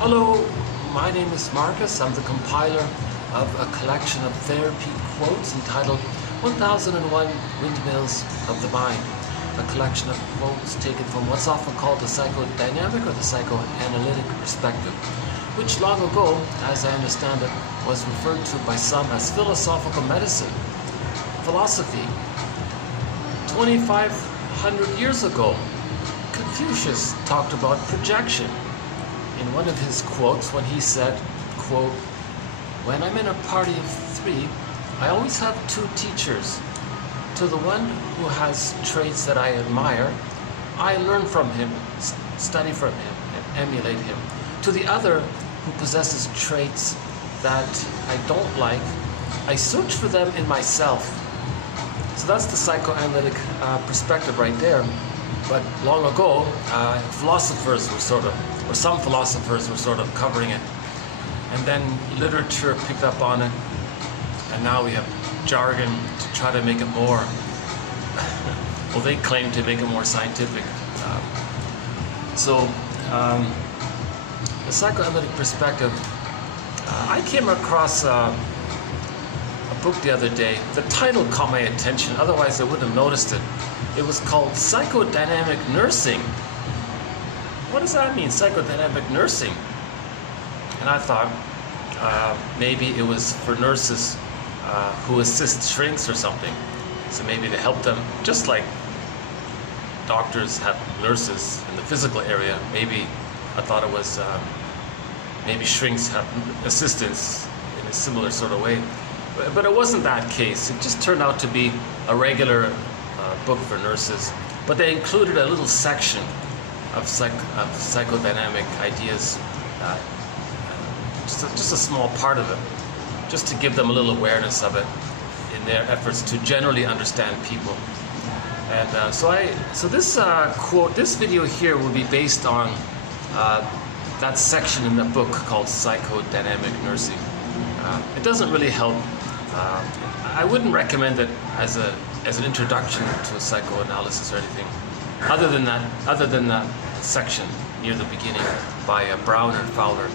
Hello, my name is Marcus. I'm the compiler of a collection of therapy quotes entitled 1001 Windmills of the Mind, a collection of quotes taken from what's often called the psychodynamic or the psychoanalytic perspective, which long ago, as I understand it, was referred to by some as philosophical medicine, philosophy. 2,500 years ago, Confucius talked about projection in one of his quotes when he said, quote, "When I'm in a party of 3, I always have 2 teachers. To the one who has traits that I admire, I learn from him, study from him, and emulate him. To the other who possesses traits that I don't like, I search for them in myself." So that's the psychoanalytic perspective right there. But long ago, philosophers were some philosophers were sort of covering it. And then literature picked up on it. And now we have jargon to try to make it more, well, they claim to make it more scientific. The psychoanalytic perspective, I came across a book the other day. The title caught my attention, otherwise I wouldn't have noticed it. It was called Psychodynamic Nursing. What does that mean, psychodynamic nursing? And I thought maybe it was for nurses who assist shrinks or something. So maybe to help them, just like doctors have nurses in the physical area, maybe I thought it was maybe shrinks have assistants in a similar sort of way. But it wasn't that case. It just turned out to be a regular book for nurses. But they included a little section of psychodynamic ideas, just a small part of it, just to give them a little awareness of it in their efforts to generally understand people. And so this quote, this video here will be based on that section in the book called Psychodynamic Nursing. It doesn't really help. I wouldn't recommend it as an introduction to psychoanalysis or anything, other than that section near the beginning by Brown and Fowler.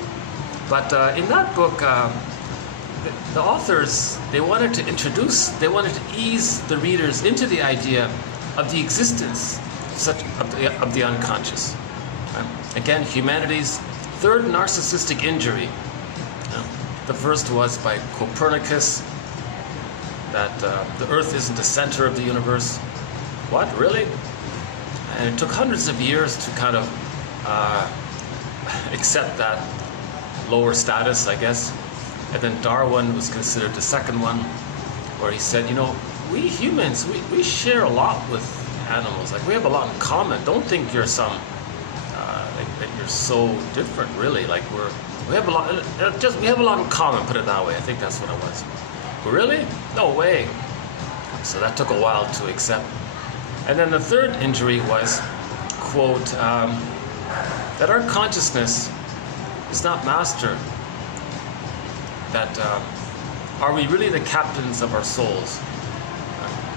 But in that book, the authors, they wanted to ease the readers into the idea of the existence of the unconscious. Again, humanity's third narcissistic injury. The first was by Copernicus, that the Earth isn't the center of the universe. What, really? And it took hundreds of years to kind of accept that lower status, I guess. And then Darwin was considered the second one, where he said, you know, we humans, we share a lot with animals. Like, we have a lot in common. Don't think you're that you're so different, really. Like, we have a lot in common, put it that way. I think that's what it was. Really? No way. So that took a while to accept. And then the third injury was, quote, that our consciousness is not master. That are we really the captains of our souls?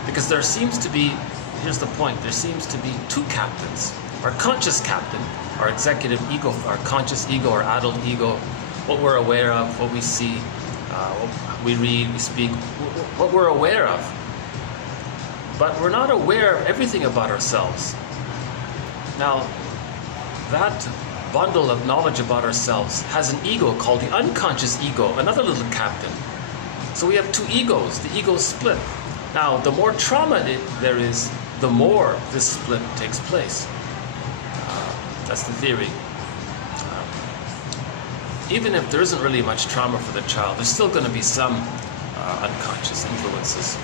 Because there seems to be, here's the point, there seems to be 2 captains. Our conscious captain, our executive ego, our conscious ego, our adult ego, what we're aware of, what we see, what we read, we speak, what we're aware of. But we're not aware of everything about ourselves. Now, that bundle of knowledge about ourselves has an ego called the unconscious ego, another little captain. So we have 2 egos. The egos split. Now, the more trauma there is, the more this split takes place. That's the theory. Even if there isn't really much trauma for the child, there's still going to be some unconscious influences,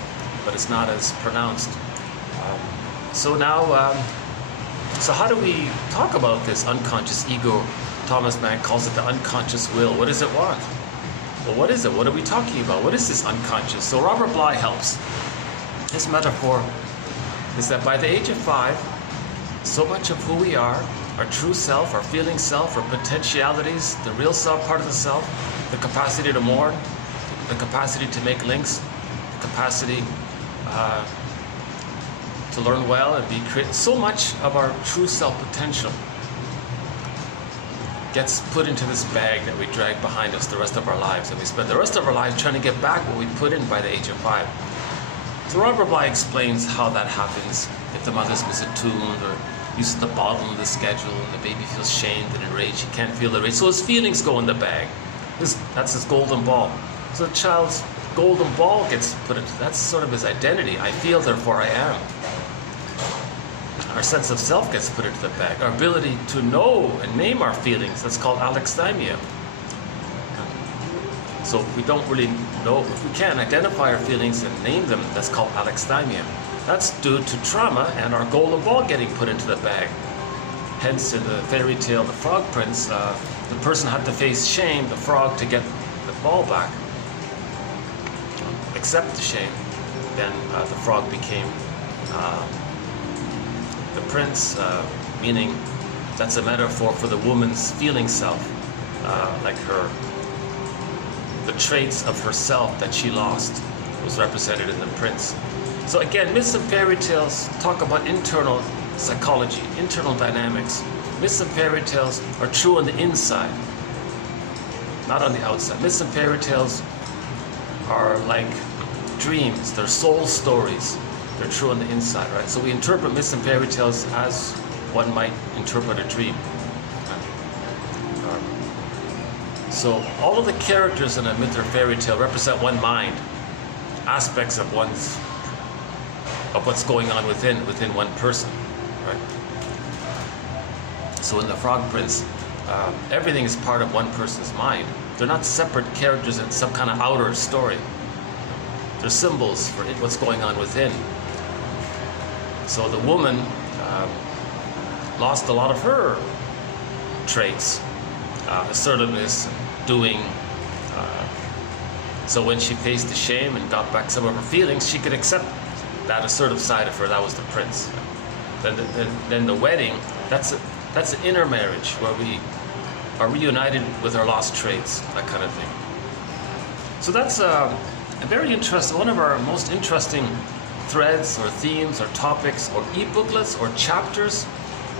but it's not as pronounced. So how do we talk about this unconscious ego? Thomas Mann calls it the unconscious will. What does it want? Well, what is it? What are we talking about? What is this unconscious? So Robert Bly helps. His metaphor is that by the age of 5, so much of who we are, our true self, our feeling self, our potentialities, the real self part of the self, the capacity to mourn, the capacity to make links, the capacity to learn well and be creative. So much of our true self potential gets put into this bag that we drag behind us the rest of our lives, and we spend the rest of our lives trying to get back what we put in by the age of 5. So Robert Bly explains how that happens if the mother's misattuned or uses the bottom of the schedule and the baby feels shamed and enraged. He can't feel the rage, so his feelings go in the bag. That's his golden ball. So the child's golden ball gets put into, that's sort of his identity. I feel, therefore I am. Our sense of self gets put into the bag. Our ability to know and name our feelings, that's called alexithymia. So if we don't really know, if we can't identify our feelings and name them, that's called alexithymia. That's due to trauma and our golden ball getting put into the bag. Hence, in the fairy tale, The Frog Prince, the person had to face shame, the frog, to get the ball back. Accept the shame. Then the frog became the prince, meaning that's a metaphor for the woman's feeling self, like the traits of herself that she lost was represented in the prince. So again, myths and fairy tales talk about internal psychology, internal dynamics. Myths and fairy tales are true on the inside, not on the outside. Myths and fairy tales are like dreams, they're soul stories. They're true on the inside, right? So we interpret myths and fairy tales as one might interpret a dream. So all of the characters in a myth or fairy tale represent one mind, aspects of what's going on within one person, right? So in The Frog Prince, everything is part of one person's mind. They're not separate characters in some kind of outer story. They're symbols for what's going on within. So the woman lost a lot of her traits, assertiveness, doing. So when she faced the shame and got back some of her feelings, she could accept that assertive side of her. That was the prince. Then the wedding, that's an inner marriage where we are reunited with our lost traits, that kind of thing. So that's a very interesting, one of our most interesting threads or themes or topics or e-booklets or chapters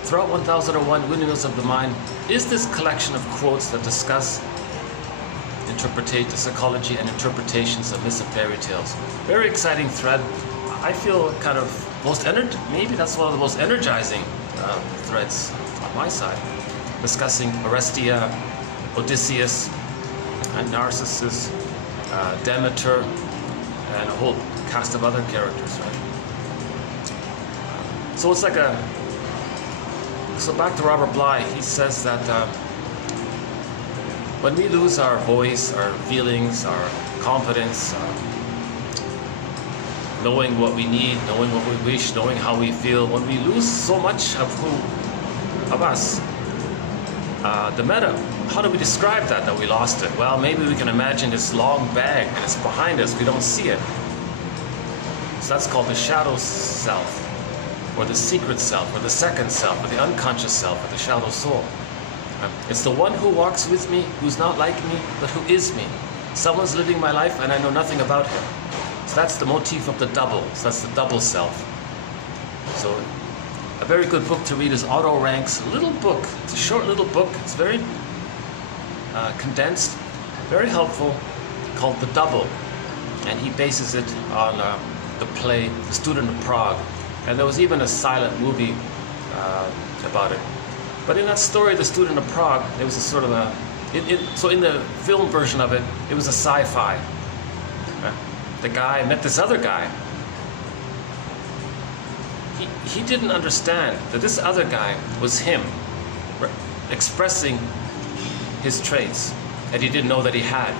throughout 1001 Windmills of the Mind is this collection of quotes that discuss the psychology and interpretations of myths and fairy tales. Very exciting thread. I feel kind of maybe that's one of the most energizing threads on my side, discussing Orestia, Odysseus, and Narcissus, Demeter, and a whole cast of other characters, right? So it's like so back to Robert Bly, he says that when we lose our voice, our feelings, our confidence, knowing what we need, knowing what we wish, knowing how we feel, when we lose so much of us, the meta, how do we describe that we lost it? Well, maybe we can imagine this long bag and it's behind us, we don't see it. So that's called the shadow self, or the secret self, or the second self, or the unconscious self, or the shadow soul. It's the one who walks with me, who's not like me, but who is me. Someone's living my life and I know nothing about him. So that's the motif of the double. So that's the double self. So a very good book to read is Otto Rank's little book. It's a short little book. It's very condensed, very helpful, called The Double. And he bases it on the play The Student of Prague. And there was even a silent movie about it. But in that story, The Student of Prague, it was a sort of so in the film version of it, it was a sci-fi. The guy met this other guy. He didn't understand that this other guy was him, expressing his traits that he didn't know that he had.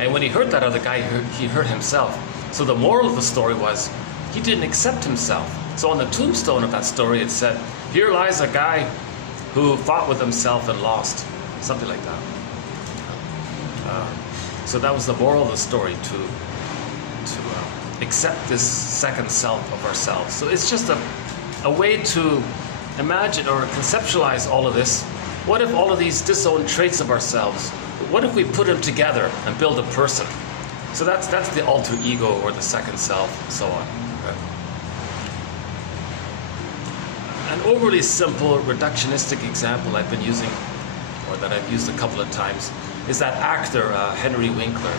And when he hurt that other guy, he hurt himself. So the moral of the story was, he didn't accept himself. So on the tombstone of that story, it said, here lies a guy who fought with himself and lost. Something like that. So that was the moral of the story, to accept this second self of ourselves. So it's just a way to imagine or conceptualize all of this. What if all of these disowned traits of ourselves, what if we put them together and build a person? So that's the alter ego or the second self, and so on. An overly simple reductionistic example I've been using or that I've used a couple of times, is that actor, Henry Winkler.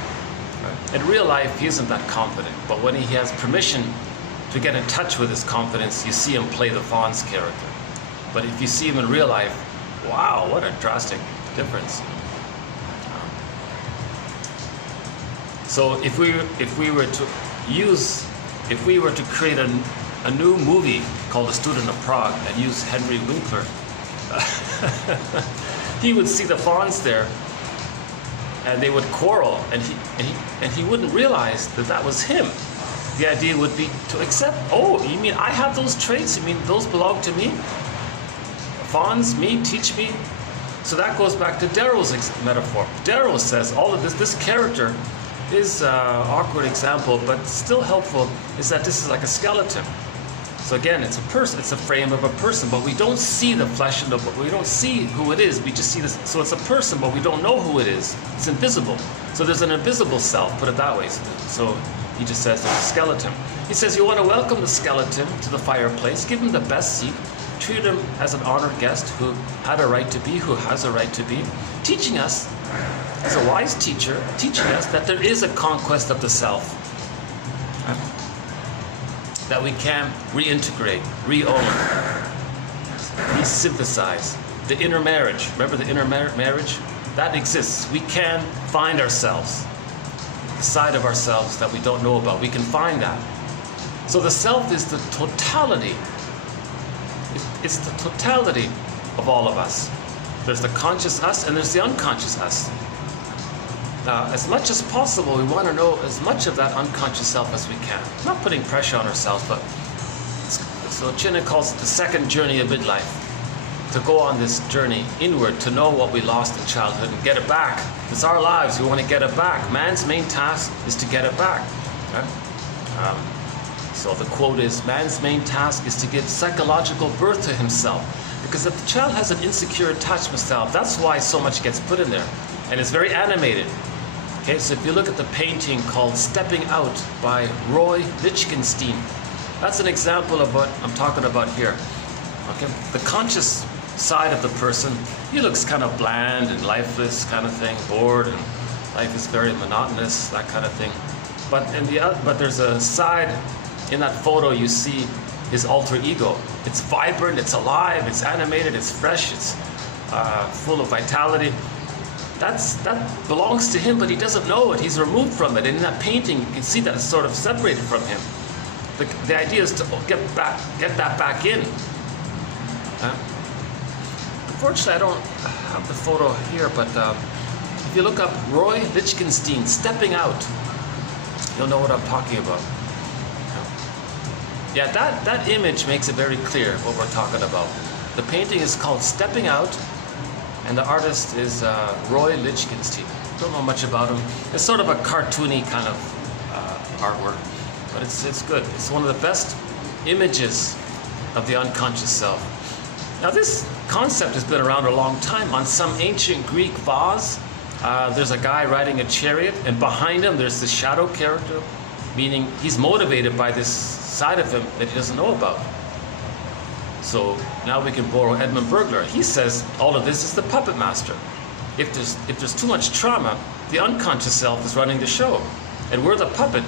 In real life, he isn't that confident, but when he has permission to get in touch with his confidence, you see him play the Fonz character. But if you see him in real life, wow, what a drastic difference. So if we were to create a new movie called The Student of Prague and use Henry Winkler, he would see the Fonz there, and they would quarrel, and he wouldn't realize that that was him. The idea would be to accept, oh, you mean I have those traits? You mean those belong to me? Fonz, me, teach me? So that goes back to Darrow's metaphor. Darrow says all of this character is an awkward example, but still helpful, is that this is like a skeleton. So again, it's a person, it's a frame of a person, but we don't see the flesh and we don't see who it is, we just see this. So it's a person, but we don't know who it is. It's invisible. So there's an invisible self, put it that way. So he just says there's a skeleton. He says you want to welcome the skeleton to the fireplace, give him the best seat, treat him as an honored guest who had a right to be, who has a right to be, teaching us, as a wise teacher, teaching us that there is a conquest of the self. That we can reintegrate, re-own, re-synthesize. The inner marriage, remember the inner marriage? That exists. We can find ourselves, the side of ourselves that we don't know about. We can find that. So the self is the totality. It's the totality of all of us. There's the conscious us and there's the unconscious us. As much as possible, we want to know as much of that unconscious self as we can. Not putting pressure on ourselves, but so Chinna calls it the second journey of midlife. To go on this journey inward, to know what we lost in childhood and get it back. It's our lives, we want to get it back. Man's main task is to get it back. Right? So the quote is, man's main task is to give psychological birth to himself. Because if the child has an insecure attachment style, that's why so much gets put in there. And it's very animated. Okay, so if you look at the painting called Stepping Out by Roy Lichtenstein, that's an example of what I'm talking about here. Okay, the conscious side of the person, he looks kind of bland and lifeless kind of thing, bored, and life is very monotonous, that kind of thing. But there's a side in that photo you see his alter ego. It's vibrant, it's alive, it's animated, it's fresh, it's full of vitality. That belongs to him, but he doesn't know it. He's removed from it. And in that painting, you can see that it's sort of separated from him. The idea is to get that back in. Unfortunately, I don't have the photo here, but if you look up Roy Lichtenstein, Stepping Out, you'll know what I'm talking about. Yeah, that image makes it very clear what we're talking about. The painting is called Stepping Out, and the artist is Roy Lichtenstein. Don't know much about him. It's sort of a cartoony kind of artwork, but it's good. It's one of the best images of the unconscious self. Now this concept has been around a long time. On some ancient Greek vase, there's a guy riding a chariot, and behind him there's this shadow character, meaning he's motivated by this side of him that he doesn't know about. So now we can borrow Edmund Burglar. He says all of this is the puppet master. If there's too much trauma, the unconscious self is running the show, and we're the puppet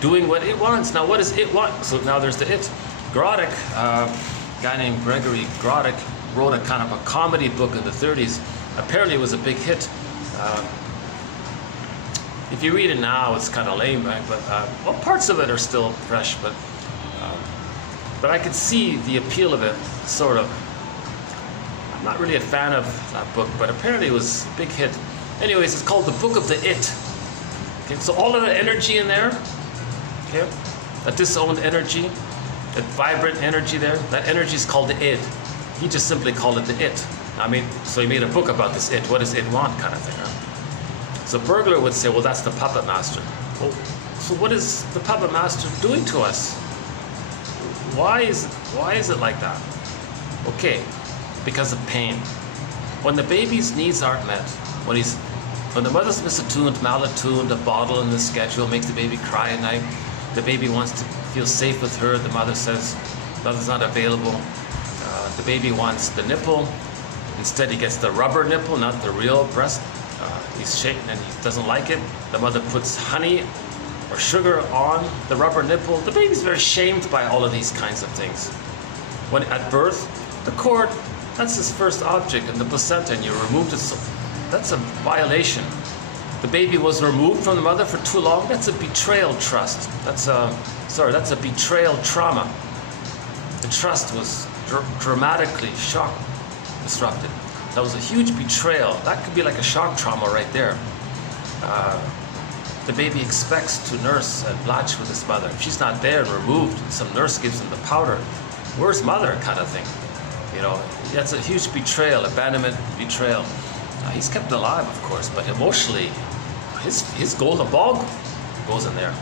doing what it wants. Now what does it want? So now there's the it. Grodek, a guy named Gregory Grodek, wrote a kind of a comedy book in the 30s. Apparently it was a big hit. If you read it now, it's kind of lame, right? But well, parts of it are still fresh, but I could see the appeal of it, sort of. I'm not really a fan of that book, but apparently it was a big hit. Anyways, it's called The Book of the It. Okay, so all of the energy in there, okay, that disowned energy, that vibrant energy there, that energy is called the id. He just simply called it the it. I mean, so he made a book about this it. What does it want, kind of thing, right? So Burglar would say, well, that's the puppet master. Well, so what is the puppet master doing to us? Why is it like that? Okay, because of pain. When the baby's needs aren't met, when the mother's misattuned, malattuned, a bottle in the schedule makes the baby cry at night, the baby wants to feel safe with her, the mother says mother's not available, the baby wants the nipple, Instead, he gets the rubber nipple, not the real breast. He's shaken and he doesn't like it. The mother puts honey or sugar on the rubber nipple. The baby's very shamed by all of these kinds of things. When at birth, the cord, that's his first object, and the placenta, and you removed it. So that's a violation. The baby was removed from the mother for too long. That's a betrayal trust. That's a betrayal trauma. The trust was dramatically disrupted. That was a huge betrayal. That could be like a shock trauma right there. The baby expects to nurse and latch with his mother. If she's not there and removed, some nurse gives him the powder. Where's mother, kind of thing. You know, that's a huge betrayal, abandonment, betrayal. He's kept alive, of course, but emotionally, his golden ball goes in there.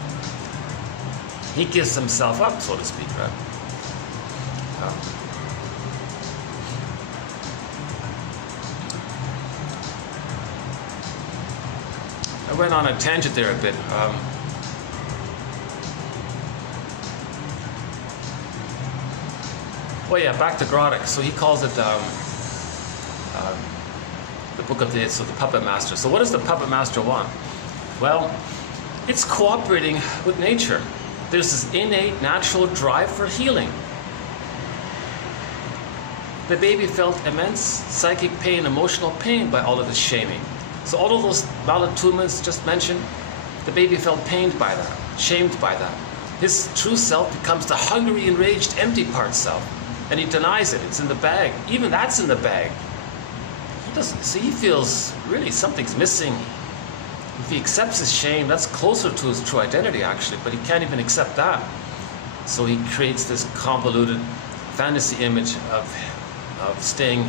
He gives himself up, so to speak, right? I went on a tangent there a bit. Well, yeah, back to Groddick. So he calls it the book of the puppet master. So what does the puppet master want? Well, it's cooperating with nature. There's this innate, natural drive for healing. The baby felt immense psychic pain, emotional pain by all of this shaming. So all of those malattunements just mentioned, the baby felt pained by that, shamed by that. His true self becomes the hungry, enraged, empty part self. And he denies it. It's in the bag. Even that's in the bag. He doesn't see, he feels really something's missing. If he accepts his shame, that's closer to his true identity actually, but he can't even accept that. So he creates this convoluted fantasy image of staying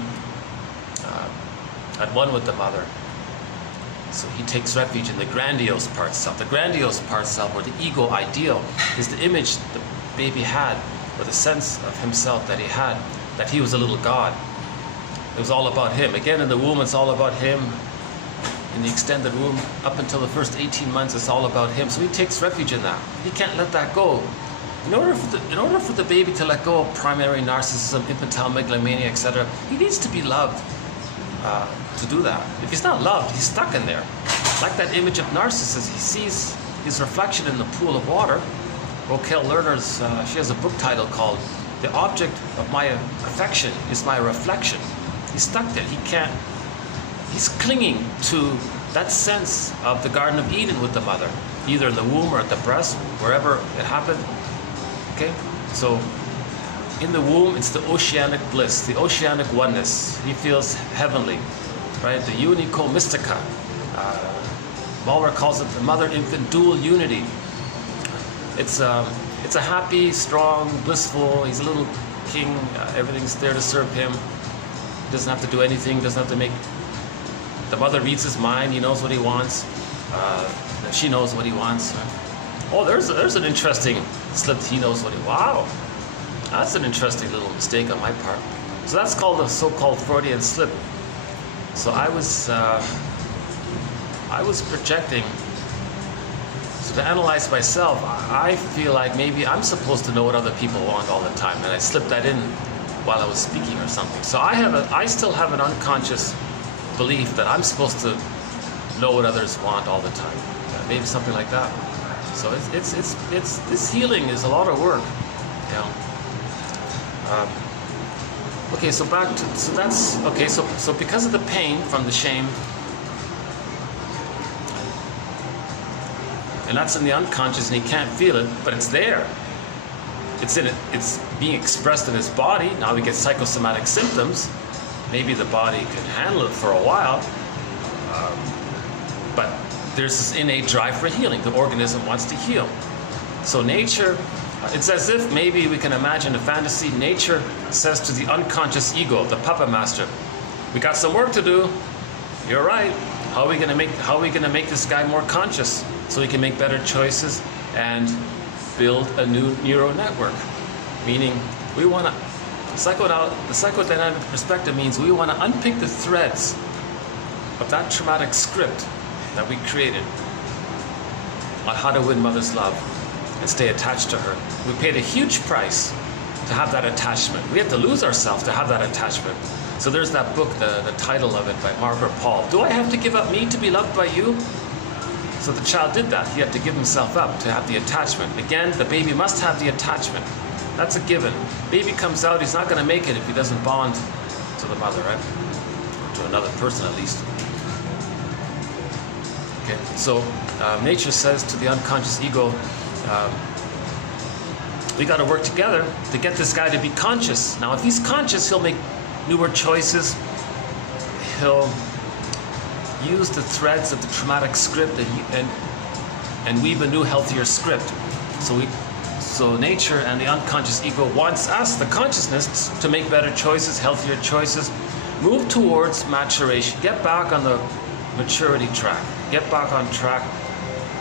at one with the mother. So he takes refuge in the grandiose part self. The grandiose part self, or the ego ideal, is the image the baby had, or the sense of himself that he had, that he was a little god. It was all about him. Again, in the womb, it's all about him. In the extended womb, up until the first 18 months, it's all about him. So he takes refuge in that. He can't let that go. In order for the baby to let go of primary narcissism, infantile megalomania, etc., he needs to be loved to do that. If he's not loved, he's stuck in there. Like that image of Narcissus, he sees his reflection in the pool of water. Raquel Lerner's, she has a book title called "The Object of My Affection is My Reflection." He's stuck there. He can't. He's clinging to that sense of the Garden of Eden with the mother, either in the womb or at the breast, wherever it happened. Okay, so in the womb, it's the oceanic bliss, the oceanic oneness. He feels heavenly, right? The unico mystica. Mahler calls it the mother-infant dual unity. It's a happy, strong, blissful. He's a little king. Everything's there to serve him. He doesn't have to do anything. Doesn't have to make. The mother reads his mind. He knows what he wants. She knows what he wants. Oh, there's an interesting slip. He knows what he. Wow, that's an interesting little mistake on my part. So that's called the so-called Freudian slip. So I was projecting. So to analyze myself, I feel like maybe I'm supposed to know what other people want all the time, and I slipped that in while I was speaking or something. So I still have an unconscious belief that I'm supposed to know what others want all the time. Maybe something like that. So it's this healing is a lot of work, you know. Okay, so back to that's okay. So because of the pain from the shame, and that's in the unconscious, and he can't feel it, but it's there. It's in it. It's being expressed in his body. Now we get psychosomatic symptoms. Maybe the body can handle it for a while, but there's this innate drive for healing. The organism wants to heal. So nature, it's as if maybe we can imagine a fantasy. Nature says to the unconscious ego, the puppet master, "We got some work to do. You're right. How are we gonna make this guy more conscious so he can make better choices and build a new neural network?" Meaning, we want to. The psychodynamic perspective means we want to unpick the threads of that traumatic script that we created on how to win mother's love and stay attached to her. We paid a huge price to have that attachment. We had to lose ourselves to have that attachment. So there's that book, the title of it by Margaret Paul. Do I have to give up me to be loved by you? So the child did that. He had to give himself up to have the attachment. Again, the baby must have the attachment. That's a given. Baby comes out, he's not going to make it if he doesn't bond to the mother, right? Or to another person at least. Okay, so nature says to the unconscious ego, we got to work together to get this guy to be conscious. Now, if he's conscious, he'll make newer choices. He'll use the threads of the traumatic script and weave a new, healthier script. So nature and the unconscious ego wants us, the consciousness, to make better choices, healthier choices, move towards maturation, get back on the maturity track, get back on track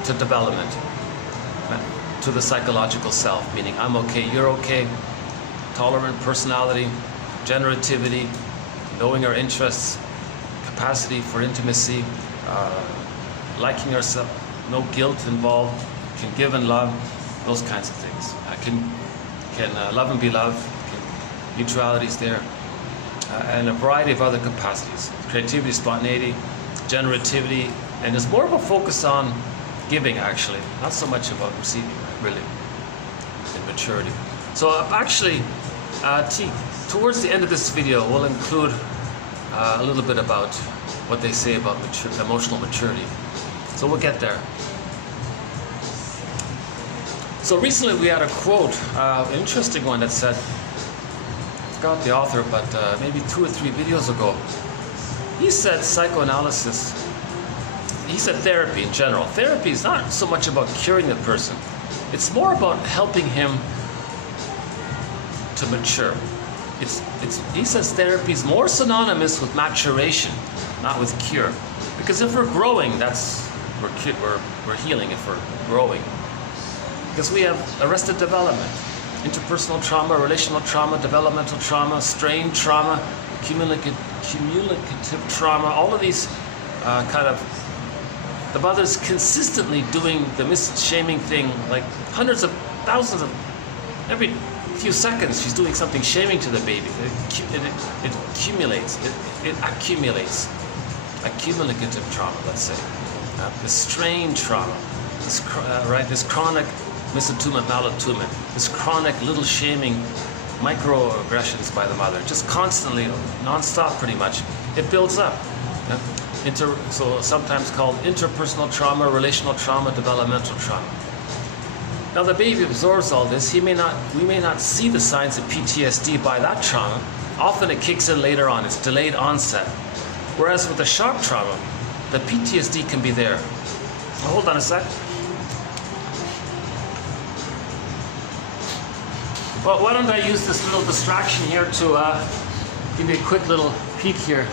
to development, to the psychological self, meaning I'm okay, you're okay, tolerant personality, generativity, knowing our interests, capacity for intimacy, liking ourselves, no guilt involved, can give and love, those kinds of things. Can love and be loved, neutrality is there, and a variety of other capacities, creativity, spontaneity, generativity, and there's more of a focus on giving actually, not so much about receiving, really, in maturity. So actually, towards the end of this video, we'll include a little bit about what they say about emotional maturity. So we'll get there. So recently we had a quote, an interesting one that said, I forgot the author, but maybe 2 or 3 videos ago, he said psychoanalysis, he said therapy in general. Therapy is not so much about curing the person. It's more about helping him to mature. He says therapy is more synonymous with maturation, not with cure. Because if we're growing, we're healing if we're growing. Because we have arrested development, interpersonal trauma, relational trauma, developmental trauma, strain trauma, cumulative trauma, all of these the mother's consistently doing the mis-shaming thing, like hundreds of thousands of, every few seconds she's doing something shaming to the baby. It accumulates, it accumulates. Accumulative trauma, let's say. The strain trauma, this chronic misattunement, malattunement, this chronic little shaming, microaggressions by the mother, just constantly, non-stop pretty much. It builds up. So sometimes called interpersonal trauma, relational trauma, developmental trauma. Now the baby absorbs all this. We may not see the signs of PTSD by that trauma. Often it kicks in later on. It's delayed onset. Whereas with the shock trauma, the PTSD can be there. Now, hold on a sec. Well, why don't I use this little distraction here to give you a quick little peek here.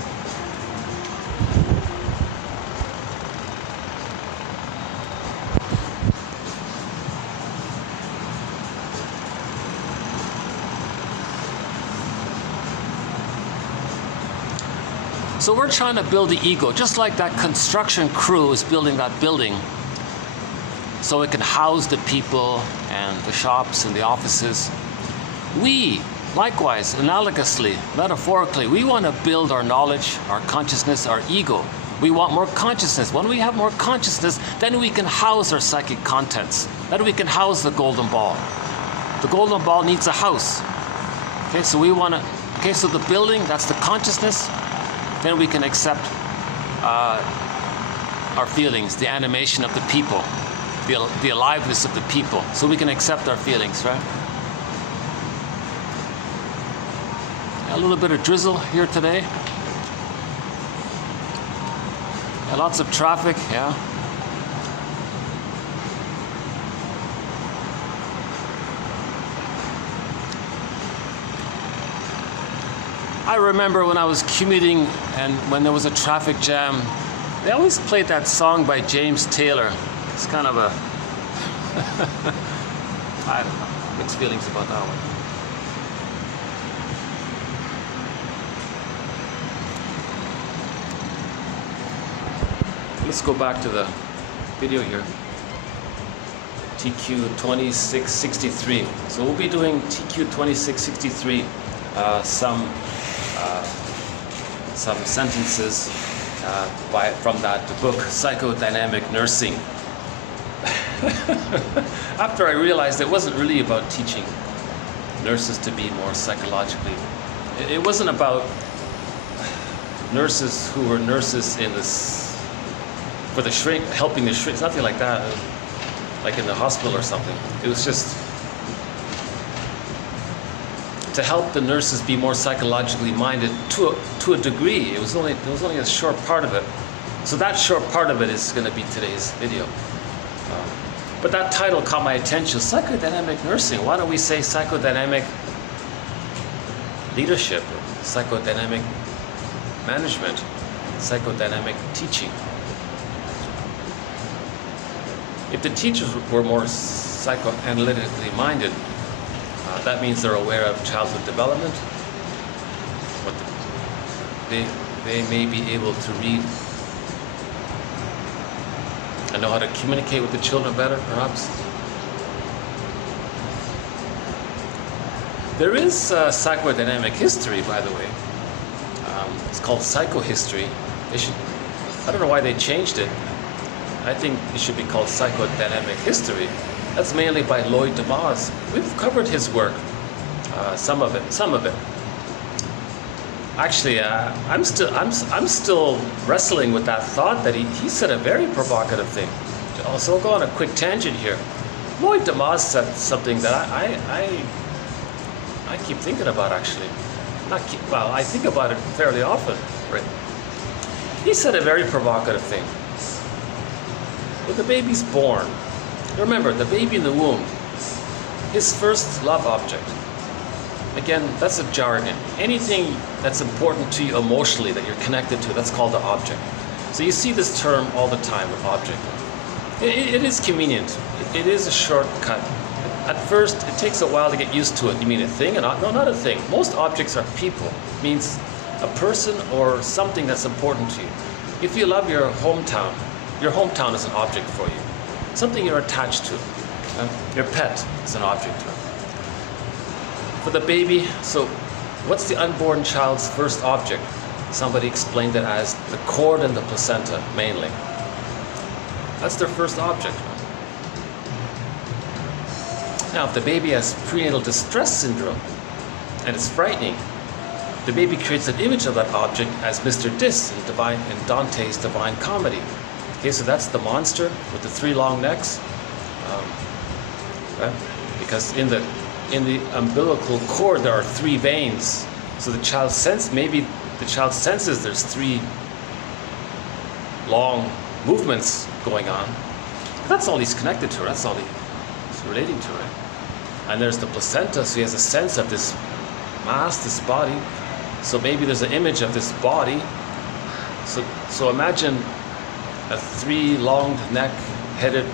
So we're trying to build the ego, just like that construction crew is building that building so it can house the people and the shops and the offices. We, likewise, analogously, metaphorically, we want to build our knowledge, our consciousness, our ego. We want more consciousness. When we have more consciousness, then we can house our psychic contents. Then we can house the golden ball. The golden ball needs a house. Okay, so we want to, okay, so the building, that's the consciousness. Then we can accept our feelings, the animation of the people, the aliveness of the people. So we can accept our feelings, right? A little bit of drizzle here today. Yeah, lots of traffic, yeah. I remember when I was commuting and when there was a traffic jam, they always played that song by James Taylor. It's kind of a, I don't know, mixed feelings about that one. Let's go back to the video here. TQ 2663. So we'll be doing TQ 2663 some some sentences from that book, Psychodynamic Nursing. After I realized it wasn't really about teaching nurses to be more psychologically. It wasn't about nurses who were nurses in this for the shrink, helping the shrink, nothing like that, like in the hospital or something. It was just to help the nurses be more psychologically minded to a degree. It was only a short part of it. So that short part of it is going to be today's video. But that title caught my attention, Psychodynamic Nursing. Why don't we say psychodynamic leadership, psychodynamic management, psychodynamic teaching? If the teachers were more psychoanalytically minded, that means they're aware of childhood development. They may be able to read and know how to communicate with the children better, perhaps. There is psychodynamic history, by the way. It's called psychohistory. I don't know why they changed it. I think it should be called psychodynamic history. That's mainly by Lloyd DeMause. We've covered his work, some of it. Actually, I'm still wrestling with that thought that he said a very provocative thing. So I'll go on a quick tangent here. Lloyd DeMause said something that I keep thinking about, actually. I think about it fairly often. Right? He said a very provocative thing. When the baby's born, remember, the baby in the womb, his first love object. Again, that's a jargon. Anything that's important to you emotionally that you're connected to, that's called the object. So you see this term all the time, object. It is convenient. It is a shortcut. At first, it takes a while to get used to it. You mean a thing? No, not a thing. Most objects are people. It means a person or something that's important to you. If you love your hometown is an object for you. Something you're attached to. Your pet is an object to you. For the baby, so what's the unborn child's first object? Somebody explained it as the cord and the placenta, mainly. That's their first object. Now, if the baby has prenatal distress syndrome, and it's frightening, the baby creates an image of that object as Mr. Dis in Dante's Divine Comedy. Okay, so that's the monster with the three long necks. Right? Because in the umbilical cord there are three veins. So the child senses there's three long movements going on. That's all he's connected to. That's all he's relating to, right? And there's the placenta, so he has a sense of this mass, this body. So maybe there's an image of this body. So imagine a three long neck-headed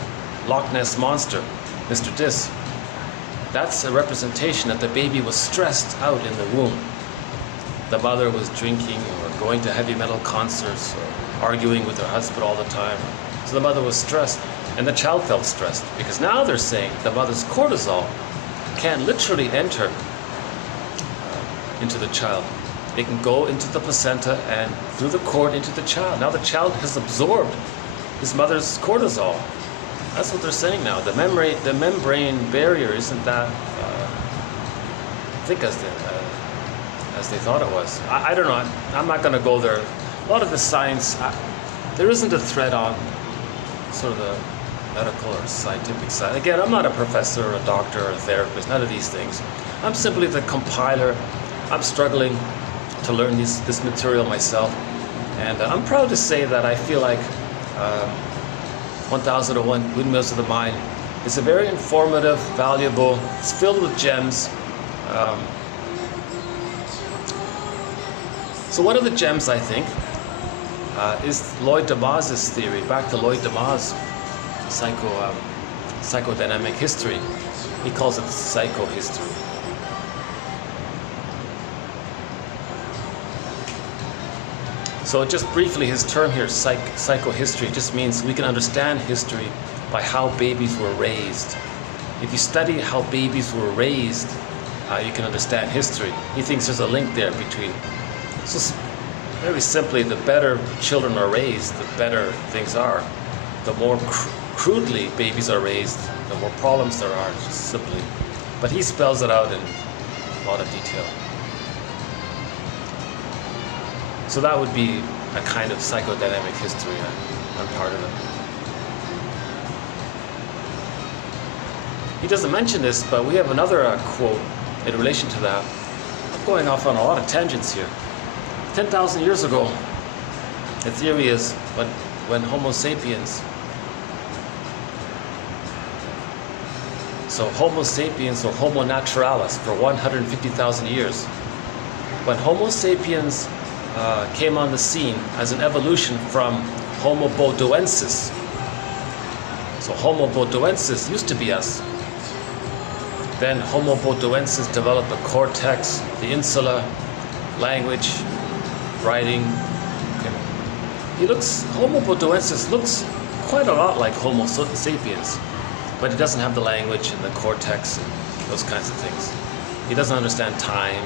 Loch Ness monster, Mr. Dis. That's a representation that the baby was stressed out in the womb. The mother was drinking or going to heavy metal concerts or arguing with her husband all the time. So the mother was stressed, and the child felt stressed, because now they're saying the mother's cortisol can literally enter into the child. It can go into the placenta and through the cord into the child. Now the child has absorbed his mother's cortisol. That's what they're saying now. The membrane barrier isn't that thick as they thought it was. I don't know. I'm not going to go there. A lot of the science, there isn't a thread on sort of the medical or scientific side. Again, I'm not a professor or a doctor or a therapist, none of these things. I'm simply the compiler. I'm struggling to learn this material myself. And I'm proud to say that I feel like 1001 Windmills of the Mind is a very informative, valuable, it's filled with gems. So one of the gems, I think, is Lloyd DeMause's theory. Back to Lloyd DeMause, psychodynamic history. He calls it psychohistory. So just briefly, his term here, psychohistory, just means we can understand history by how babies were raised. If you study how babies were raised, you can understand history. He thinks there's a link there between. So very simply, the better children are raised, the better things are. The more crudely babies are raised, the more problems there are, just simply. But he spells it out in a lot of detail. So that would be a kind of psychodynamic history. I'm part of it. He doesn't mention this, but we have another quote in relation to that. I'm going off on a lot of tangents here. 10,000 years ago, the theory is when Homo sapiens, so Homo sapiens or Homo naturalis for 150,000 years, when Homo sapiens came on the scene as an evolution from Homo bodoensis. So Homo bodoensis used to be us. Then Homo bodoensis developed the cortex, the insula, language, writing. Okay. Homo bodoensis looks quite a lot like Homo sapiens, but he doesn't have the language and the cortex and those kinds of things. He doesn't understand time.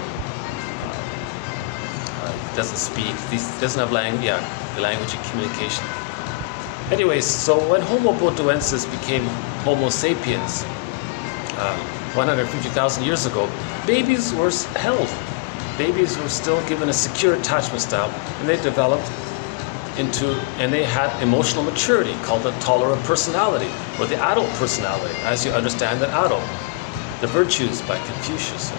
Doesn't speak. He doesn't have language. Yeah, the language and communication. Anyways, so when Homo bodoensis became Homo sapiens, 150,000 years ago, babies were held. Babies were still given a secure attachment style, and they developed and they had emotional maturity called the tolerant personality, or the adult personality, as you understand the adult. The Virtues by Confucius.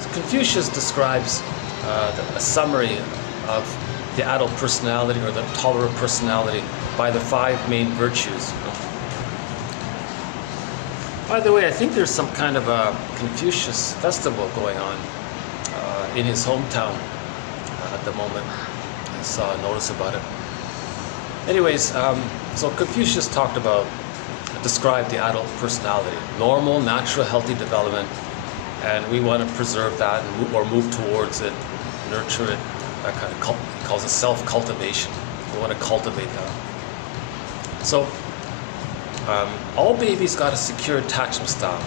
So Confucius describes a summary of the adult personality or the tolerant personality by the 5 main virtues. By the way, I think there's some kind of a Confucius festival going on in his hometown at the moment. I saw a notice about it. Anyways, so Confucius described the adult personality, normal, natural, healthy development, and we want to preserve that or move towards it, nurture it. That kind of he calls it self-cultivation. We want to cultivate that. So all babies got a secure attachment style,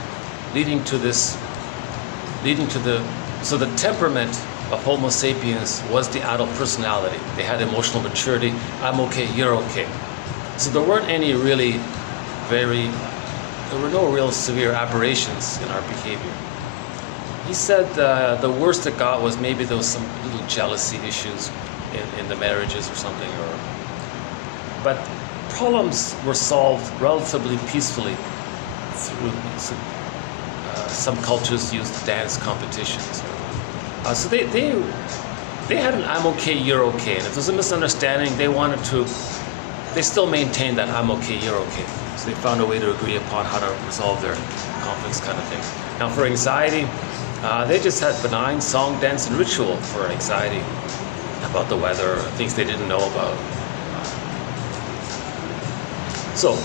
so the temperament of Homo sapiens was the adult personality. They had emotional maturity. I'm okay, you're okay. So there weren't there were no real severe aberrations in our behavior. He said the worst it got was maybe there was some little jealousy issues in the marriages or something, but problems were solved relatively peacefully through some cultures used dance competitions. So they had an I'm okay, you're okay, and if there's a misunderstanding, they still maintained that I'm okay, you're okay. So they found a way to agree upon how to resolve their conflicts, kind of thing. Now for anxiety, they just had benign song, dance, and ritual for anxiety about the weather, things they didn't know about. So,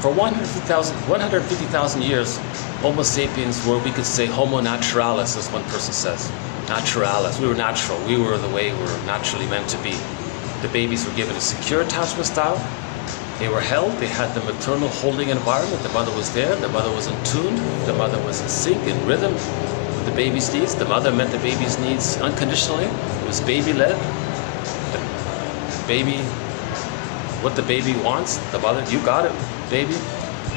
for 150,000 years, Homo sapiens were, we could say, Homo naturalis, as one person says. Naturalis. We were natural. We were the way we were naturally meant to be. The babies were given a secure attachment style. They were held. They had the maternal holding environment. The mother was there. The mother was in tune. The mother was in sync, in rhythm with the baby's needs. The mother met the baby's needs unconditionally. It was baby-led. The baby, what the baby wants, the mother, you got it, baby.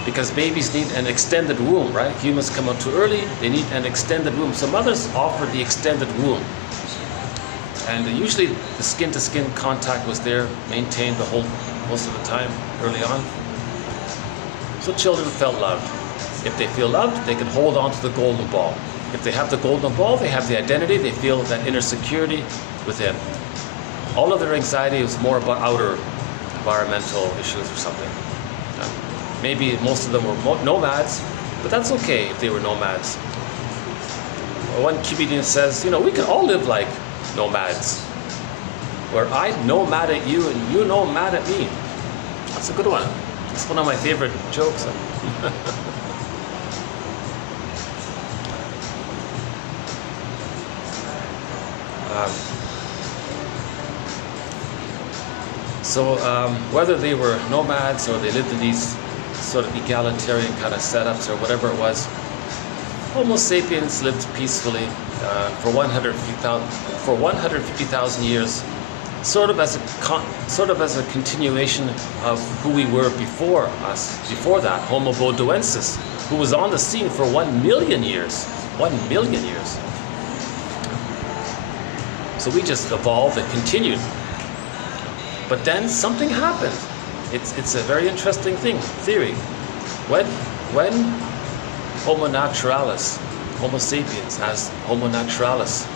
Because babies need an extended womb, right? Humans come out too early, they need an extended womb. So mothers offer the extended womb. And usually the skin-to-skin contact was there, maintained most of the time, early on. So children felt loved. If they feel loved, they can hold on to the golden ball. If they have the golden ball, they have the identity, they feel that inner security within. All of their anxiety was more about outer environmental issues or something. Maybe most of them were nomads, but that's okay if they were nomads. One comedian says, we can all live like nomads, where I nomad at you and you nomad at me. That's a good one. It's one of my favorite jokes. Whether they were nomads or they lived in these sort of egalitarian kind of setups or whatever it was, Homo sapiens lived peacefully for 150,000 years, sort of as a continuation of who we were before us. Before that, Homo bodoensis, who was on the scene for 1 million years. 1 million years. So we just evolved and continued. But then something happened. It's a very interesting theory. When Homo naturalis, Homo sapiens as Homo naturalis,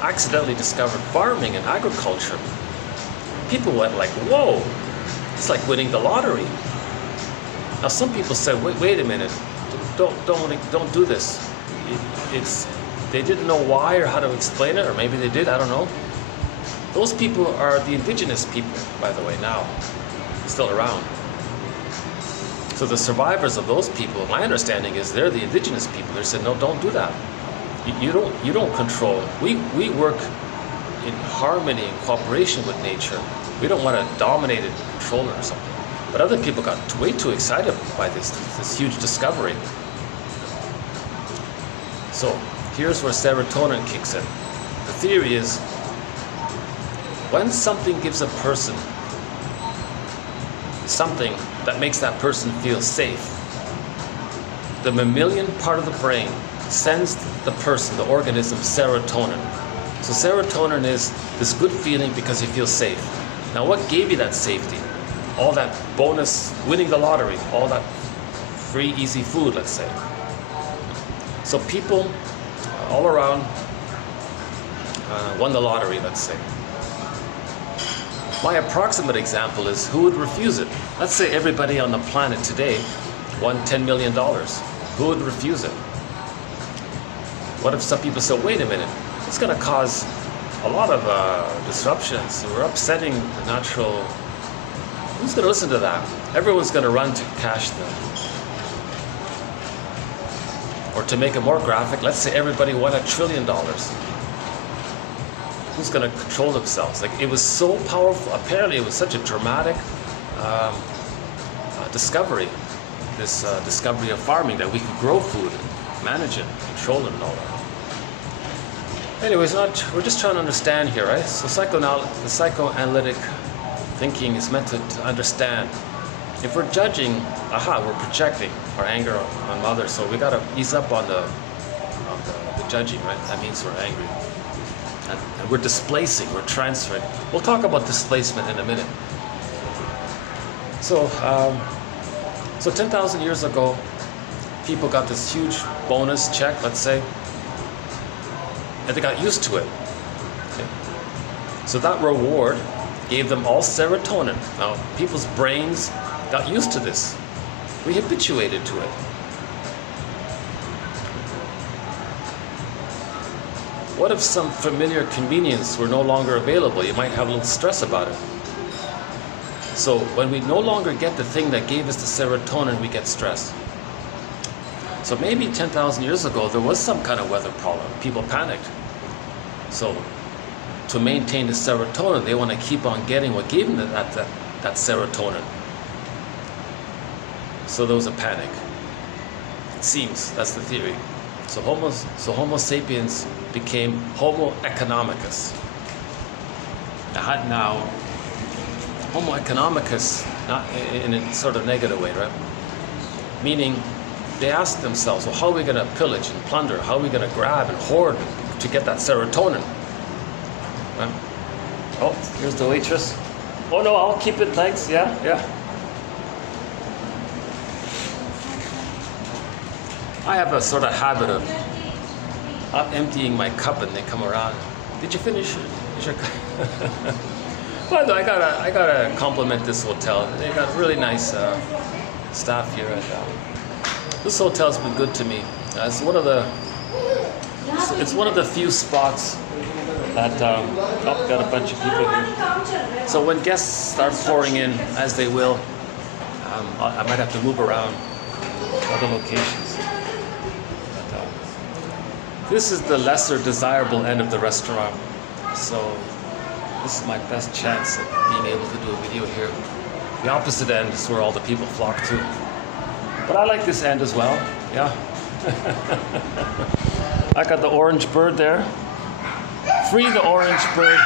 accidentally discovered farming and agriculture, people went like, whoa, it's like winning the lottery. Now some people said, wait a minute, don't do this. They didn't know why or how to explain it, or maybe they did, I don't know. Those people are the indigenous people, by the way, now, still around. So the survivors of those people, my understanding is they're the indigenous people. They said, no, don't do that. You don't control. We work in harmony and cooperation with nature. We don't want to dominate it, control it or something. But other people got way too excited by this huge discovery. So here's where serotonin kicks in. The theory is, when something gives a person something that makes that person feel safe, the mammalian part of the brain sends the person, the organism, serotonin. So serotonin is this good feeling because you feel safe. Now what gave you that safety? All that bonus, winning the lottery, all that free, easy food, let's say. So people all around won the lottery, let's say. My approximate example is, who would refuse it? Let's say everybody on the planet today won $10 million. Who would refuse it? What if some people say, wait a minute, it's going to cause a lot of disruptions. We're upsetting the natural. Who's going to listen to that? Everyone's going to run to cash them. Or to make it more graphic, let's say everybody won $1 trillion. Who's going to control themselves? Like, it was so powerful. Apparently, it was such a dramatic discovery. This discovery of farming, that we could grow food, manage it, control it, and all that. Anyways, we're just trying to understand here, right? So the psychoanalytic thinking is meant to understand. If we're judging, we're projecting our anger on others. So we got to ease up on the judging, right? That means we're angry. And we're displacing, we're transferring. We'll talk about displacement in a minute. So 10,000 years ago, people got this huge bonus check, let's say, and they got used to it. Okay? So that reward gave them all serotonin. Now, people's brains got used to this. We habituated to it. What if some familiar convenience were no longer available? You might have a little stress about it. So when we no longer get the thing that gave us the serotonin, we get stressed. So maybe 10,000 years ago, there was some kind of weather problem. People panicked. So to maintain the serotonin, they want to keep on getting what gave them that serotonin. So there was a panic. It seems, that's the theory. So Homo sapiens became Homo economicus. Now, Homo economicus, not in a sort of negative way, right? Meaning, they asked themselves, well, how are we going to pillage and plunder? How are we going to grab and hoard to get that serotonin? Right? Oh, here's the waitress. Oh no, I'll keep it, thanks, yeah. I have a sort of habit of emptying my cup and they come around. Did you finish your cup? Well, I gotta compliment this hotel. They got really nice staff here. This hotel's been good to me. It's one of the few spots that got a bunch of people here. So when guests start pouring in, as they will, I might have to move around to other locations. This is the lesser desirable end of the restaurant, so this is my best chance at being able to do a video here. The opposite end is where all the people flock to. But I like this end as well, yeah. I got the orange bird there. Free the orange bird.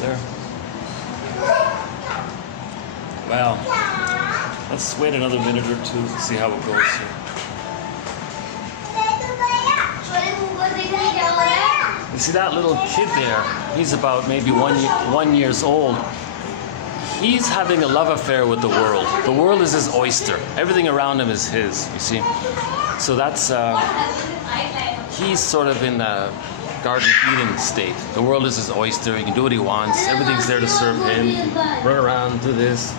There. Well, let's wait another minute or two to see how it goes here. You see that little kid there? He's about maybe 1 year old. He's having a love affair with the world. The world is his oyster. Everything around him is his, you see. So that's, he's sort of in the Garden Eden state. The world is his oyster. He can do what he wants. Everything's there to serve him. Run around, do this.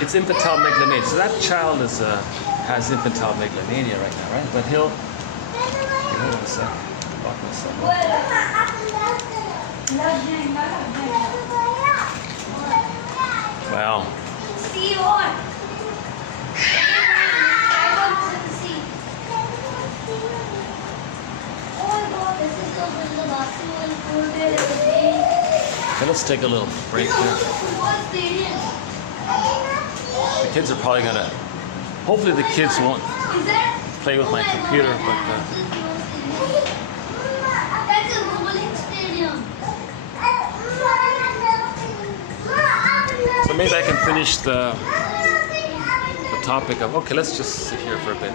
It's infantile megalomania. So that child is has infantile megalomania right now, right? But he'll. Hold on a second. Lock myself up. Wow. Okay, let's take a little break here. The kids are probably gonna. Hopefully, the kids won't play with my computer, but. So maybe I can finish the topic of. Okay, let's just sit here for a bit.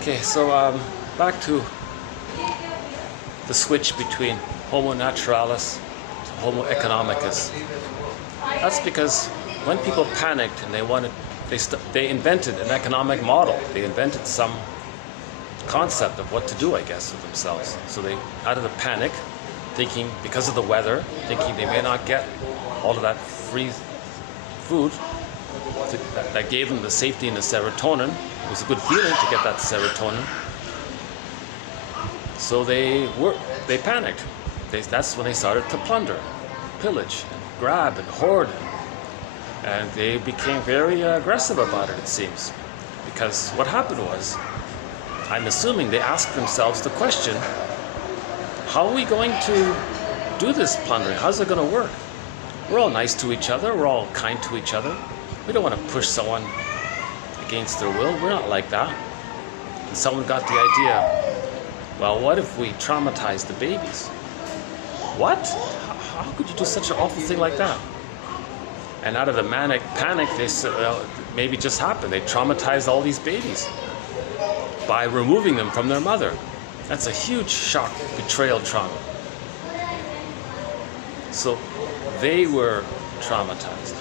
Okay, so back to the switch between Homo naturalis to Homo economicus. That's because when people panicked and they invented an economic model. They invented some concept of what to do, I guess, with themselves. So they, out of the panic, thinking because of the weather, thinking they may not get all of that free food that gave them the safety and the serotonin. It was a good feeling to get that serotonin. So they panicked. That's when they started to plunder, pillage, grab, and hoard. And they became very aggressive about it seems. Because what happened was, I'm assuming they asked themselves the question, how are we going to do this plundering? How's it going to work? We're all nice to each other. We're all kind to each other. We don't want to push someone against their will. We're not like that. And someone got the idea, well, what if we traumatize the babies? What? How could you do such an awful thing like that? And out of the manic panic, they said, well, maybe it just happened. They traumatized all these babies by removing them from their mother. That's a huge shock, betrayal trauma. So they were traumatized.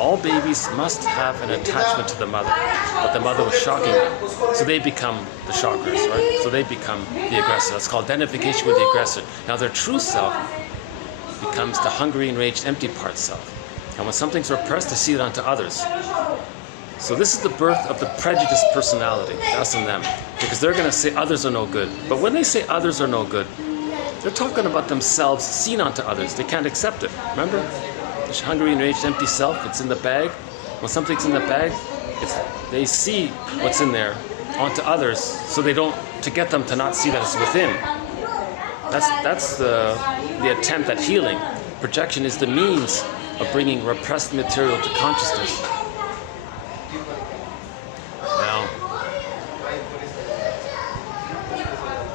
All babies must have an attachment to the mother, but the mother was shocking them. So they become the shockers, right? So they become the aggressor. That's called identification with the aggressor. Now their true self becomes the hungry, enraged, empty part self. And when something's repressed, they see it onto others. So this is the birth of the prejudiced personality, us and them. Because they're going to say others are no good. But when they say others are no good, they're talking about themselves seen onto others. They can't accept it. Remember? The hungry, enraged, empty self, it's in the bag. When something's in the bag, they see what's in there onto others, so they don't, to get them to not see that it's within. That's the attempt at healing. Projection is the means of bringing repressed material to consciousness. Now,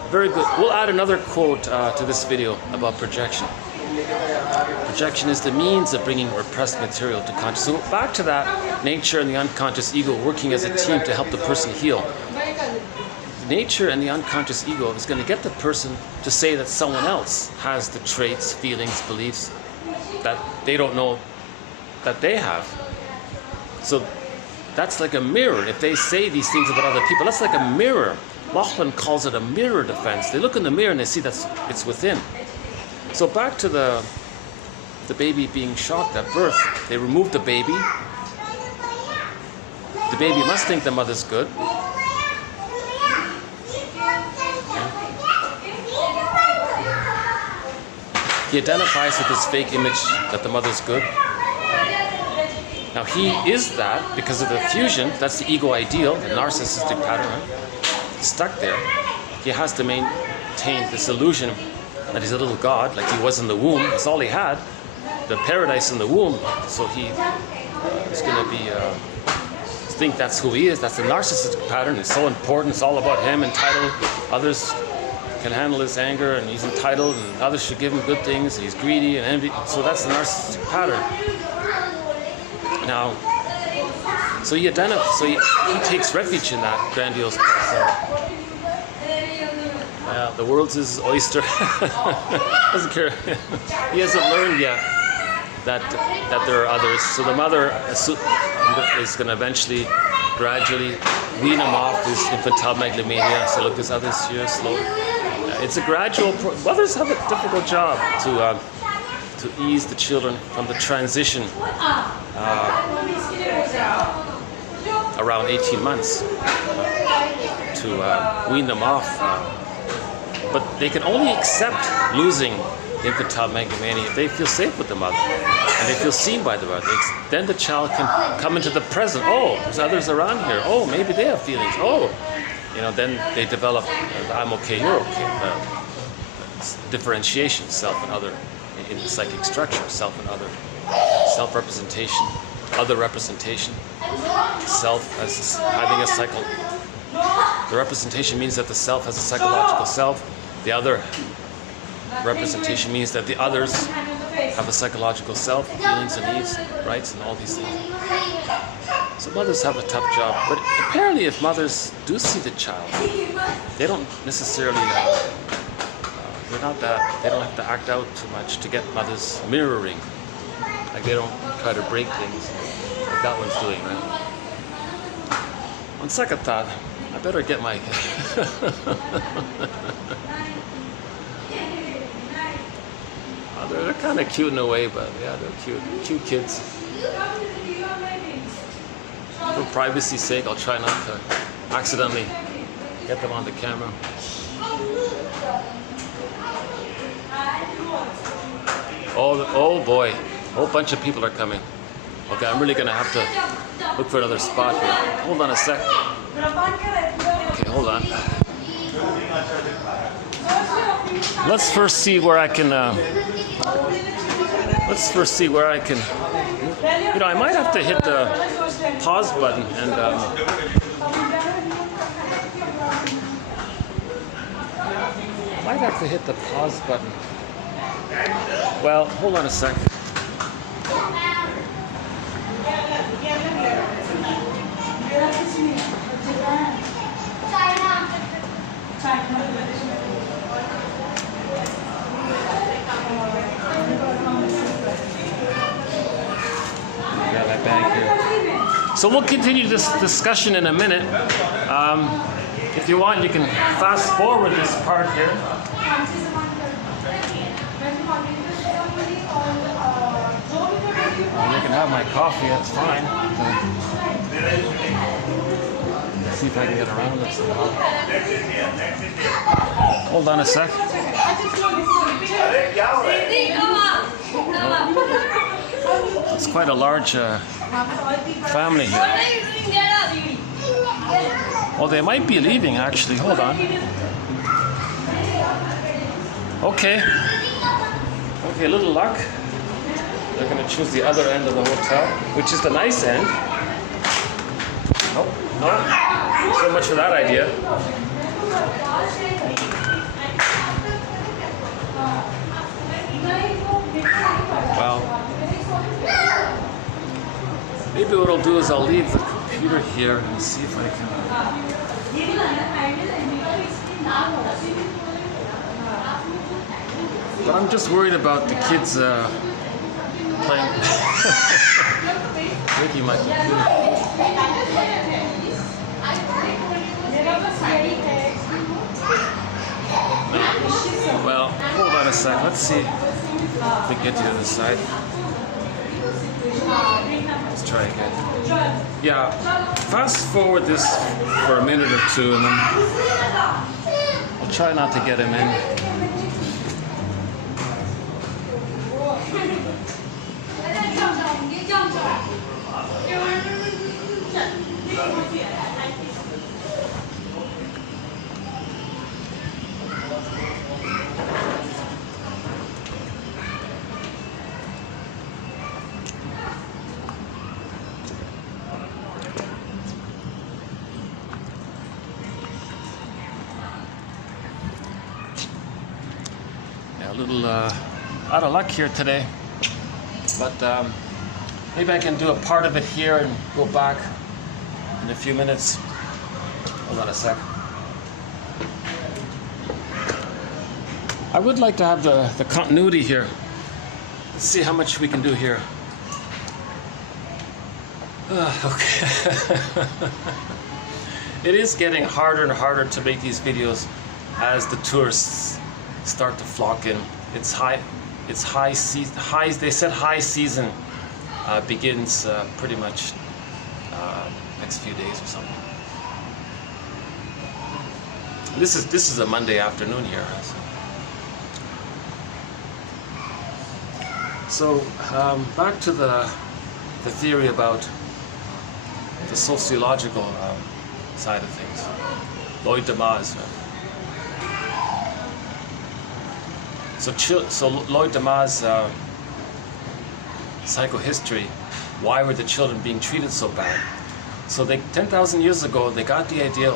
very good. We'll add another quote to this video about projection. Projection is the means of bringing repressed material to consciousness. So back to that, nature and the unconscious ego working as a team to help the person heal. Nature and the unconscious ego is going to get the person to say that someone else has the traits, feelings, beliefs that they don't know that they have. So that's like a mirror. If they say these things about other people, that's like a mirror Lachlan calls it a mirror defense. They look in the mirror and they see that it's within. So back to the baby being shocked at birth. They remove the baby. The baby must think the mother's good. He identifies with his fake image that the mother's good. Now he is that because of the fusion. That's the ego ideal, the narcissistic pattern. Right? He's stuck there. He has to maintain this illusion that he's a little god, like he was in the womb. That's all he had, the paradise in the womb. So he is going to be think that's who he is. That's the narcissistic pattern. It's so important. It's all about him, entitled. Others can handle his anger, and he's entitled, and others should give him good things. And he's greedy and envy. So that's the narcissistic pattern. Now, so he takes refuge in that grandiose person. The world's his oyster. Doesn't care. He hasn't learned yet that there are others. So the mother is going to eventually, gradually wean him off his infantile megalomania. So look, there's others here, slowly. It's a gradual. Mothers have a difficult job to ease the children from the transition around 18 months to wean them off. But they can only accept losing the infantile megalomania if they feel safe with the mother and they feel seen by the mother. Then the child can come into the present. Oh, there's others around here. Oh, maybe they have feelings. Oh, then they develop I'm okay, you're okay. Differentiation, self and other in the psychic structure, self and other, self-representation, other representation, self as having a cycle. The representation means that the self has a psychological self. The other representation means that the others have a psychological self, feelings and needs, rights, and all these things. So mothers have a tough job. But apparently if mothers do see the child, they don't necessarily, they don't have to act out too much to get mothers mirroring. Like they don't try to break things like that one's doing, right? On second thought, I better get my... They're kind of cute in a way, but yeah, they're cute. Cute kids. For privacy's sake, I'll try not to accidentally get them on the camera. Oh boy, a whole bunch of people are coming. Okay, I'm really gonna have to look for another spot here. Hold on a sec. Okay, hold on. Let's first see where I can. I might have to hit the pause button and. I might have to hit the pause button. Well, hold on a sec. So we'll continue this discussion in a minute. If you want, you can fast forward this part here. You can have my coffee, that's fine. Let's see if I can get around this somehow. Hold on a sec. It's quite a large family here. Oh, they might be leaving actually. Hold on. Okay, a little luck. They're going to choose the other end of the hotel, which is the nice end. Oh, no. So much for that idea. Well, maybe what I'll do is I'll leave the computer here and see if I can... But I'm just worried about the kids playing... Making my computer. Well, hold on a sec. Let's see if we can get to the other side. Let's try again. Yeah, fast forward this for a minute or two, and then I'll try not to get him in. A little out of luck here today, but maybe I can do a part of it here and go back in a few minutes. Hold on a sec. I would like to have the continuity here. Let's see how much we can do here. Okay. It is getting harder and harder to make these videos as the tourists start to flock in. It's high season. They said high season begins pretty much next few days or something. This is a Monday afternoon here. So back to the theory about the sociological side of things. Lloyd Demas. So Lloyd Demas' psychohistory, why were the children being treated so bad? So 10,000 years ago, they got the idea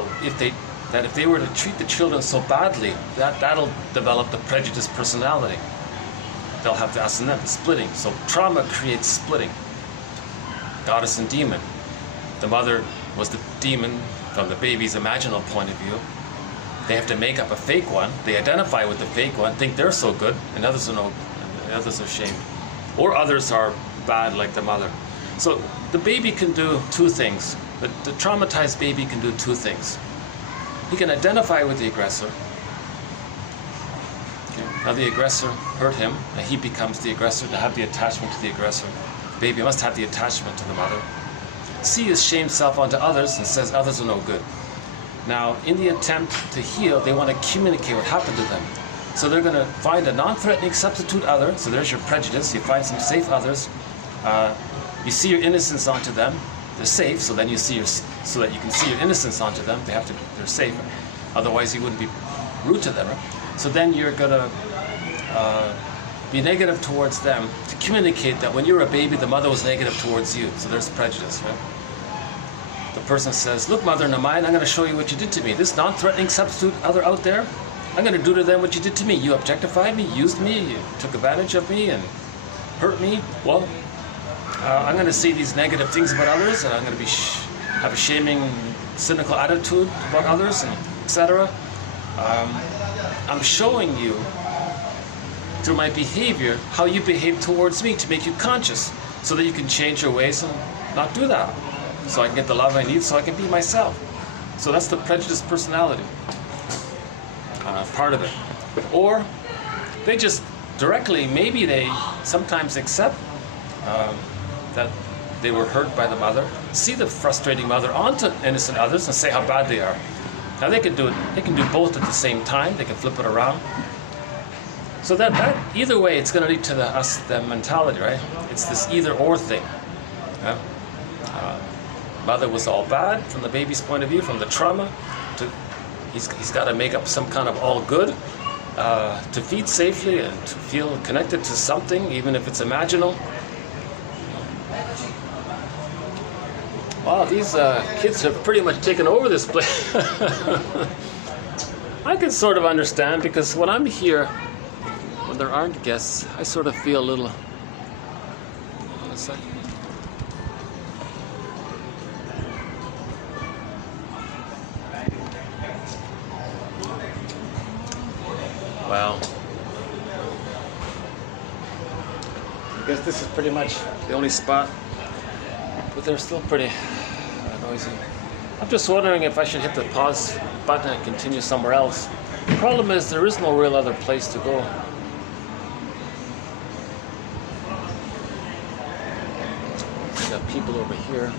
that if they were to treat the children so badly, that'll develop the prejudiced personality. They'll have the ascendant, the splitting. So trauma creates splitting. Goddess and demon. The mother was the demon from the baby's imaginal point of view. They have to make up a fake one. They identify with the fake one, think they're so good, and others are shamed. Or others are bad like the mother. So the baby can do two things. The traumatized baby can do two things. He can identify with the aggressor. Okay. Now the aggressor hurt him, and he becomes the aggressor to have the attachment to the aggressor. The baby must have the attachment to the mother. See his shamed self onto others and says others are no good. Now, in the attempt to heal, they want to communicate what happened to them. So they're going to find a non-threatening substitute other. So there's your prejudice. You find some safe others. You see your innocence onto them. They're safe. So then you see so that you can see your innocence onto them. They're safe. Otherwise, you wouldn't be rude to them. Right? So then you're going to be negative towards them to communicate that when you were a baby, the mother was negative towards you. So there's prejudice, right? The person says, look, mother and mine, I'm going to show you what you did to me. This non-threatening substitute other out there, I'm going to do to them what you did to me. You objectified me, used me, you took advantage of me and hurt me. Well, I'm going to say these negative things about others, and I'm going to have a shaming, cynical attitude about others, and etc. I'm showing you through my behavior how you behave towards me to make you conscious so that you can change your ways and not do that. So I can get the love I need, so I can be myself. So that's the prejudiced personality part of it. Or they just directly, maybe they sometimes accept that they were hurt by the mother, see the frustrating mother onto innocent others and say how bad they are. Now they can do it. They can do both at the same time. They can flip it around. So that either way, it's going to lead to the us-them mentality, right? It's this either-or thing. Yeah? Mother was all bad from the baby's point of view, from the trauma. He's got to make up some kind of all good to feed safely and to feel connected to something, even if it's imaginal. Wow, these kids have pretty much taken over this place. I can sort of understand, because when I'm here, when there aren't guests, I sort of feel a little... Hold on a second. Wow. I guess this is pretty much the only spot, but they're still pretty noisy. I'm just wondering if I should hit the pause button and continue somewhere else. The problem is there is no real other place to go. We got people over here.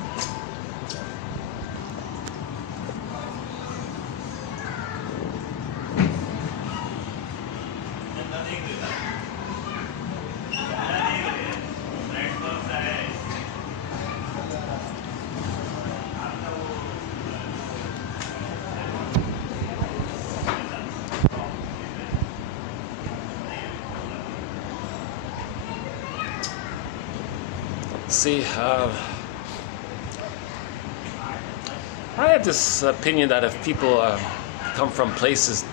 See, I have this opinion that if people come from places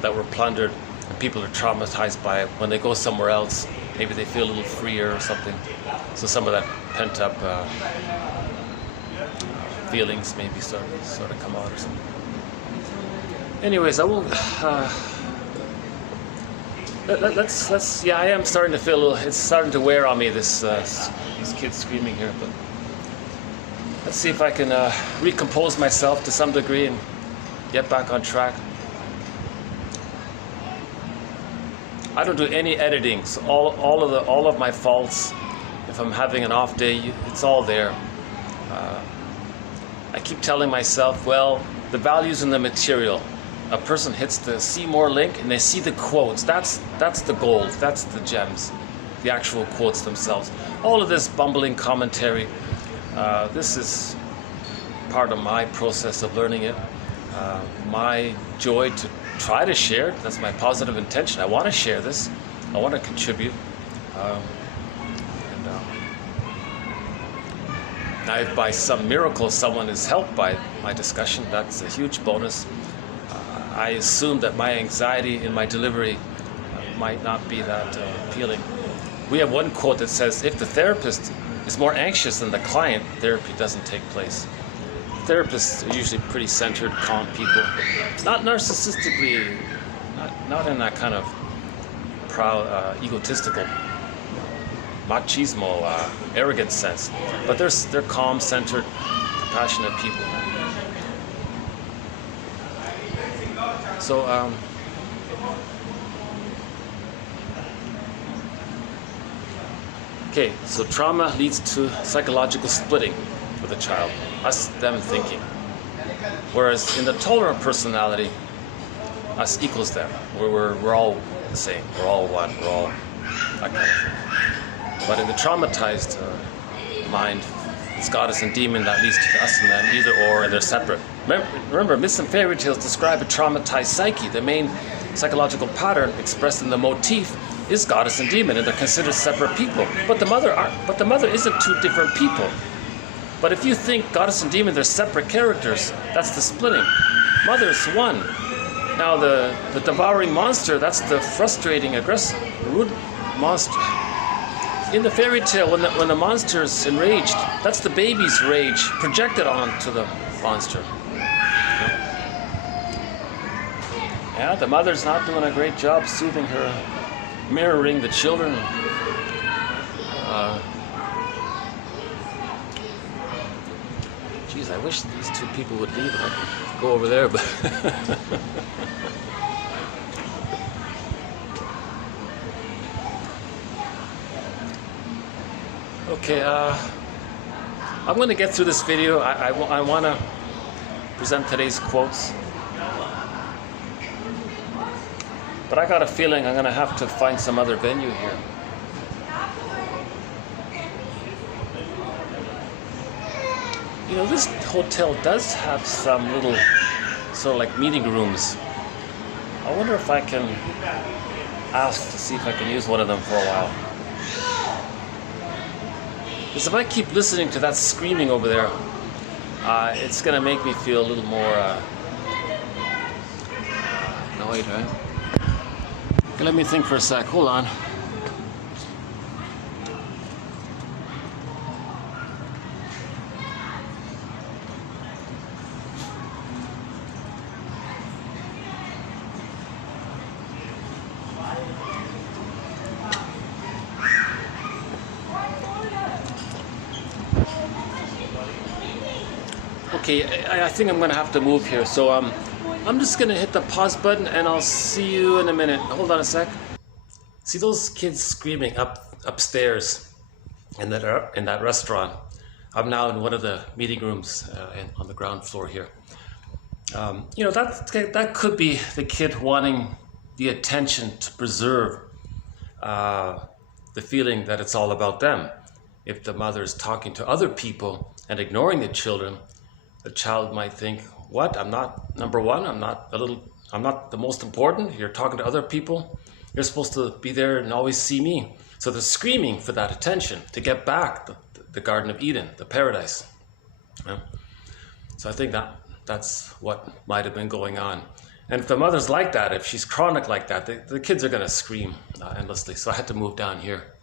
that were plundered and people are traumatized by it, when they go somewhere else, maybe they feel a little freer or something. So some of that pent-up feelings maybe sort of come out or something. Anyways, I will. Let's. Yeah, I am starting to feel a little. It's starting to wear on me. These kids screaming here, but let's see if I can recompose myself to some degree and get back on track. I don't do any editing, so all of my faults. If I'm having an off day, it's all there. I keep telling myself, well, the value's in the material. A person hits the see more link and they see the quotes. That's the gold. That's the gems, the actual quotes themselves. All of this bumbling commentary, this is part of my process of learning it. My joy to try to share it. That's my positive intention. I want to share this. I want to contribute. Now, if by some miracle someone is helped by my discussion, that's a huge bonus. I assume that my anxiety in my delivery might not be that appealing. We have one quote that says, if the therapist is more anxious than the client, therapy doesn't take place. Therapists are usually pretty centered, calm people. Not narcissistically, not in that kind of proud, egotistical, machismo, arrogant sense. But they're calm, centered, compassionate people. So, okay, so trauma leads to psychological splitting with a child, us, them thinking. Whereas in the tolerant personality, us equals them. We're all the same, we're all one, we're all that kind of thing. But in the traumatized mind, it's goddess and demon that leads to us and them, either or, and they're separate. Remember, myths and fairy tales describe a traumatized psyche. The main psychological pattern expressed in the motif is goddess and demon, and they're considered separate people. But the mother isn't two different people. But if you think goddess and demon, they're separate characters, that's the splitting. Mother's one. Now the devouring monster, that's the frustrating, aggressive, rude monster. In the fairy tale, when the monster's enraged, that's the baby's rage projected onto the monster. Yeah, the mother's not doing a great job soothing her, mirroring the children. Geez, I wish these two people would leave and I could go over there, but okay, I'm going to get through this video. I want to present today's quotes. But I got a feeling I'm going to have to find some other venue here. You know, this hotel does have some little sort of like meeting rooms. I wonder if I can ask to see if I can use one of them for a while. Because if I keep listening to that screaming over there, it's going to make me feel a little more annoyed, right? Okay, let me think for a sec. Hold on. Okay, I think I'm going to have to move here. So I'm just gonna hit the pause button and I'll see you in a minute. Hold on a sec. See those kids screaming upstairs in that restaurant. I'm now in one of the meeting rooms on the ground floor here. You know, that could be the kid wanting the attention to preserve the feeling that it's all about them. If the mother is talking to other people and ignoring the children, the child might think, what? I'm not number one. I'm not the most important. You're talking to other people. You're supposed to be there and always see me. So they're screaming for that attention to get back the Garden of Eden, the paradise. Yeah. So I think that's what might have been going on. And if the mother's like that, if she's chronic like that, the kids are going to scream endlessly. So I had to move down here.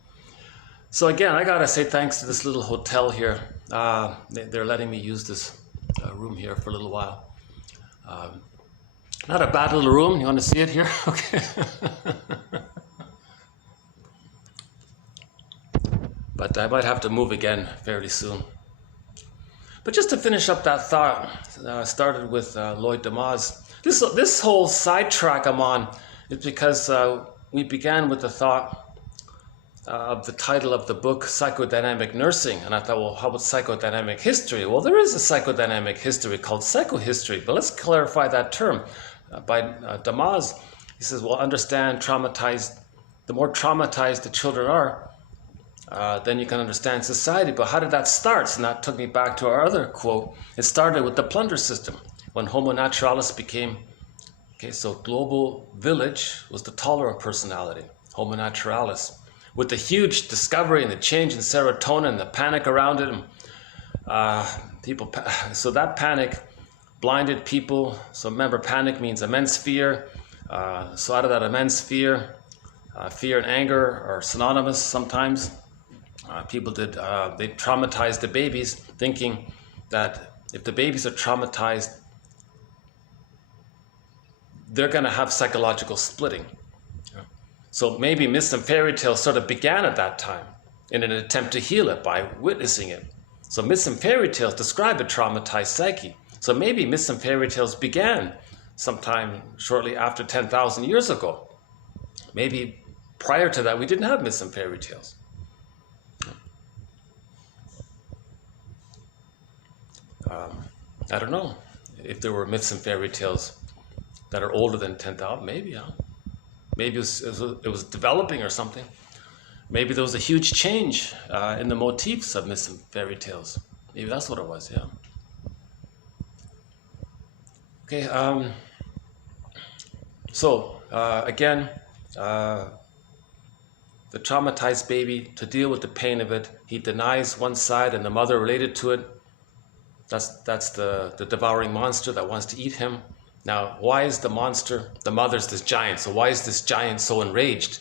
So again, I got to say thanks to this little hotel here. They're letting me use this room here for a little while. Not a bad little room. You want to see it here? Okay. But I might have to move again fairly soon. But just to finish up that thought, started with Lloyd Demas. This whole sidetrack I'm on is because we began with the thought of the title of the book, Psychodynamic Nursing. And I thought, well, how about psychodynamic history? Well, there is a psychodynamic history called psychohistory, but let's clarify that term. By Demas, he says, well, understand the more traumatized the children are, then you can understand society. But how did that start? And that took me back to our other quote. It started with the plunder system. When Homo naturalis became, so global village was the tolerant personality, Homo naturalis. With the huge discovery and the change in serotonin, the panic around it, so that panic blinded people. So remember, panic means immense fear. So out of that immense fear, fear and anger are synonymous sometimes. People they traumatized the babies, thinking that if the babies are traumatized, they're going to have psychological splitting. So maybe myths and fairy tales sort of began at that time in an attempt to heal it by witnessing it. So myths and fairy tales describe a traumatized psyche. So maybe myths and fairy tales began sometime shortly after 10,000 years ago. Maybe prior to that, we didn't have myths and fairy tales. I don't know if there were myths and fairy tales that are older than 10,000. Maybe, huh? Maybe it was developing or something. Maybe there was a huge change in the motifs of myths and fairy tales. Maybe that's what it was, yeah. Okay, so again, the traumatized baby, to deal with the pain of it, he denies one side and the mother related to it. That's the devouring monster that wants to eat him. Now, why is the monster, the mother's this giant, so why is this giant so enraged?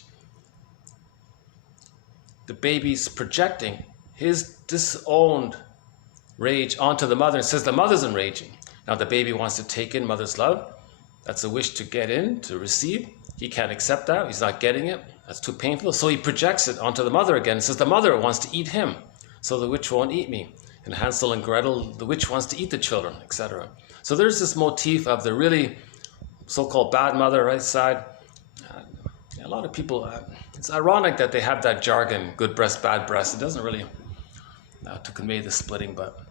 The baby's projecting his disowned rage onto the mother and says the mother's enraging. Now the baby wants to take in mother's love. That's a wish to get in, to receive. He can't accept that. He's not getting it. That's too painful. So he projects it onto the mother again and says the mother wants to eat him. So the witch won't eat me. And Hansel and Gretel, the witch wants to eat the children, etc. So there's this motif of the really so-called bad mother, right side. A lot of people, it's ironic that they have that jargon, good breast, bad breast. It doesn't really to convey the splitting, but.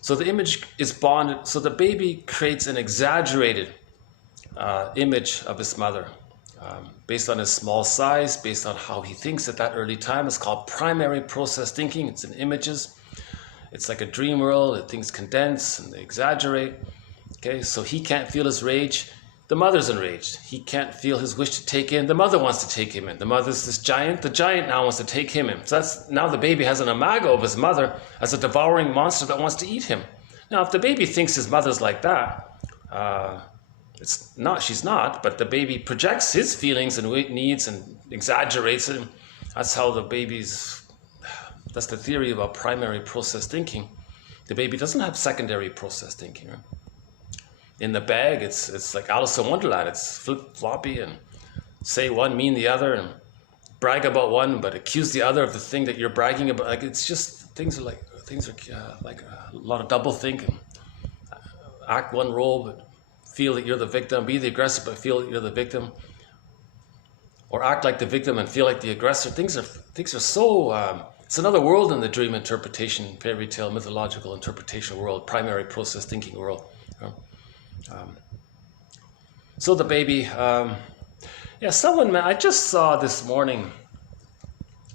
So the image is bonded, so the baby creates an exaggerated image of his mother based on his small size, based on how he thinks at that early time. It's called primary process thinking. It's in images. It's like a dream world. Things condense and they exaggerate. Okay, so he can't feel his rage. The mother's enraged. He can't feel his wish to take in. The mother wants to take him in. The mother's this giant. The giant now wants to take him in. So that's now the baby has an imago of his mother as a devouring monster that wants to eat him. Now, if the baby thinks his mother's like that, it's not. She's not. But the baby projects his feelings and needs and exaggerates it. That's how the baby's. That's the theory about primary process thinking. The baby doesn't have secondary process thinking. Right? In the bag, it's like Alice in Wonderland. It's flip-floppy and say one, mean the other, and brag about one, but accuse the other of the thing that you're bragging about. Like it's just things are like a lot of double think and act one role, but feel that you're the victim, be the aggressor but feel that you're the victim, or act like the victim and feel like the aggressor. Things are so, it's another world in the dream interpretation, fairy tale, mythological interpretation world, primary process thinking world. So the baby, someone, I just saw this morning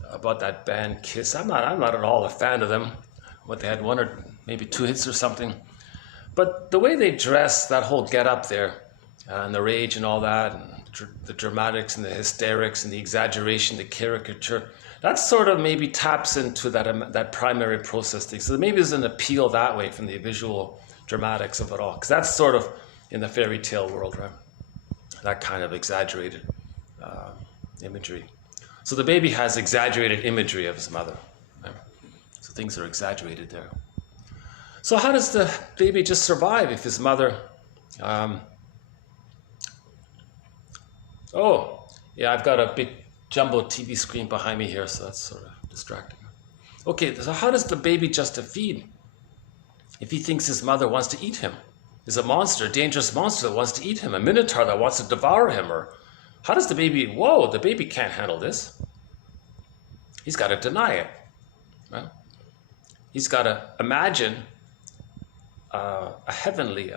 about that band Kiss. I'm not at all a fan of them. What, they had one or maybe two hits or something. But the way they dress, that whole get up there, and the rage and all that, and the dramatics and the hysterics and the exaggeration, the caricature, that sort of maybe taps into that primary process thing. So maybe there's an appeal that way from the visual dramatics of it all, because that's sort of in the fairy tale world, right? That kind of exaggerated imagery. So the baby has exaggerated imagery of his mother, right? So things are exaggerated there. So how does the baby just survive if his mother... oh, yeah, I've got a big jumbo TV screen behind me here, so that's sort of distracting. Okay, so how does the baby just feed if he thinks his mother wants to eat him? Is a monster, a dangerous monster that wants to eat him, a minotaur that wants to devour him, or how does the baby... Whoa, the baby can't handle this. He's got to deny it, right? He's got to imagine a heavenly,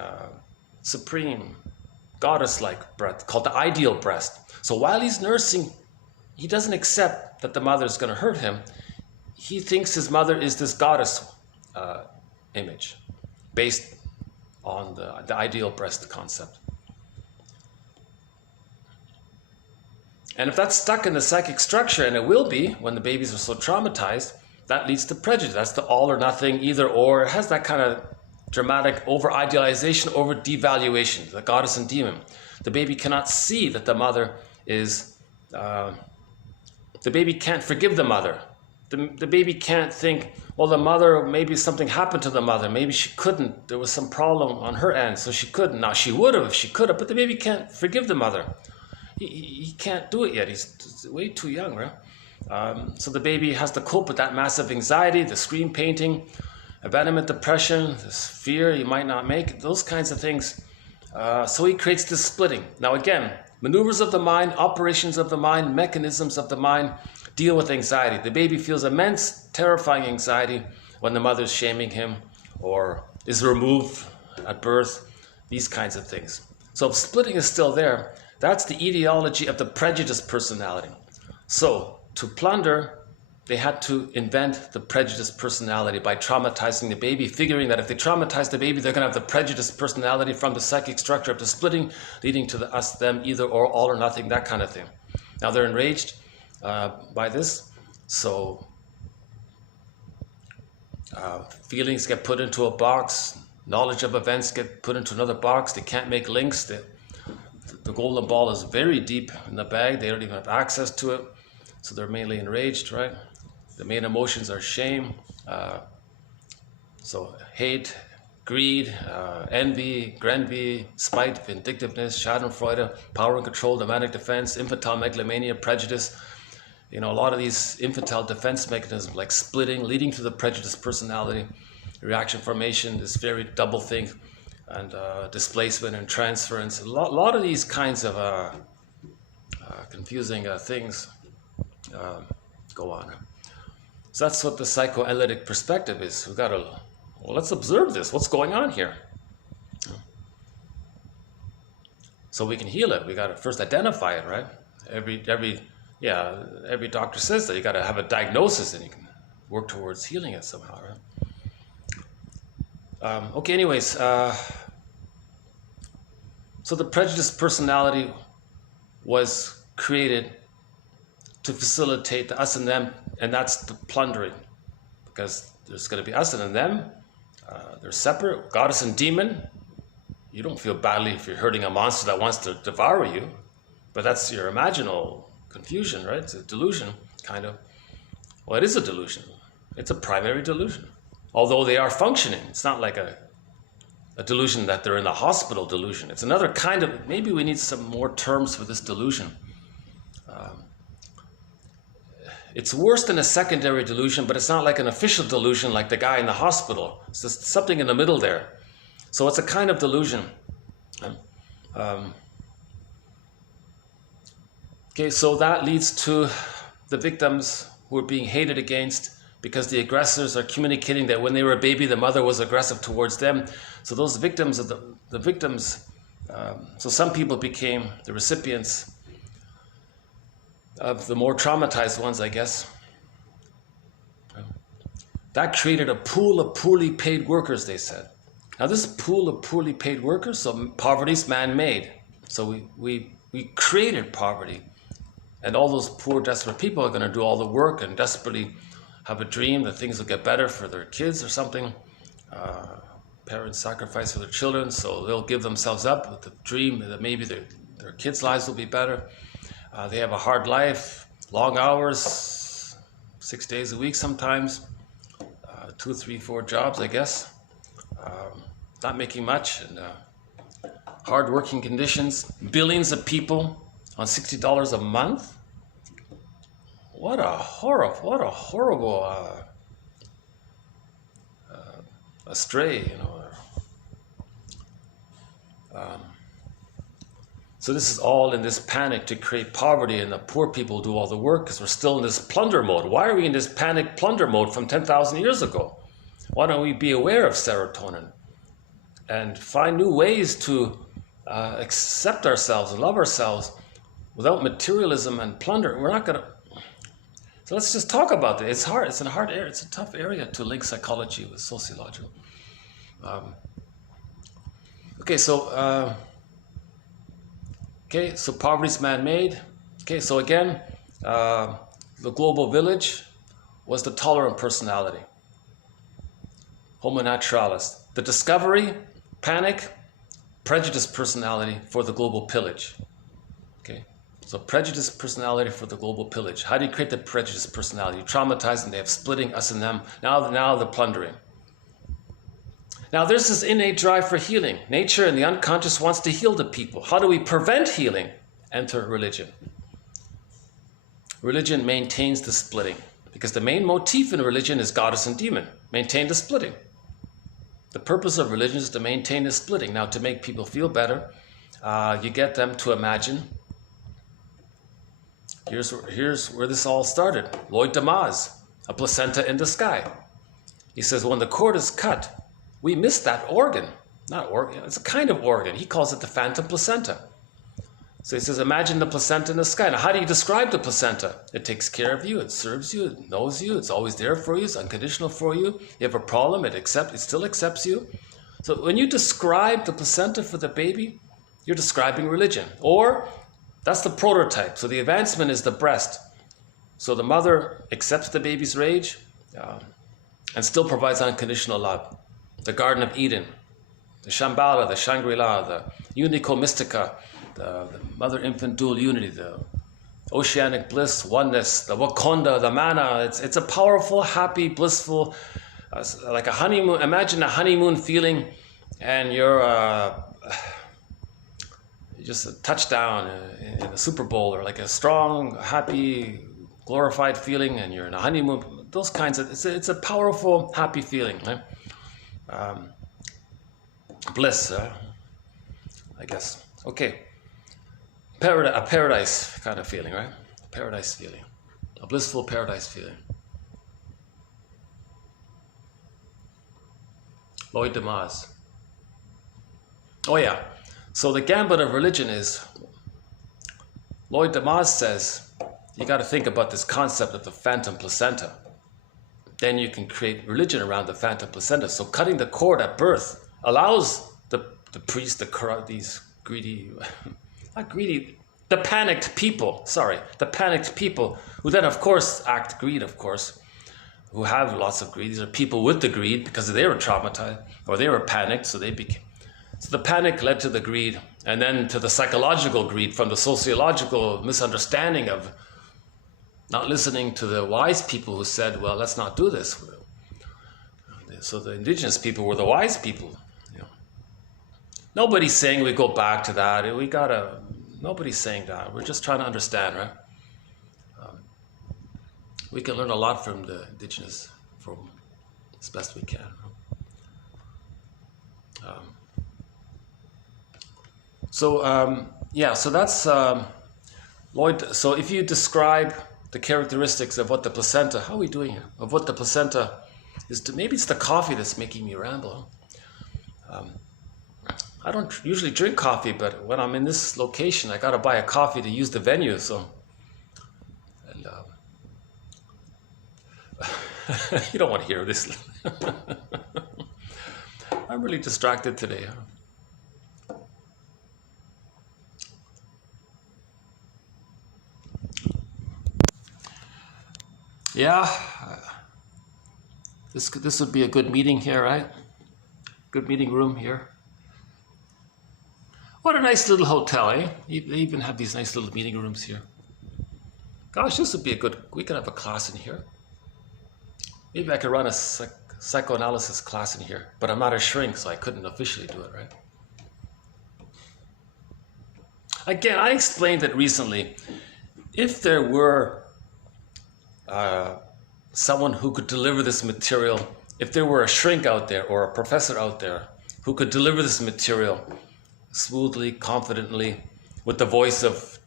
supreme, goddess-like breath called the ideal breast. So while he's nursing, he doesn't accept that the mother is going to hurt him. He thinks his mother is this goddess image based on the ideal breast concept. And if that's stuck in the psychic structure, and it will be when the babies are so traumatized, that leads to prejudice. That's the all or nothing, either or. It has that kind of dramatic over-idealization, over-devaluation, the goddess and demon. The baby cannot see that the mother is... the baby can't forgive the mother. The baby can't think, well, the mother, maybe something happened to the mother. Maybe she couldn't. There was some problem on her end, so she couldn't. Now, she would have if she could have, but the baby can't forgive the mother. He can't do it yet. He's way too young, right? So the baby has to cope with that massive anxiety, the screen painting, abandonment depression, this fear he might not make it, those kinds of things. So he creates this splitting. Now again, maneuvers of the mind, operations of the mind, mechanisms of the mind deal with anxiety. The baby feels immense, terrifying anxiety when the mother's shaming him or is removed at birth, these kinds of things. So if splitting is still there, that's the etiology of the prejudiced personality. So to plunder, they had to invent the prejudiced personality by traumatizing the baby, figuring that if they traumatize the baby, they're going to have the prejudiced personality from the psychic structure of the splitting, leading to the us, them, either or, all or nothing, that kind of thing. Now they're enraged by this, so feelings get put into a box, knowledge of events get put into another box, they can't make links, the golden ball is very deep in the bag, they don't even have access to it, so they're mainly enraged, right? The main emotions are shame, so hate, greed, envy, grenvy, spite, vindictiveness, schadenfreude, power and control, demonic defense, infantile megalomania, prejudice. You know, a lot of these infantile defense mechanisms like splitting, leading to the prejudiced personality, reaction formation, this very double think, and displacement and transference. A lot of these kinds of confusing things go on. So that's what the psychoanalytic perspective is. We've got to, well, let's observe this. What's going on here? So we can heal it. We got to first identify it, right? Every doctor says that you got to have a diagnosis and you can work towards healing it somehow, right? Okay, anyways, so the prejudiced personality was created to facilitate the us and them, and that's the plundering, because there's going to be us and them. They're separate, goddess and demon. You don't feel badly if you're hurting a monster that wants to devour you, but that's your imaginal confusion, right? It's a delusion, kind of. Well, it is a delusion. It's a primary delusion. Although they are functioning, it's not like a delusion that they're in the hospital delusion. It's another kind of, maybe we need some more terms for this delusion. It's worse than a secondary delusion, but it's not like an official delusion like the guy in the hospital. It's just something in the middle there. So it's a kind of delusion. Okay, so that leads to the victims who are being hated against because the aggressors are communicating that when they were a baby, the mother was aggressive towards them. So those victims of the victims, so some people became the recipients of the more traumatized ones, I guess. That created a pool of poorly paid workers, they said. Now this pool of poorly paid workers, so poverty is man-made. So we created poverty. And all those poor, desperate people are going to do all the work and desperately have a dream that things will get better for their kids or something. Parents sacrifice for their children, so they'll give themselves up with the dream that maybe their kids' lives will be better. They have a hard life, long hours, 6 days a week sometimes, 2, 3, 4 jobs, I guess. Not making much, and hard working conditions. Billions of people on $60 a month. What a horrible astray, you know. So this is all in this panic to create poverty, and the poor people do all the work because we're still in this plunder mode. Why are we in this panic plunder mode from 10,000 years ago? Why don't we be aware of serotonin and find new ways to accept ourselves and love ourselves without materialism and plunder? We're not going to. So let's just talk about it. It's hard. It's a hard area. It's a tough area to link psychology with sociological. Okay, so poverty's man-made. Okay, so again, the global village was the tolerant personality, Homo naturalis. The discovery, panic, prejudiced personality for the global pillage. Okay, so prejudiced personality for the global pillage. How do you create the prejudiced personality? You traumatize them. They have splitting, us and them. Now the plundering. Now there's this innate drive for healing. Nature and the unconscious wants to heal the people. How do we prevent healing? Enter religion. Religion maintains the splitting because the main motif in religion is goddess and demon. Maintain the splitting. The purpose of religion is to maintain the splitting. Now, to make people feel better, you get them to imagine. Here's where this all started. Lloyd Damas, a placenta in the sky. He says, when the cord is cut, we miss that organ. Not organ, it's a kind of organ. He calls it the phantom placenta. So he says, imagine the placenta in the sky. Now, how do you describe the placenta? It takes care of you, it serves you, it knows you, it's always there for you, it's unconditional for you. You have a problem, it still accepts you. So when you describe the placenta for the baby, you're describing religion. Or that's the prototype. So the advancement is the breast. So the mother accepts the baby's rage and still provides unconditional love. The Garden of Eden, the Shambhala, the Shangri-La, the Unico Mystica, the mother-infant dual unity, the oceanic bliss, oneness, the Wakanda, the mana. It's a powerful, happy, blissful, like a honeymoon. Imagine a honeymoon feeling, and you're just a touchdown in the Super Bowl, or like a strong, happy, glorified feeling, and you're in a honeymoon. Those kinds of, it's a powerful, happy feeling, right? Bliss, I guess. Okay. A paradise kind of feeling, right? Paradise feeling. A blissful paradise feeling. Lloyd Damas. Oh yeah. So the gambit of religion is, Lloyd Damas says, you got to think about this concept of the phantom placenta. Then you can create religion around the phantom placenta. So cutting the cord at birth allows the priest, these greedy, not greedy, the panicked people, who then of course act greed, of course, who have lots of greed. These are people with the greed because they were traumatized or they were panicked, so they became. So the panic led to the greed, and then to the psychological greed from the sociological misunderstanding of not listening to the wise people who said, well, let's not do this. So the indigenous people were the wise people. You know. Nobody's saying we go back to that. Nobody's saying that. We're just trying to understand, right? We can learn a lot from the indigenous, as best we can. So yeah, so that's Lloyd. So if you describe the characteristics of what the placenta, how are we doing here? Of what the placenta is, maybe it's the coffee that's making me ramble. I don't usually drink coffee, but when I'm in this location, I got to buy a coffee to use the venue. So, and you don't want to hear this. I'm really distracted today. Yeah, this would be a good meeting here, right? Good meeting room here. What a nice little hotel, eh? They even have these nice little meeting rooms here. Gosh, this would be a good, we could have a class in here. Maybe I could run a psychoanalysis class in here, but I'm not a shrink, so I couldn't officially do it, right? Again, I explained it recently. If there were someone who could deliver this material, if there were a shrink out there or a professor out there who could deliver this material smoothly, confidently, with the voice of,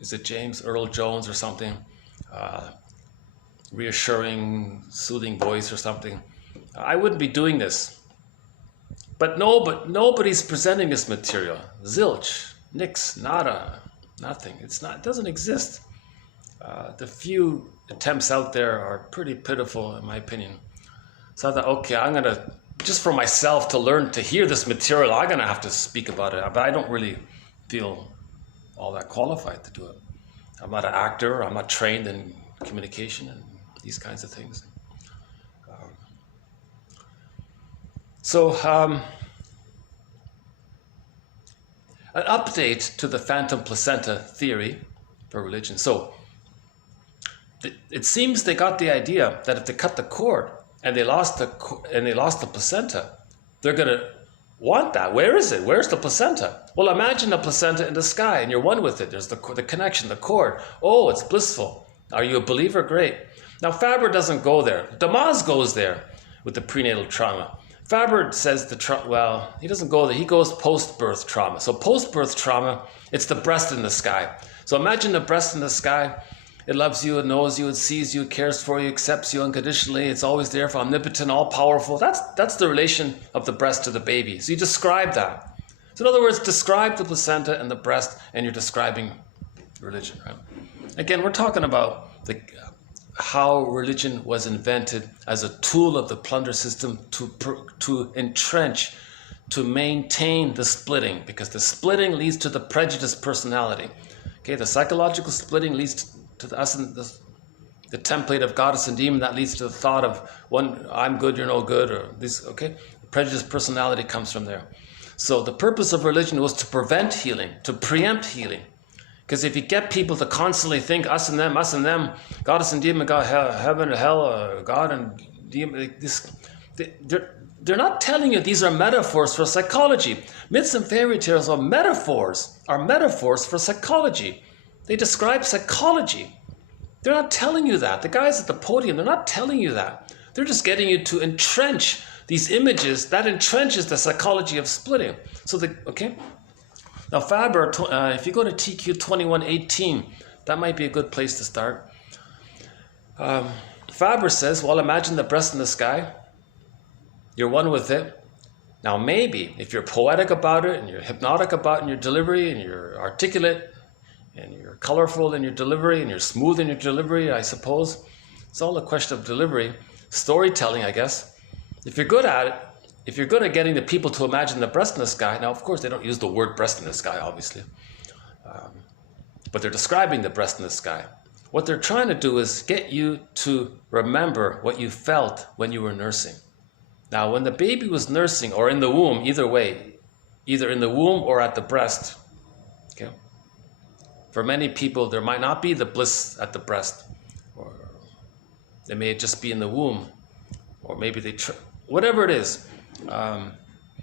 is it James Earl Jones or something? Reassuring, soothing voice or something. I wouldn't be doing this. But nobody's presenting this material. Zilch, nix, nada, nothing. It doesn't exist. The few attempts out there are pretty pitiful, in my opinion. So I thought, okay, I'm gonna, just for myself to learn to hear this material, I'm gonna have to speak about it. But I don't really feel all that qualified to do it. I'm not an actor. I'm not trained in communication and these kinds of things. An update to the Phantom Placenta theory for religion. So it seems they got the idea that if they cut the cord and they lost the placenta, they're going to want that. Where is it? Where's the placenta? Well, imagine a placenta in the sky and you're one with it. There's the connection, the cord. Oh, it's blissful. Are you a believer? Great. Now, Faber doesn't go there. Damas goes there with the prenatal trauma. Faber says well, he doesn't go there. He goes post-birth trauma. So post-birth trauma, it's the breast in the sky. So imagine the breast in the sky. It loves you, it knows you, it sees you, it cares for you, accepts you unconditionally. It's always there for omnipotent, all-powerful. That's the relation of the breast to the baby. So you describe that. So in other words, describe the placenta and the breast, and you're describing religion, right? Again, we're talking about how religion was invented as a tool of the plunder system to entrench, to maintain the splitting, because the splitting leads to the prejudiced personality. Okay, the psychological splitting leads to us and the template of goddess and demon, that leads to the thought of one, I'm good, you're no good, or this. Okay, the prejudiced personality comes from there. So the purpose of religion was to prevent healing, to preempt healing. Because if you get people to constantly think us and them, goddess and demon, God, heaven and hell, God and demon, they're not telling you these are metaphors for psychology. Myths and fairy tales are metaphors for psychology. They describe psychology. They're not telling you that. The guys at the podium, they're not telling you that. They're just getting you to entrench these images that entrenches the psychology of splitting. So okay? Now Faber, if you go to TQ 2118, that might be a good place to start. Faber says, well, imagine the breast in the sky. You're one with it. Now maybe, if you're poetic about it, and you're hypnotic about it in your delivery, and you're articulate, and you're colorful in your delivery, and you're smooth in your delivery, I suppose. It's all a question of delivery. Storytelling, I guess. If you're good at it, if you're good at getting the people to imagine the breast in the sky, now of course they don't use the word breast in the sky, obviously. But they're describing the breast in the sky. What they're trying to do is get you to remember what you felt when you were nursing. Now, when the baby was nursing, or in the womb, either way, either in the womb or at the breast, okay? For many people, there might not be the bliss at the breast, or they may just be in the womb, or maybe whatever it is.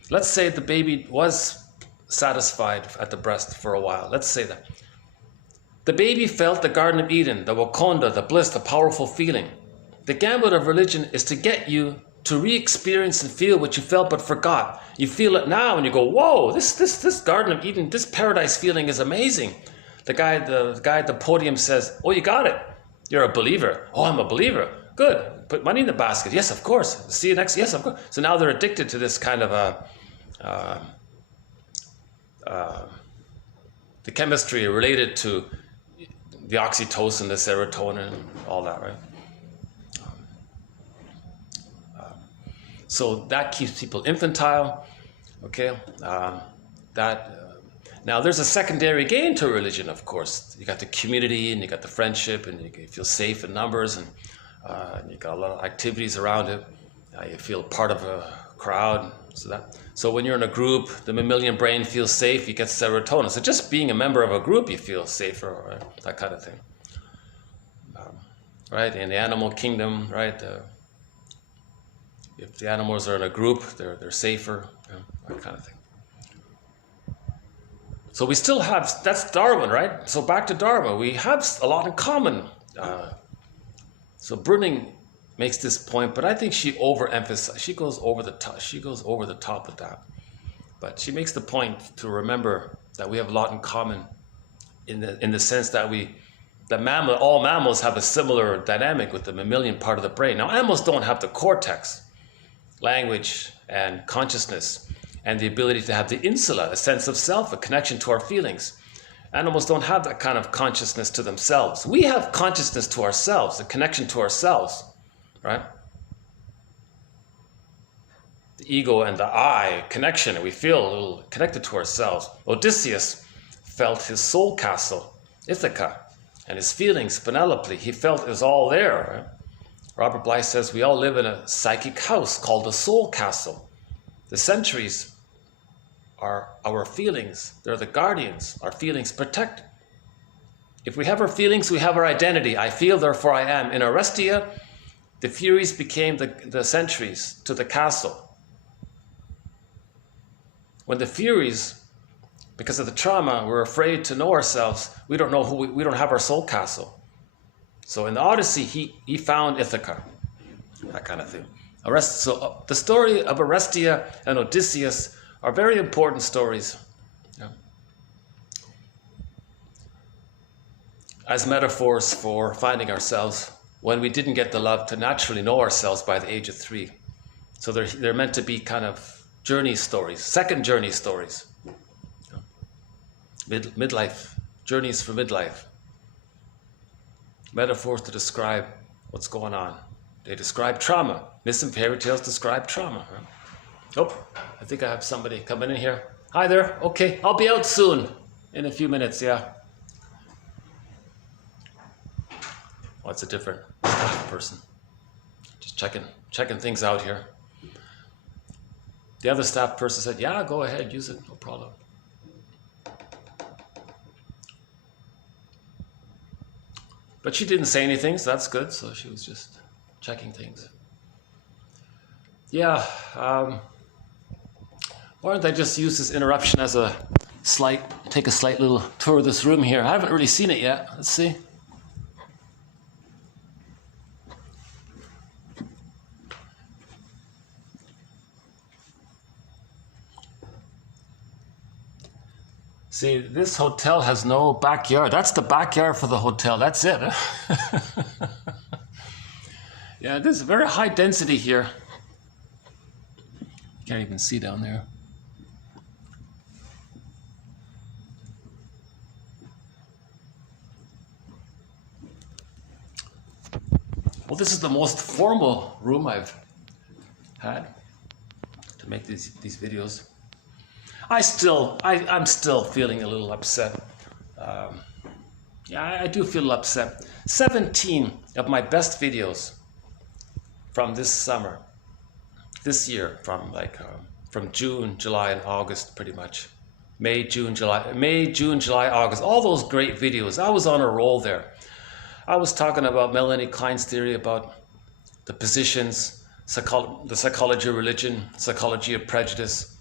Let's say the baby was satisfied at the breast for a while. Let's say that. The baby felt the Garden of Eden, the Wakonda, the bliss, the powerful feeling. The gambit of religion is to get you to re-experience and feel what you felt but forgot. You feel it now and you go, whoa, this Garden of Eden, this paradise feeling is amazing. The guy at the podium says, oh, you got it. You're a believer. Oh, I'm a believer. Good. Put money in the basket. Yes, of course. See you next. Yes, of course. So now they're addicted to this kind of the chemistry related to the oxytocin, the serotonin, all that, right? So that keeps people infantile, okay? Now there's a secondary gain to religion, of course. You got the community and you got the friendship and you feel safe in numbers and you got a lot of activities around it. You feel part of a crowd. So when you're in a group, the mammalian brain feels safe, you get serotonin. So just being a member of a group, you feel safer, right? That kind of thing. Right, in the animal kingdom, right? If the animals are in a group, they're safer, that kind of thing. So we still have, that's Darwin, right? So back to Darwin, we have a lot in common. So Bruning makes this point, but I think she overemphasizes, she goes over the top with that. But she makes the point to remember that we have a lot in common in the sense that all mammals have a similar dynamic with the mammalian part of the brain. Now animals don't have the cortex, language and consciousness, and the ability to have the insula, a sense of self, a connection to our feelings. Animals don't have that kind of consciousness to themselves. We have consciousness to ourselves, a connection to ourselves, right? The ego and the I, connection, and we feel a little connected to ourselves. Odysseus felt his soul castle, Ithaca, and his feelings, Penelope. He felt it was all there, right? Robert Bly says we all live in a psychic house called the soul castle. The centuries are our feelings. They're the guardians. Our feelings protect. If we have our feelings, we have our identity. I feel, therefore I am. In Orestia, the Furies became the sentries to the castle. When the Furies, because of the trauma, were afraid to know ourselves, we don't know we don't have our soul castle. So in the Odyssey, he found Ithaca, that kind of thing. So the story of Orestia and Odysseus are very important stories, yeah, as metaphors for finding ourselves when we didn't get the love to naturally know ourselves by the age of 3. So they're meant to be kind of journey stories, second journey stories, yeah. Midlife, journeys for midlife. Metaphors to describe what's going on. They describe trauma. Myths and fairy tales describe trauma. Right? Oh, I think I have somebody coming in here. Hi there. Okay, I'll be out soon. In a few minutes, yeah. Oh, it's a different staff person. Just checking things out here. The other staff person said, yeah, go ahead, use it, no problem. But she didn't say anything, so that's good. So she was just checking things. Yeah, why don't I just use this interruption as take a slight little tour of this room here. I haven't really seen it yet. Let's see. See, this hotel has no backyard. That's the backyard for the hotel. That's it. Yeah, there's very high density here. Can't even see down there. Well, this is the most formal room I've had to make these videos. I'm still feeling a little upset. Yeah, I do feel upset. 17 of my best videos from this summer, this year, from June, July, and August, pretty much. May, June, July, August. All those great videos. I was on a roll there. I was talking about Melanie Klein's theory about the positions, the psychology of religion, psychology of prejudice.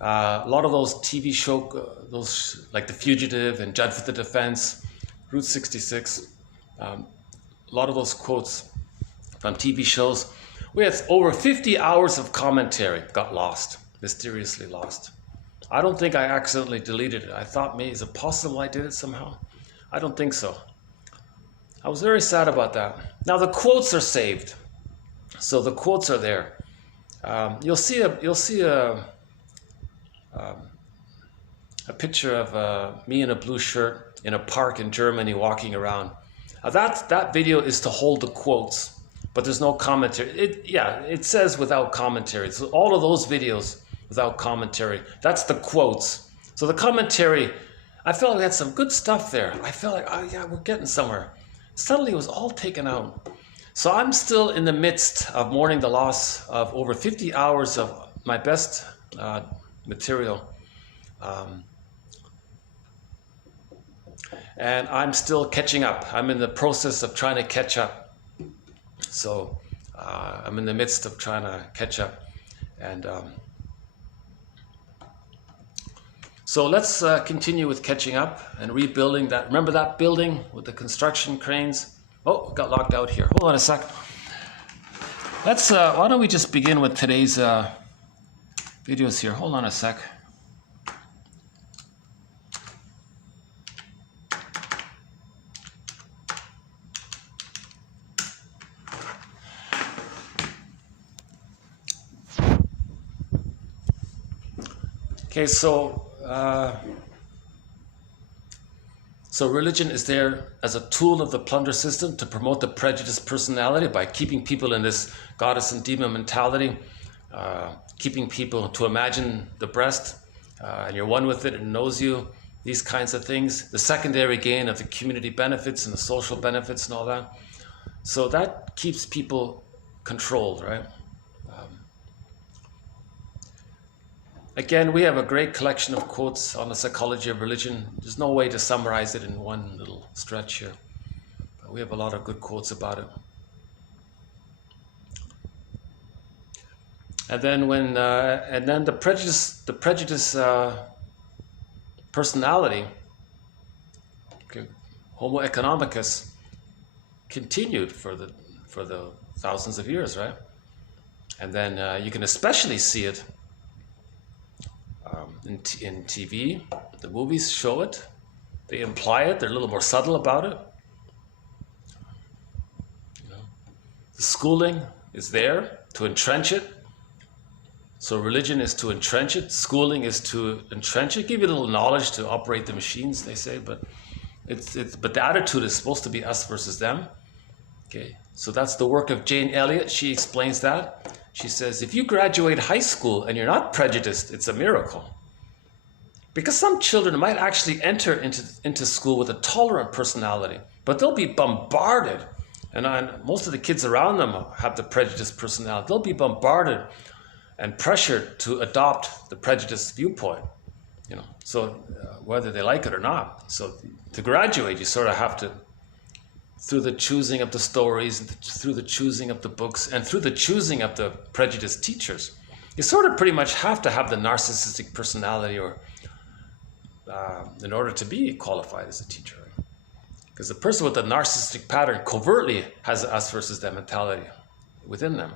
A lot of those TV shows, those like The Fugitive and Judge for the Defense, Route 66, a lot of those quotes from TV shows We had over 50 hours of commentary got lost, mysteriously lost. I don't think I accidentally deleted it. I thought, maybe, is it possible I did it somehow? I don't think so. I was very sad about that. Now the quotes are saved, so the quotes are there. You'll see a picture of me in a blue shirt in a park in Germany walking around. That video is to hold the quotes, but there's no commentary. It says without commentary. So all of those videos without commentary, that's the quotes. So the commentary, I felt we had some good stuff there. I felt like, oh yeah, we're getting somewhere. Suddenly it was all taken out. So I'm still in the midst of mourning the loss of over 50 hours of my best material. And I'm still catching up. I'm in the process of trying to catch up. So I'm in the midst of trying to catch up. And so let's continue with catching up and rebuilding that. Remember that building with the construction cranes? Oh, got locked out here. Hold on a sec. Let's, why don't we just begin with today's videos here. Hold on a sec. Okay, so religion is there as a tool of the plunder system to promote the prejudiced personality by keeping people in this goddess and demon mentality, keeping people to imagine the breast, and you're one with it and knows you, these kinds of things. The secondary gain of the community benefits and the social benefits and all that. So that keeps people controlled, right? Again, we have a great collection of quotes on the psychology of religion. There's no way to summarize it in one little stretch here. But we have a lot of good quotes about it. And then the prejudice personality, okay, Homo economicus, continued for the thousands of years, right? And then you can especially see it in TV. The movies show it. They imply it. They're a little more subtle about it. You know, the schooling is there to entrench it. So religion is to entrench it. Schooling is to entrench it. Give you a little knowledge to operate the machines, they say, but but the attitude is supposed to be us versus them. Okay, so that's the work of Jane Elliott. She explains that. She says, if you graduate high school and you're not prejudiced, it's a miracle. Because some children might actually enter into school with a tolerant personality, but they'll be bombarded. And most of the kids around them have the prejudiced personality. They'll be bombarded and pressured to adopt the prejudiced viewpoint. You know, so whether they like it or not. So to graduate, you sort of have to, through the choosing of the stories, through the choosing of the books, and through the choosing of the prejudiced teachers, you sort of pretty much have to have the narcissistic personality or in order to be qualified as a teacher. Because the person with the narcissistic pattern covertly has us versus them mentality within them.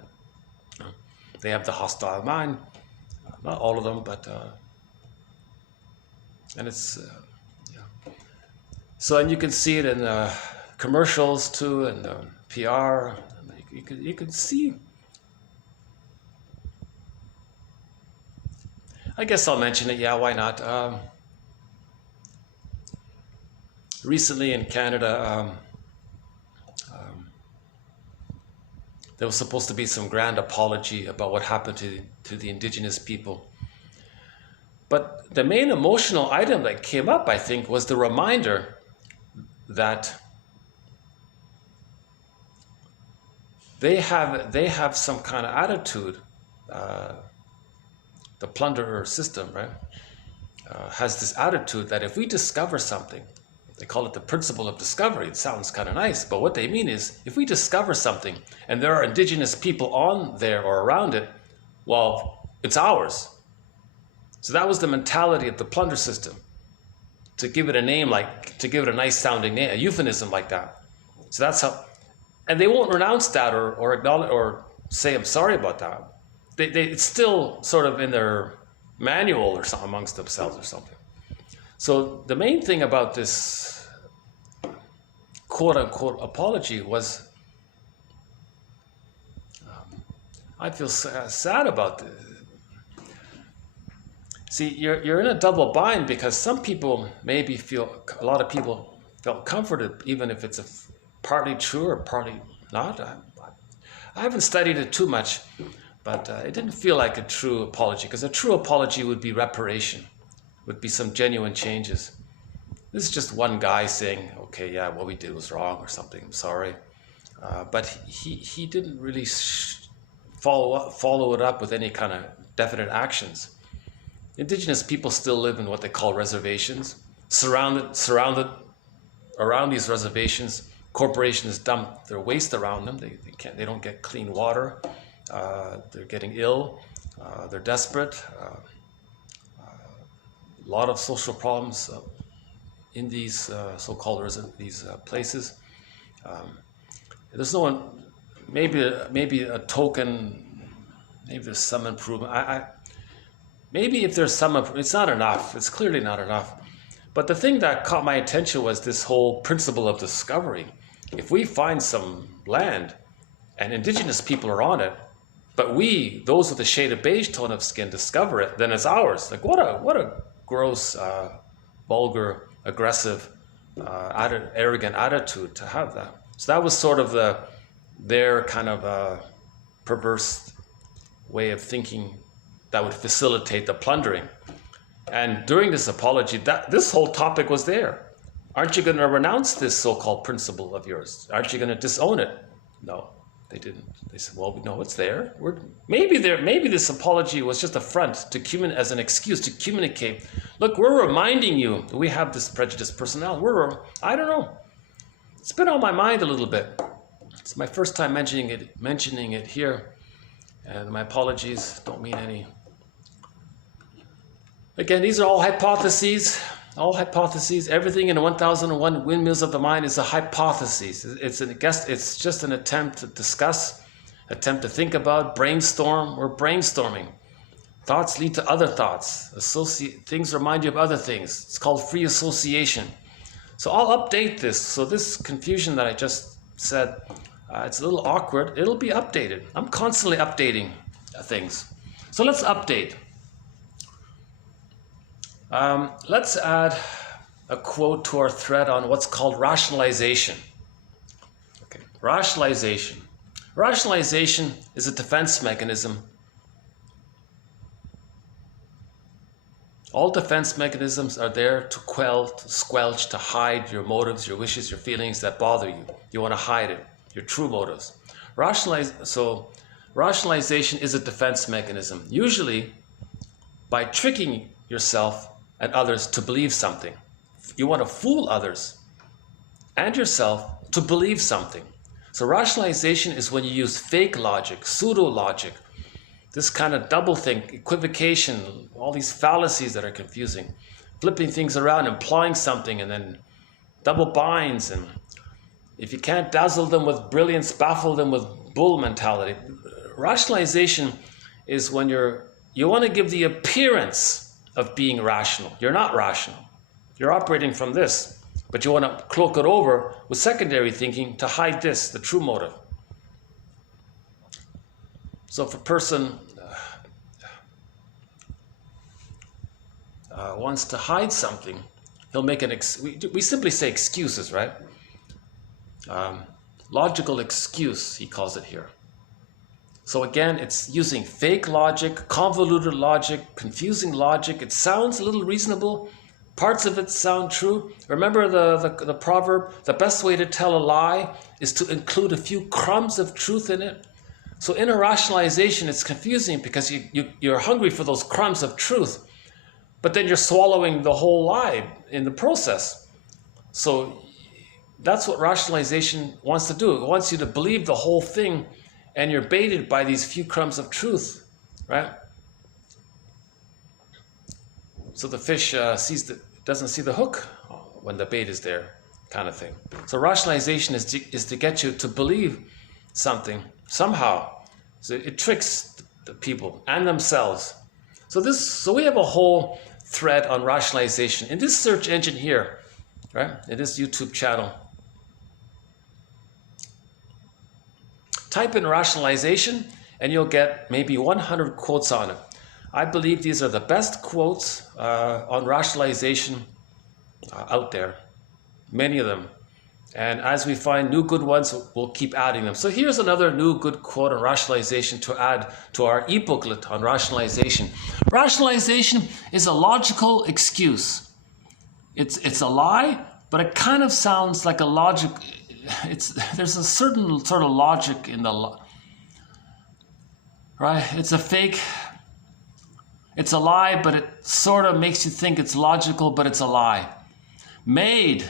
They have the hostile mind, not all of them, but and it's yeah. So, and you can see it in commercials too, and PR. You can see. I guess I'll mention it. Yeah, why not? Recently in Canada, there was supposed to be some grand apology about what happened to the Indigenous people. But the main emotional item that came up, I think, was the reminder that they have some kind of attitude. The plunderer system, right, has this attitude that if we discover something, they call it the principle of discovery. It sounds kind of nice, but what they mean is if we discover something and there are indigenous people on there or around it, well, it's ours. So that was the mentality of the plunder system, to give it a name, like to give it a nice sounding name, a euphemism like that. So that's how, and they won't renounce that or acknowledge or say I'm sorry about that. It's still sort of in their manual or something amongst themselves or something. So the main thing about this quote-unquote apology was, I feel sad about this. See, you're in a double bind because some people maybe a lot of people felt comforted even if it's partly true or partly not. I haven't studied it too much, but it didn't feel like a true apology, because a true apology would be reparation, would be some genuine changes. This is just one guy saying, okay, yeah, what we did was wrong or something, I'm sorry. But he didn't really follow it up with any kind of definite actions. Indigenous people still live in what they call reservations. Surrounded around these reservations, corporations dump their waste around them. They don't get clean water. They're getting ill. They're desperate. A lot of social problems in these so-called places. There's no one. Maybe a token. Maybe there's some improvement. Maybe if there's some, it's not enough. It's clearly not enough. But the thing that caught my attention was this whole principle of discovery. If we find some land and indigenous people are on it, but we, those with a shade of beige tone of skin, discover it, then it's ours. Like what a gross, vulgar, aggressive, arrogant attitude to have that. So that was sort of their kind of perverse way of thinking that would facilitate the plundering. And during this apology, this whole topic was there. Aren't you going to renounce this so-called principle of yours? Aren't you going to disown it? No, they didn't. They said, well, no, it's there. Maybe this apology was just a front as an excuse to communicate. Look, we're reminding you that we have this prejudiced personality. I don't know. It's been on my mind a little bit. It's my first time mentioning it here. And my apologies, don't mean any. Again, these are all hypotheses. Everything in 1001 Windmills of the Mind is a hypothesis. It's just an attempt to discuss, attempt to think about, brainstorm. We're brainstorming. Thoughts lead to other thoughts. Things remind you of other things. It's called free association. So I'll update this. So this confusion that I just said, it's a little awkward. It'll be updated. I'm constantly updating things. So let's update. Let's add a quote to our thread on what's called rationalization. Okay, rationalization. Rationalization is a defense mechanism. All defense mechanisms are there to quell, to squelch, to hide your motives, your wishes, your feelings that bother you. You want to hide it, your true motives. Rationalization is a defense mechanism, usually by tricking yourself and others to believe something. You want to fool others and yourself to believe something. So rationalization is when you use fake logic, pseudo-logic, this kind of doublethink, equivocation, all these fallacies that are confusing, flipping things around, implying something, and then double binds. And if you can't dazzle them with brilliance, baffle them with bull mentality. Rationalization is when you want to give the appearance of being rational. You're not rational. You're operating from this, but you want to cloak it over with secondary thinking to hide this, the true motive. So if a person wants to hide something, he'll make we simply say excuses, right? Logical excuse, he calls it here. So again, it's using fake logic, convoluted logic, confusing logic. It sounds a little reasonable. Parts of it sound true. Remember the proverb, the best way to tell a lie is to include a few crumbs of truth in it. So in a rationalization, it's confusing because you're hungry for those crumbs of truth, but then you're swallowing the whole lie in the process. So that's what rationalization wants to do. It wants you to believe the whole thing, and you're baited by these few crumbs of truth, right? So the fish doesn't see the hook when the bait is there, kind of thing. So rationalization is to get you to believe something somehow, So it tricks the people and themselves. So we have a whole thread on rationalization in this search engine here, right? In this YouTube channel. Type in rationalization and you'll get maybe 100 quotes on it. I believe these are the best quotes on rationalization out there, many of them. And as we find new good ones, we'll keep adding them. So here's another new good quote on rationalization to add to our e-booklet on rationalization. Rationalization is a logical excuse. It's a lie, but it kind of sounds like a logic. There's a certain sort of logic in the right. It's a fake. It's a lie, but it sort of makes you think it's logical, but it's a lie. Made,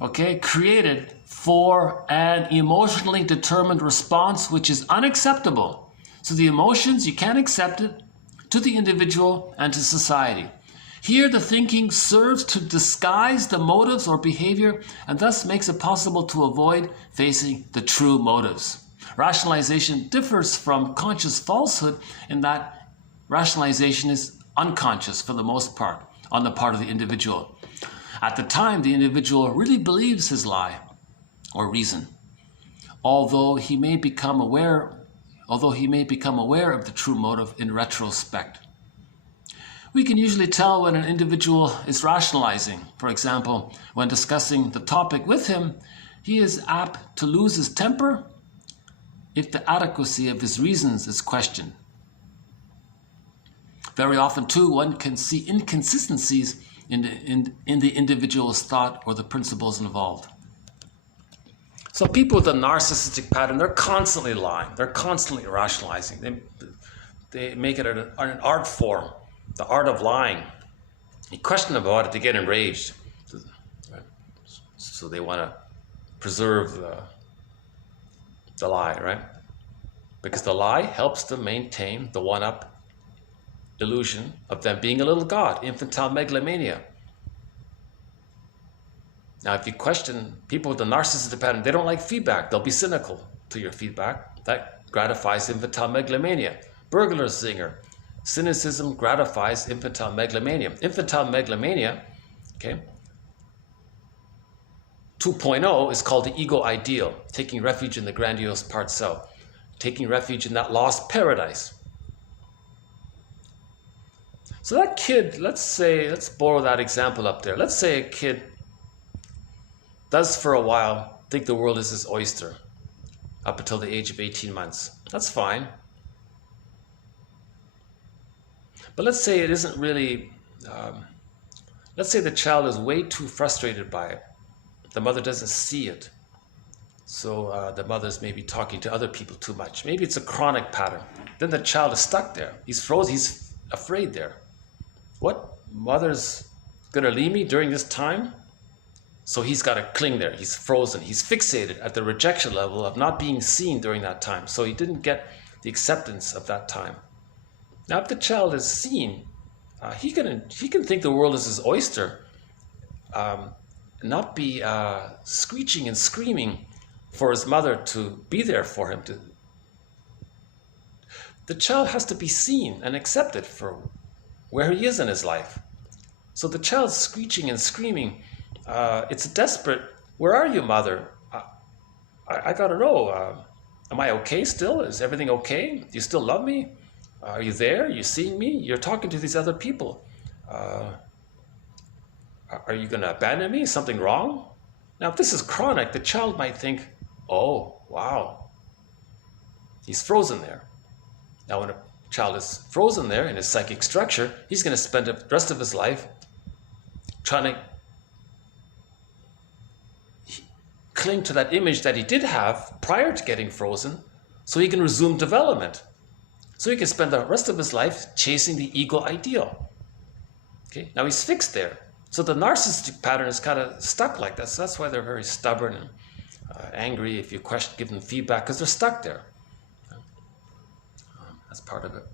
okay, created for an emotionally determined response which is unacceptable. So the emotions, you can't accept it to the individual and to society. Here the thinking serves to disguise the motives or behavior and thus makes it possible to avoid facing the true motives. Rationalization differs from conscious falsehood in that rationalization is unconscious for the most part on the part of the individual. At the time, the individual really believes his lie or reason, although he may become aware of the true motive in retrospect. We can usually tell when an individual is rationalizing. For example, when discussing the topic with him, he is apt to lose his temper if the adequacy of his reasons is questioned. Very often, too, one can see inconsistencies in the individual's thought or the principles involved. So people with a narcissistic pattern, they're constantly lying. They're constantly rationalizing. They make it an art form, the art of lying. You question about it, they get enraged. So they want to preserve the lie, right? Because the lie helps them maintain the one-up illusion of them being a little god, infantile megalomania. Now, if you question people with a narcissistic pattern, they don't like feedback. They'll be cynical to your feedback. That gratifies infantile megalomania. Burglar's zinger. Cynicism gratifies infantile megalomania. Infantile megalomania, okay, 2.0 is called the ego ideal, taking refuge in the grandiose part self, taking refuge in that lost paradise. So that kid, let's borrow that example up there. Let's say a kid does for a while think the world is his oyster up until the age of 18 months. That's fine. But let's say it isn't really, let's say the child is way too frustrated by it. The mother doesn't see it. So the mother's maybe talking to other people too much. Maybe it's a chronic pattern. Then the child is stuck there. He's frozen, he's afraid there. What? Mother's gonna leave me during this time? So he's got to cling there. He's frozen. He's fixated at the rejection level of not being seen during that time. So he didn't get the acceptance of that time. Now, if the child is seen, he can think the world is his oyster, not be screeching and screaming for his mother to be there for him. The child has to be seen and accepted for where he is in his life. So the child's screeching and screaming. It's desperate. Where are you, mother? I gotta know. Am I okay still? Is everything okay? Do you still love me? Are you there? Are you seeing me? You're talking to these other people. Are you gonna abandon me? Is something wrong? Now, if this is chronic, the child might think, oh, wow. He's frozen there. Now, when a child is frozen there in his psychic structure, he's gonna spend the rest of his life trying to cling to that image that he did have prior to getting frozen so he can resume development. So he can spend the rest of his life chasing the ego ideal. Okay, now he's fixed there. So the narcissistic pattern is kind of stuck like that. So that's why they're very stubborn and angry if you give them feedback, because they're stuck there. That's part of it.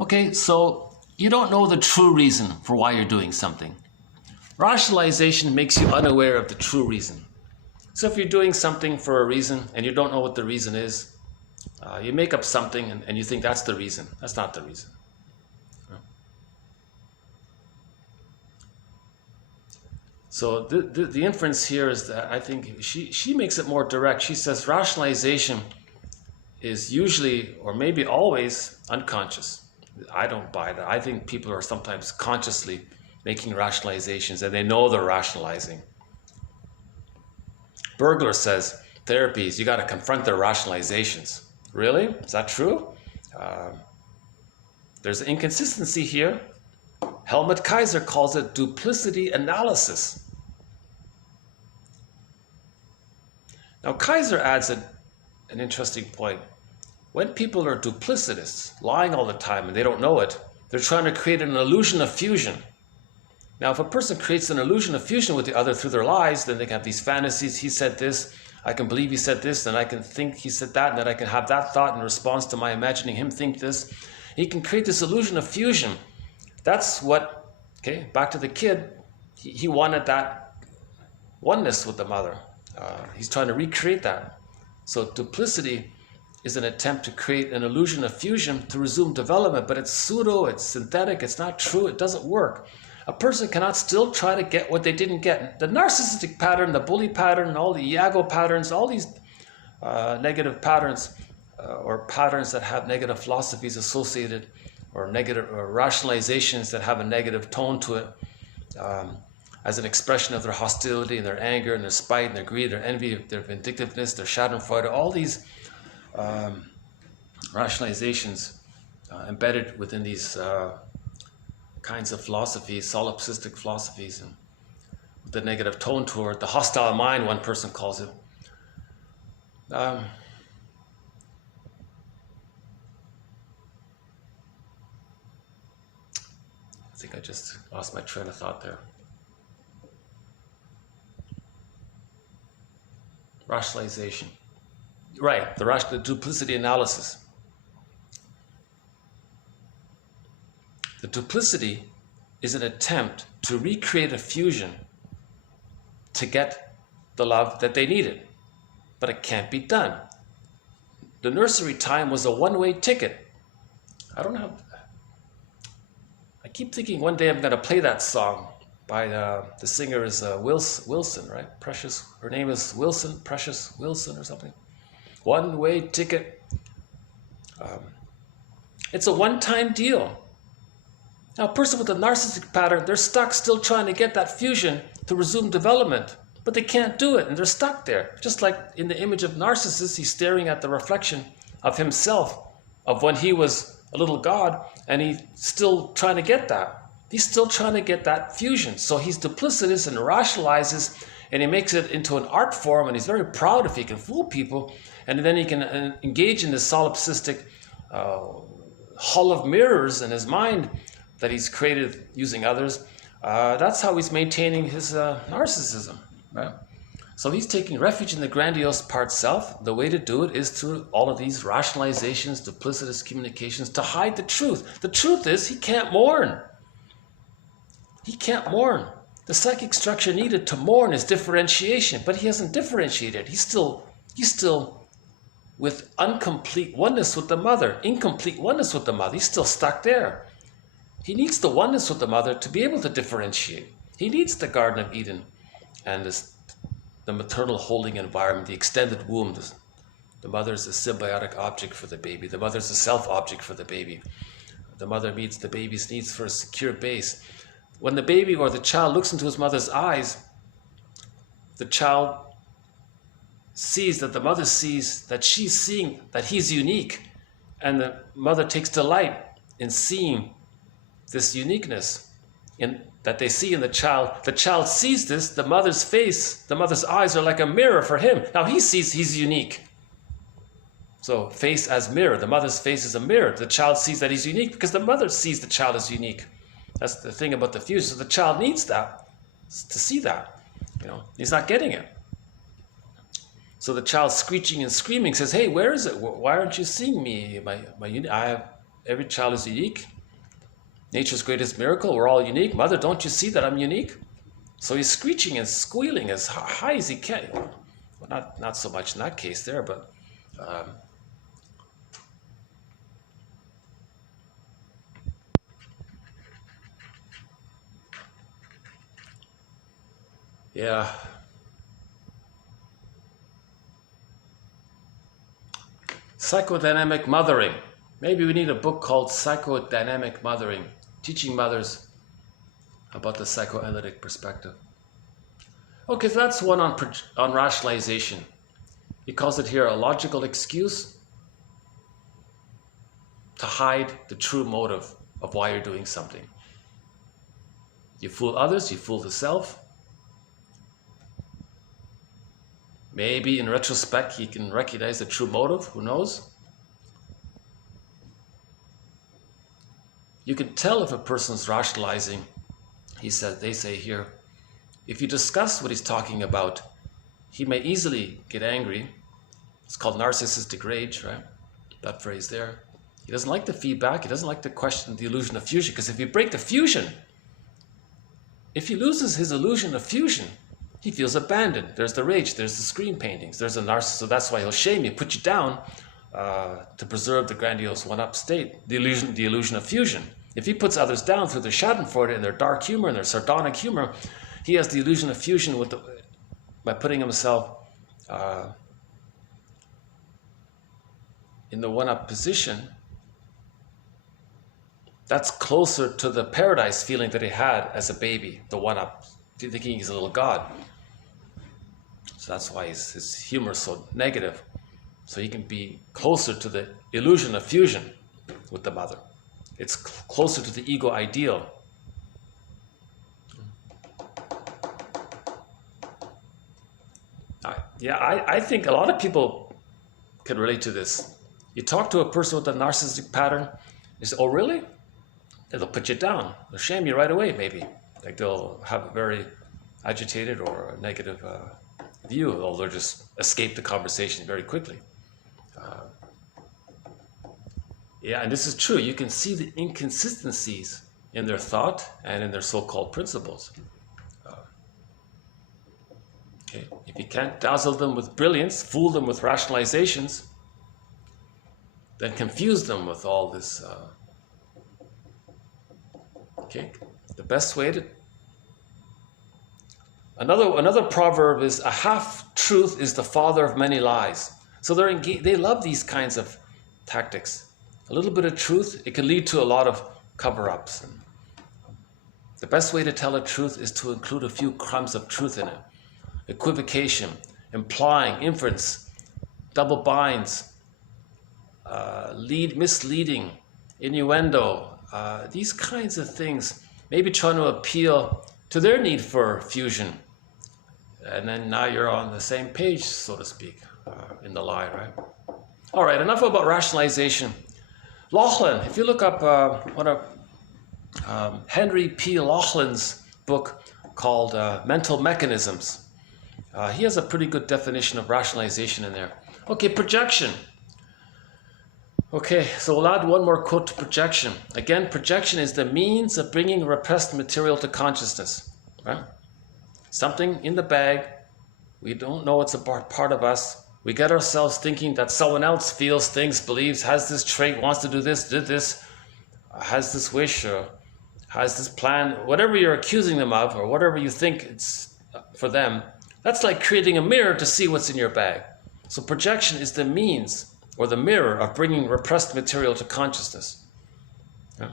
Okay, so you don't know the true reason for why you're doing something. Rationalization makes you unaware of the true reason. So if you're doing something for a reason and you don't know what the reason is, you make up something and you think that's the reason. That's not the reason. So the inference here is that I think she makes it more direct. She says rationalization is usually, or maybe always, unconscious. I don't buy that. I think people are sometimes consciously making rationalizations and they know they're rationalizing. Bergler says, therapies, you got to confront their rationalizations. Really? Is that true? There's an inconsistency here. Helmut Kaiser calls it duplicity analysis. Now, Kaiser adds an interesting point. When people are duplicitous, lying all the time and they don't know it, they're trying to create an illusion of fusion. Now, if a person creates an illusion of fusion with the other through their lies, then they can have these fantasies. He said this, I can believe he said this, and I can think he said that, and then I can have that thought in response to my imagining him think this. He can create this illusion of fusion. That's what, okay, back to the kid, he wanted that oneness with the mother. He's trying to recreate that. So duplicity is an attempt to create an illusion of fusion to resume development, but it's pseudo, it's synthetic, it's not true, it doesn't work. A person cannot still try to get what they didn't get. The narcissistic pattern, the bully pattern, all the Iago patterns, all these negative patterns or patterns that have negative philosophies associated, or negative or rationalizations that have a negative tone to it, as an expression of their hostility and their anger and their spite and their greed, their envy, their vindictiveness, their schadenfreude, all these rationalizations embedded within these kinds of philosophies, solipsistic philosophies, and with a negative tone to it, the hostile mind, one person calls it. I think I just lost my train of thought there. Rationalization. Right, the duplicity analysis. The duplicity is an attempt to recreate a fusion to get the love that they needed, but it can't be done. The nursery time was a one-way ticket. I keep thinking one day I'm going to play that song by the singer is Wilson, right? Her name is Precious Wilson or something. One-way ticket. It's a one-time deal. Now, a person with a narcissistic pattern, they're stuck still trying to get that fusion to resume development, but they can't do it, and they're stuck there. Just like in the image of Narcissus, he's staring at the reflection of himself, of when he was a little god, and he's still trying to get that. He's still trying to get that fusion. So he's duplicitous and rationalizes, and he makes it into an art form, and he's very proud if he can fool people, and then he can engage in this solipsistic hull of mirrors in his mind that he's created using others. That's how he's maintaining his narcissism, right? So he's taking refuge in the grandiose part self. The way to do it is through all of these rationalizations, duplicitous communications, to hide the truth. The truth is he can't mourn. He can't mourn. The psychic structure needed to mourn is differentiation, but he hasn't differentiated. He's still with incomplete oneness with the mother, incomplete oneness with the mother. He's still stuck there. He needs the oneness with the mother to be able to differentiate. He needs the Garden of Eden and the maternal holding environment, the extended womb. The mother is a symbiotic object for the baby. The mother is a self-object for the baby. The mother meets the baby's needs for a secure base. When the baby or the child looks into his mother's eyes, the child sees that the mother sees that she's seeing that he's unique, and the mother takes delight in seeing this uniqueness that they see in the child. The child sees this, the mother's face, the mother's eyes are like a mirror for him. Now he sees he's unique. So face as mirror, the mother's face is a mirror. The child sees that he's unique because the mother sees the child as unique. That's the thing about the fusion. So the child needs that to see that. He's not getting it. So the child screeching and screaming says, "Hey, where is it? Why aren't you seeing me? Every child is unique. Nature's greatest miracle. We're all unique. Mother, don't you see that I'm unique?" So he's screeching and squealing as high as he can. not so much in that case there, but yeah. Psychodynamic mothering. Maybe we need a book called Psychodynamic Mothering, teaching mothers about the psychoanalytic perspective. Okay, so that's one on rationalization. He calls it here a logical excuse to hide the true motive of why you're doing something. You fool others, you fool the self. Maybe in retrospect you can recognize the true motive, who knows? You can tell if a person's rationalizing. They say here, if you discuss what he's talking about, he may easily get angry. It's called Narcissistic Rage, right? That phrase there. He doesn't like the feedback. He doesn't like to question the illusion of fusion, because if you break the fusion, if he loses his illusion of fusion, he feels abandoned. There's the rage, there's the screen paintings, there's a narcissist, so that's why he'll shame you, put you down to preserve the grandiose one-up state, the illusion of fusion. If he puts others down through their schadenfreude and their dark humor and their sardonic humor, he has the illusion of fusion by putting himself in the one-up position. That's closer to the paradise feeling that he had as a baby, the one-up, thinking he's a little god. So that's why his humor is so negative. So he can be closer to the illusion of fusion with the mother. It's closer to the ego ideal. I think a lot of people can relate to this. You talk to a person with a narcissistic pattern, you say, oh really? They'll put you down. They'll shame you right away, maybe. Like they'll have a very agitated or a negative view, or they'll just escape the conversation very quickly. Yeah, and this is true. You can see the inconsistencies in their thought and in their so-called principles. Okay, if you can't dazzle them with brilliance, fool them with rationalizations, then confuse them with all this. Okay, the best way to. Another proverb is, a half-truth is the father of many lies. So they love these kinds of tactics. A little bit of truth, it can lead to a lot of cover-ups. The best way to tell a truth is to include a few crumbs of truth in it. Equivocation, implying, inference, double binds, misleading, innuendo, these kinds of things, maybe trying to appeal to their need for fusion. And then now you're on the same page, so to speak, in the lie, right? All right, enough about rationalization. Laughlin, if you look up one of Henry P. Laughlin's book called Mental Mechanisms, he has a pretty good definition of rationalization in there. Okay, projection. Okay, so we'll add one more quote to projection. Again, projection is the means of bringing repressed material to consciousness, right? Something in the bag, we don't know it's a part of us. We get ourselves thinking that someone else feels, thinks, believes, has this trait, wants to do this, did this, has this wish, or has this plan, whatever you're accusing them of, or whatever you think it's for them, that's like creating a mirror to see what's in your bag. So projection is the means, or the mirror, of bringing repressed material to consciousness. Yeah.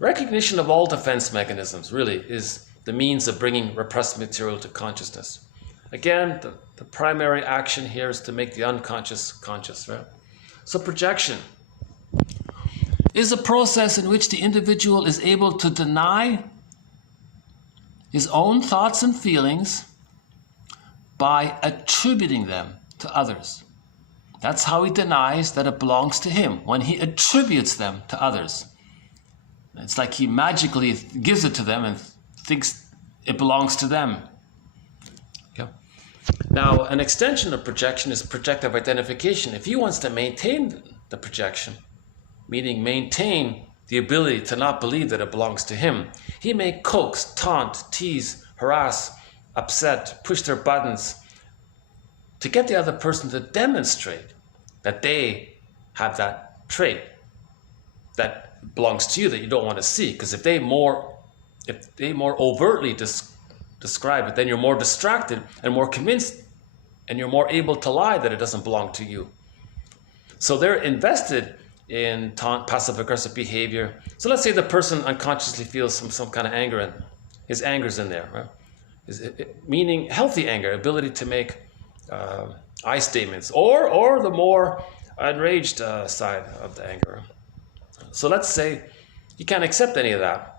Recognition of all defense mechanisms really is the means of bringing repressed material to consciousness. Again, the primary action here is to make the unconscious conscious, right? So projection is a process in which the individual is able to deny his own thoughts and feelings by attributing them to others. That's how he denies that it belongs to him, when he attributes them to others. It's like he magically gives it to them and thinks it belongs to them. Now, an extension of projection is projective identification. If he wants to maintain the projection, meaning maintain the ability to not believe that it belongs to him, he may coax, taunt, tease, harass, upset, push their buttons, to get the other person to demonstrate that they have that trait that belongs to you that you don't want to see. Because if they more overtly describe it, then you're more distracted and more convinced, and you're more able to lie that it doesn't belong to you. So they're invested in passive aggressive behavior. So let's say the person unconsciously feels some kind of anger, and his anger's in there, right? Meaning healthy anger, ability to make I statements, or the more enraged side of the anger. So let's say he can't accept any of that.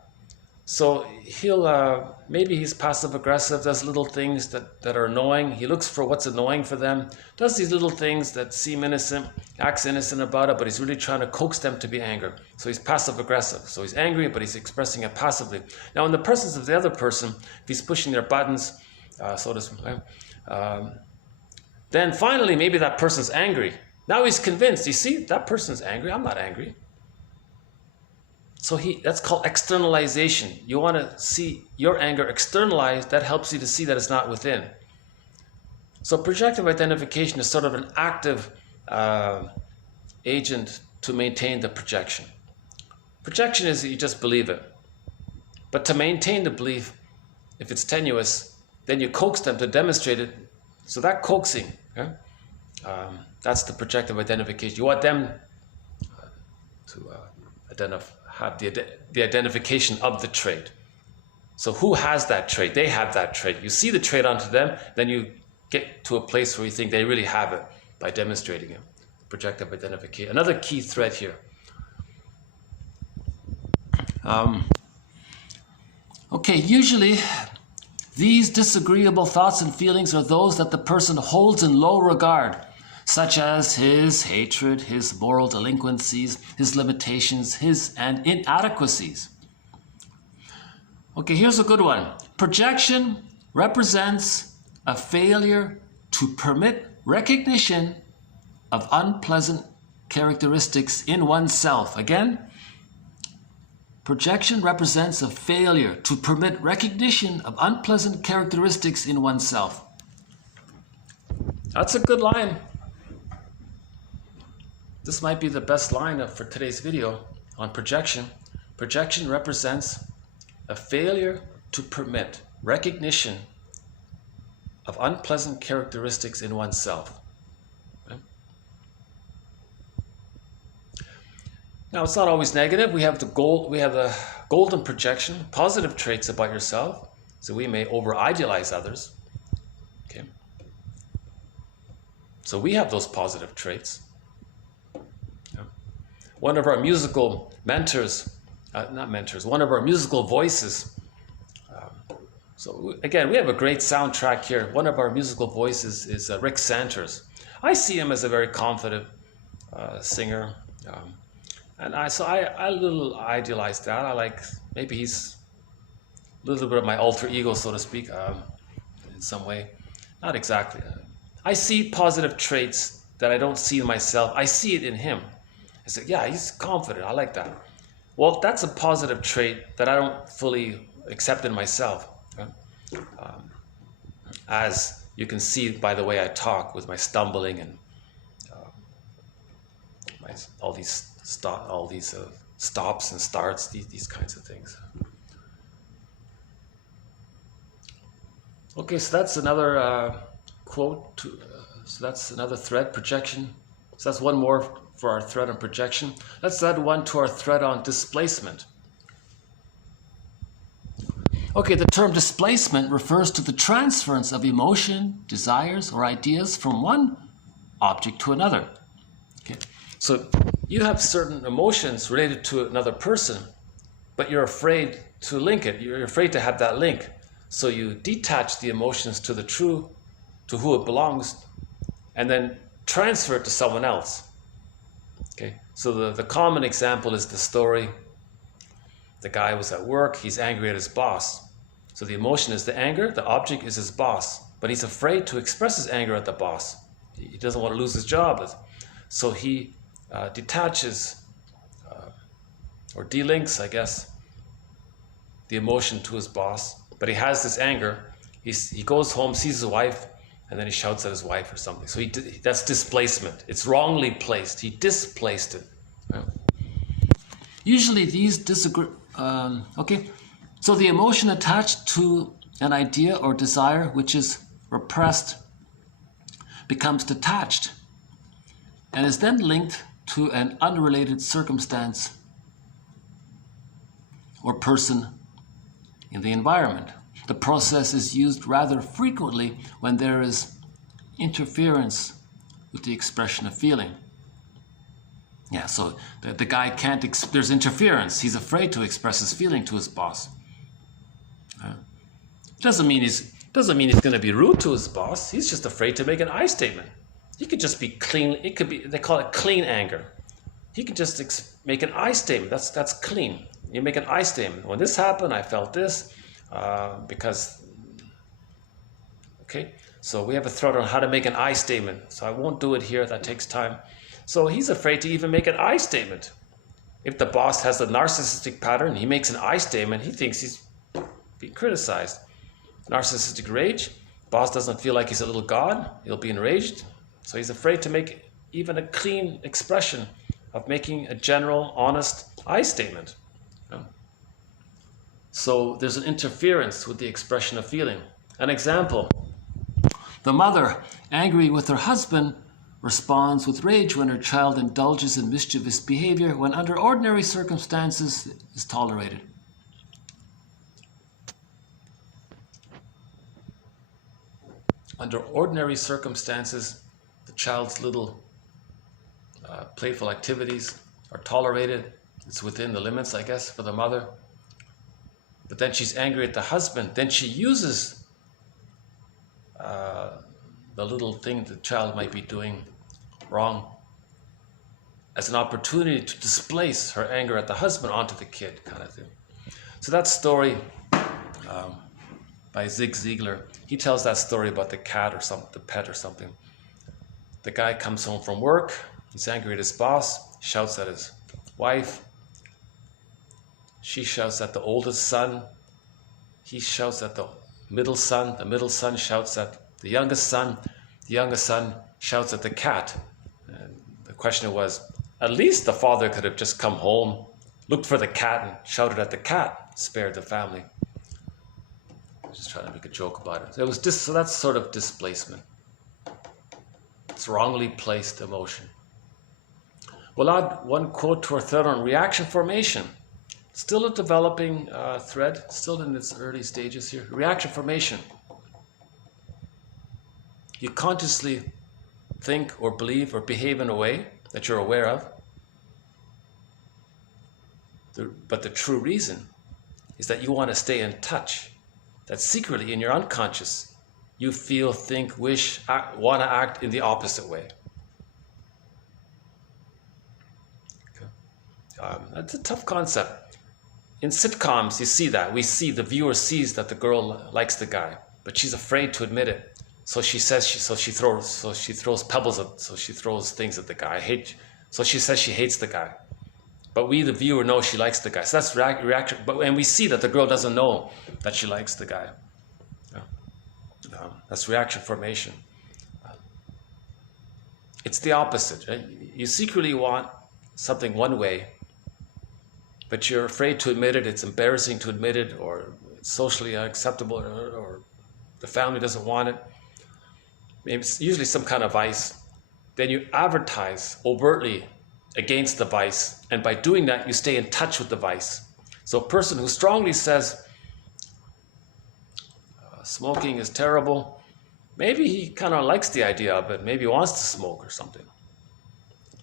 So he'll, maybe he's passive aggressive, does little things that are annoying. He looks for what's annoying for them, does these little things that seem innocent, acts innocent about it, but he's really trying to coax them to be angry. So he's passive aggressive. So he's angry, but he's expressing it passively. Now in the presence of the other person, if he's pushing their buttons, then finally maybe that person's angry. Now he's convinced, you see, that person's angry, I'm not angry. So that's called externalization. You want to see your anger externalized. That helps you to see that it's not within. So projective identification is sort of an active agent to maintain the projection. Projection is that you just believe it. But to maintain the belief, if it's tenuous, then you coax them to demonstrate it. So that coaxing, that's the projective identification. You want them to have the identification of the trait. So who has that trait? They have that trait. You see the trait onto them, then you get to a place where you think they really have it by demonstrating it. Projective identification. Another key thread here. Okay, usually these disagreeable thoughts and feelings are those that the person holds in low regard, such as his hatred, his moral delinquencies, his limitations, his and inadequacies. Okay, here's a good one. Projection represents a failure to permit recognition of unpleasant characteristics in oneself. Again, projection represents a failure to permit recognition of unpleasant characteristics in oneself. That's a good line. This might be the best line for today's video on projection. Projection represents a failure to permit recognition of unpleasant characteristics in oneself. Okay? Now, it's not always negative. We have the golden projection, positive traits about yourself. So we may over-idealize others. Okay? So we have those positive traits. One of our musical mentors, one of our musical voices. So again, we have a great soundtrack here. One of our musical voices is Rick Santers. I see him as a very confident singer. And I a little idealize that. I like, maybe he's a little bit of my alter ego, so to speak, in some way. Not exactly. I see positive traits that I don't see in myself. I see it in him. I say, yeah, he's confident. I like that. Well, that's a positive trait that I don't fully accept in myself. Okay? As you can see by the way I talk with my stumbling and all these stops and starts, these kinds of things. Okay, so that's another quote. So that's another thread, projection. So that's one more for our thread on projection. Let's add one to our thread on displacement. Okay, the term displacement refers to the transference of emotion, desires, or ideas from one object to another. Okay, so you have certain emotions related to another person, but you're afraid to link it. You're afraid to have that link. So you detach the emotions to who it belongs, and then transfer it to someone else. Okay, so the common example is the story. The guy was at work, he's angry at his boss. So the emotion is the anger, the object is his boss, but he's afraid to express his anger at the boss. He doesn't want to lose his job. So he detaches or delinks, I guess, the emotion to his boss, but he has this anger. He goes home, sees his wife and then he shouts at his wife or something. So that's displacement. It's wrongly placed. He displaced it. Right? Usually these disagree. Okay, so the emotion attached to an idea or desire which is repressed becomes detached and is then linked to an unrelated circumstance or person in the environment. The process is used rather frequently when there is interference with the expression of feeling. Yeah, so the guy can't, there's interference. He's afraid to express his feeling to his boss. Doesn't mean he's going to be rude to his boss. He's just afraid to make an I statement. He could just be clean. It could be, they call it clean anger. He could just make an I statement. That's clean. You make an I statement. When this happened, I felt this because, okay. So we have a thread on how to make an I statement. So I won't do it here. That takes time. So he's afraid to even make an I statement. If the boss has a narcissistic pattern, he makes an I statement, he thinks he's being criticized. Narcissistic rage, boss doesn't feel like he's a little god, he'll be enraged. So he's afraid to make even a clean expression of making a general, honest I statement. So there's an interference with the expression of feeling. An example, the mother, angry with her husband, responds with rage when her child indulges in mischievous behavior when under ordinary circumstances is tolerated. Under ordinary circumstances, the child's little playful activities are tolerated. It's within the limits, I guess, for the mother. But then she's angry at the husband. Then she uses the little thing the child might be doing wrong as an opportunity to displace her anger at the husband onto the kid, kind of thing. So that story by Zig Ziglar, he tells that story about the cat or something, the pet or something. The guy comes home from work, he's angry at his boss, shouts at his wife, she shouts at the oldest son, he shouts at the middle son shouts at the youngest son shouts at the cat. And the question was, at least the father could have just come home, looked for the cat and shouted at the cat, spared the family. I'm just trying to make a joke about it. So that's sort of displacement. It's wrongly placed emotion. We'll add one quote to our thread on reaction formation. Still a developing thread, still in its early stages here. Reaction formation. You consciously think or believe or behave in a way that you're aware of. But the true reason is that you want to stay in touch. That secretly in your unconscious, you feel, think, wish, want to act in the opposite way. Okay. That's a tough concept. In sitcoms, you see that. The viewer sees that the girl likes the guy, but she's afraid to admit it. So she says she throws pebbles she throws things at the guy. So she says she hates the guy. But we, the viewer, know she likes the guy. So that's reaction. And we see that the girl doesn't know that she likes the guy. That's reaction formation. It's the opposite, right? You secretly want something one way, but you're afraid to admit it. It's embarrassing to admit it, or it's socially unacceptable, or the family doesn't want it. Maybe it's usually some kind of vice. Then you advertise overtly against the vice, and by doing that, you stay in touch with the vice. So a person who strongly says smoking is terrible, maybe he kind of likes the idea of it, maybe he wants to smoke or something.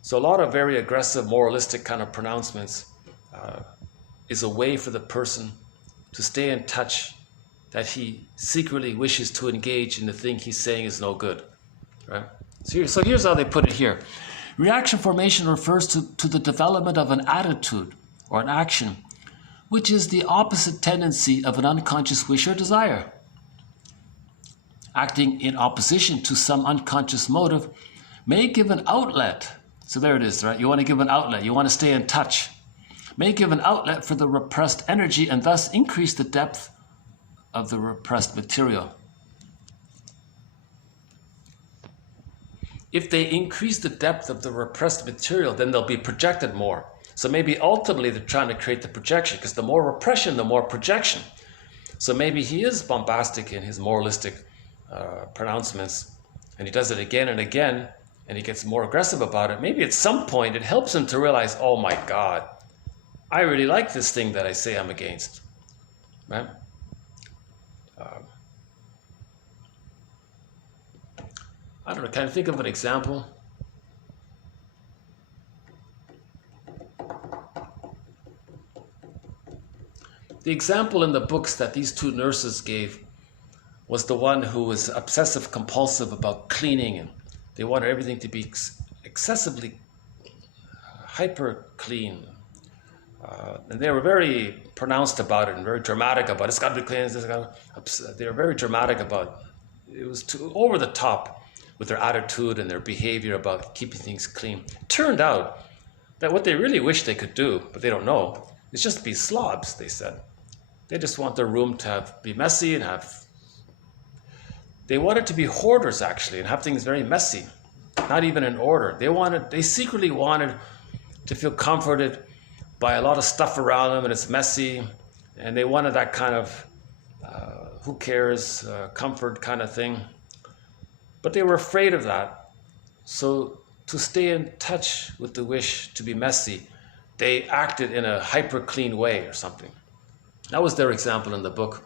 So a lot of very aggressive, moralistic kind of pronouncements is a way for the person to stay in touch that he secretly wishes to engage in the thing he's saying is no good, right? So here's how they put it here. Reaction formation refers to the development of an attitude or an action, which is the opposite tendency of an unconscious wish or desire. Acting in opposition to some unconscious motive may give an outlet. So there it is, right? You want to give an outlet. You want to stay in touch. May give an outlet for the repressed energy and thus increase the depth of the repressed material. if they increase the depth of the repressed material, then they'll be projected more. So maybe ultimately they're trying to create the projection, because the more repression, the more projection. So maybe he is bombastic in his moralistic pronouncements, and he does it again and again, and he gets more aggressive about it. Maybe at some point it helps him to realize, oh my God, I really like this thing that I say I'm against, right? I don't know, can I think of an example? The example in the books that these two nurses gave was the one who was obsessive compulsive about cleaning, and they wanted everything to be excessively hyper clean. And they were very pronounced about it and very dramatic about it. It's got to be clean. They were very dramatic about it. It was too over the top with their attitude and their behavior about keeping things clean. It turned out that what they really wish they could do, but they don't know, is just be slobs, they said. They just want their room to be messy and they wanted to be hoarders actually and have things very messy, not even in order. They secretly wanted to feel comforted by a lot of stuff around them and it's messy, and they wanted that kind of who cares comfort kind of thing. But they were afraid of that. So to stay in touch with the wish to be messy, they acted in a hyper clean way or something. That was their example in the book.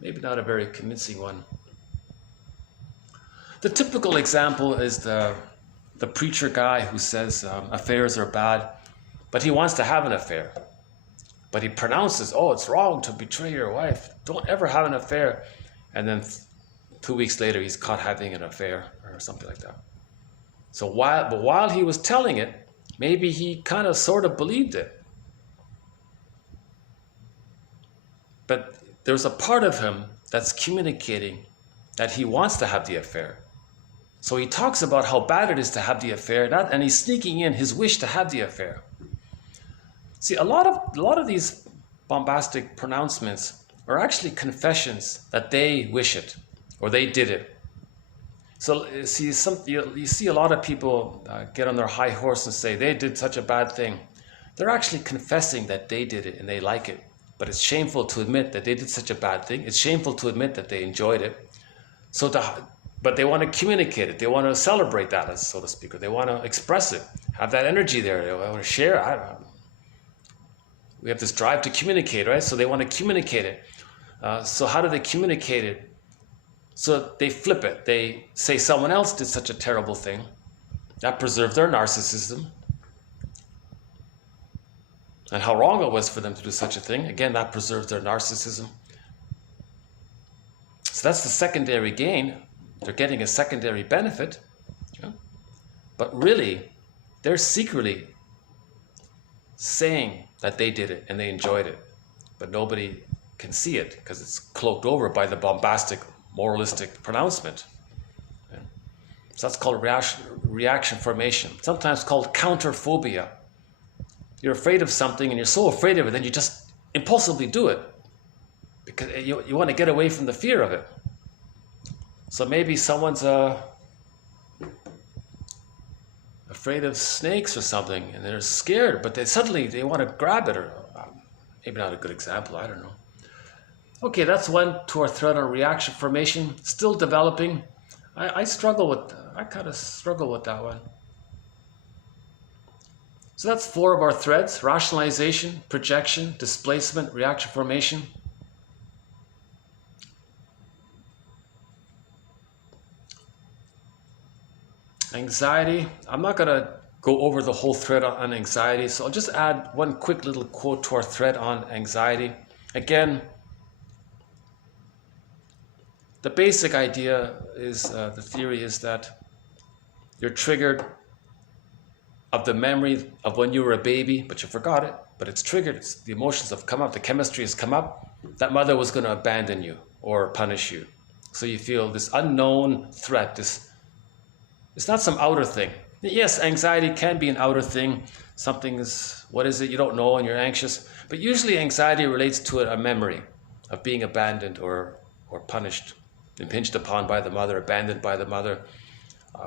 Maybe not a very convincing one. The typical example is the preacher guy who says affairs are bad, but he wants to have an affair. But he pronounces, oh, it's wrong to betray your wife. Don't ever have an affair. And then 2 weeks later, he's caught having an affair or something like that. So while he was telling it, maybe he kind of sort of believed it. But there's a part of him that's communicating that he wants to have the affair. So he talks about how bad it is to have the affair, and he's sneaking in his wish to have the affair. See, a lot of these bombastic pronouncements are actually confessions that they wish it, or they did it. So you see a lot of people get on their high horse and say they did such a bad thing. They're actually confessing that they did it and they like it. But it's shameful to admit that they did such a bad thing. It's shameful to admit that they enjoyed it. But they want to communicate it. They want to celebrate that, so to speak, or they want to express it, have that energy there. They want to share. We have this drive to communicate, right? So they want to communicate it. So how do they communicate it? So they flip it. They say someone else did such a terrible thing. That preserved their narcissism. And how wrong it was for them to do such a thing. Again, that preserves their narcissism. So that's the secondary gain. They're getting a secondary benefit. Yeah? But really, they're secretly saying that they did it and they enjoyed it. But nobody can see it because it's cloaked over by the bombastic, moralistic pronouncement. Yeah? So that's called reaction formation. Sometimes called counterphobia. You're afraid of something and you're so afraid of it, then you just impulsively do it because you want to get away from the fear of it. So maybe someone's afraid of snakes or something and they're scared, but they want to grab it, or maybe not a good example, I don't know. Okay, that's one to our thread on reaction formation. Still developing. I kind of struggle with that one. So that's 4 of our threads: rationalization, projection, displacement, reaction formation. Anxiety. I'm not going to go over the whole thread on anxiety, so I'll just add one quick little quote to our thread on anxiety. Again, the basic idea is, the theory is that you're triggered of the memory of when you were a baby, but you forgot it, but it's triggered. The emotions have come up, the chemistry has come up. That mother was going to abandon you or punish you. So you feel this unknown threat, it's not some outer thing. Yes, anxiety can be an outer thing. Something is, what is it, you don't know and you're anxious. But usually anxiety relates to a memory of being abandoned or punished, impinged upon by the mother, abandoned by the mother.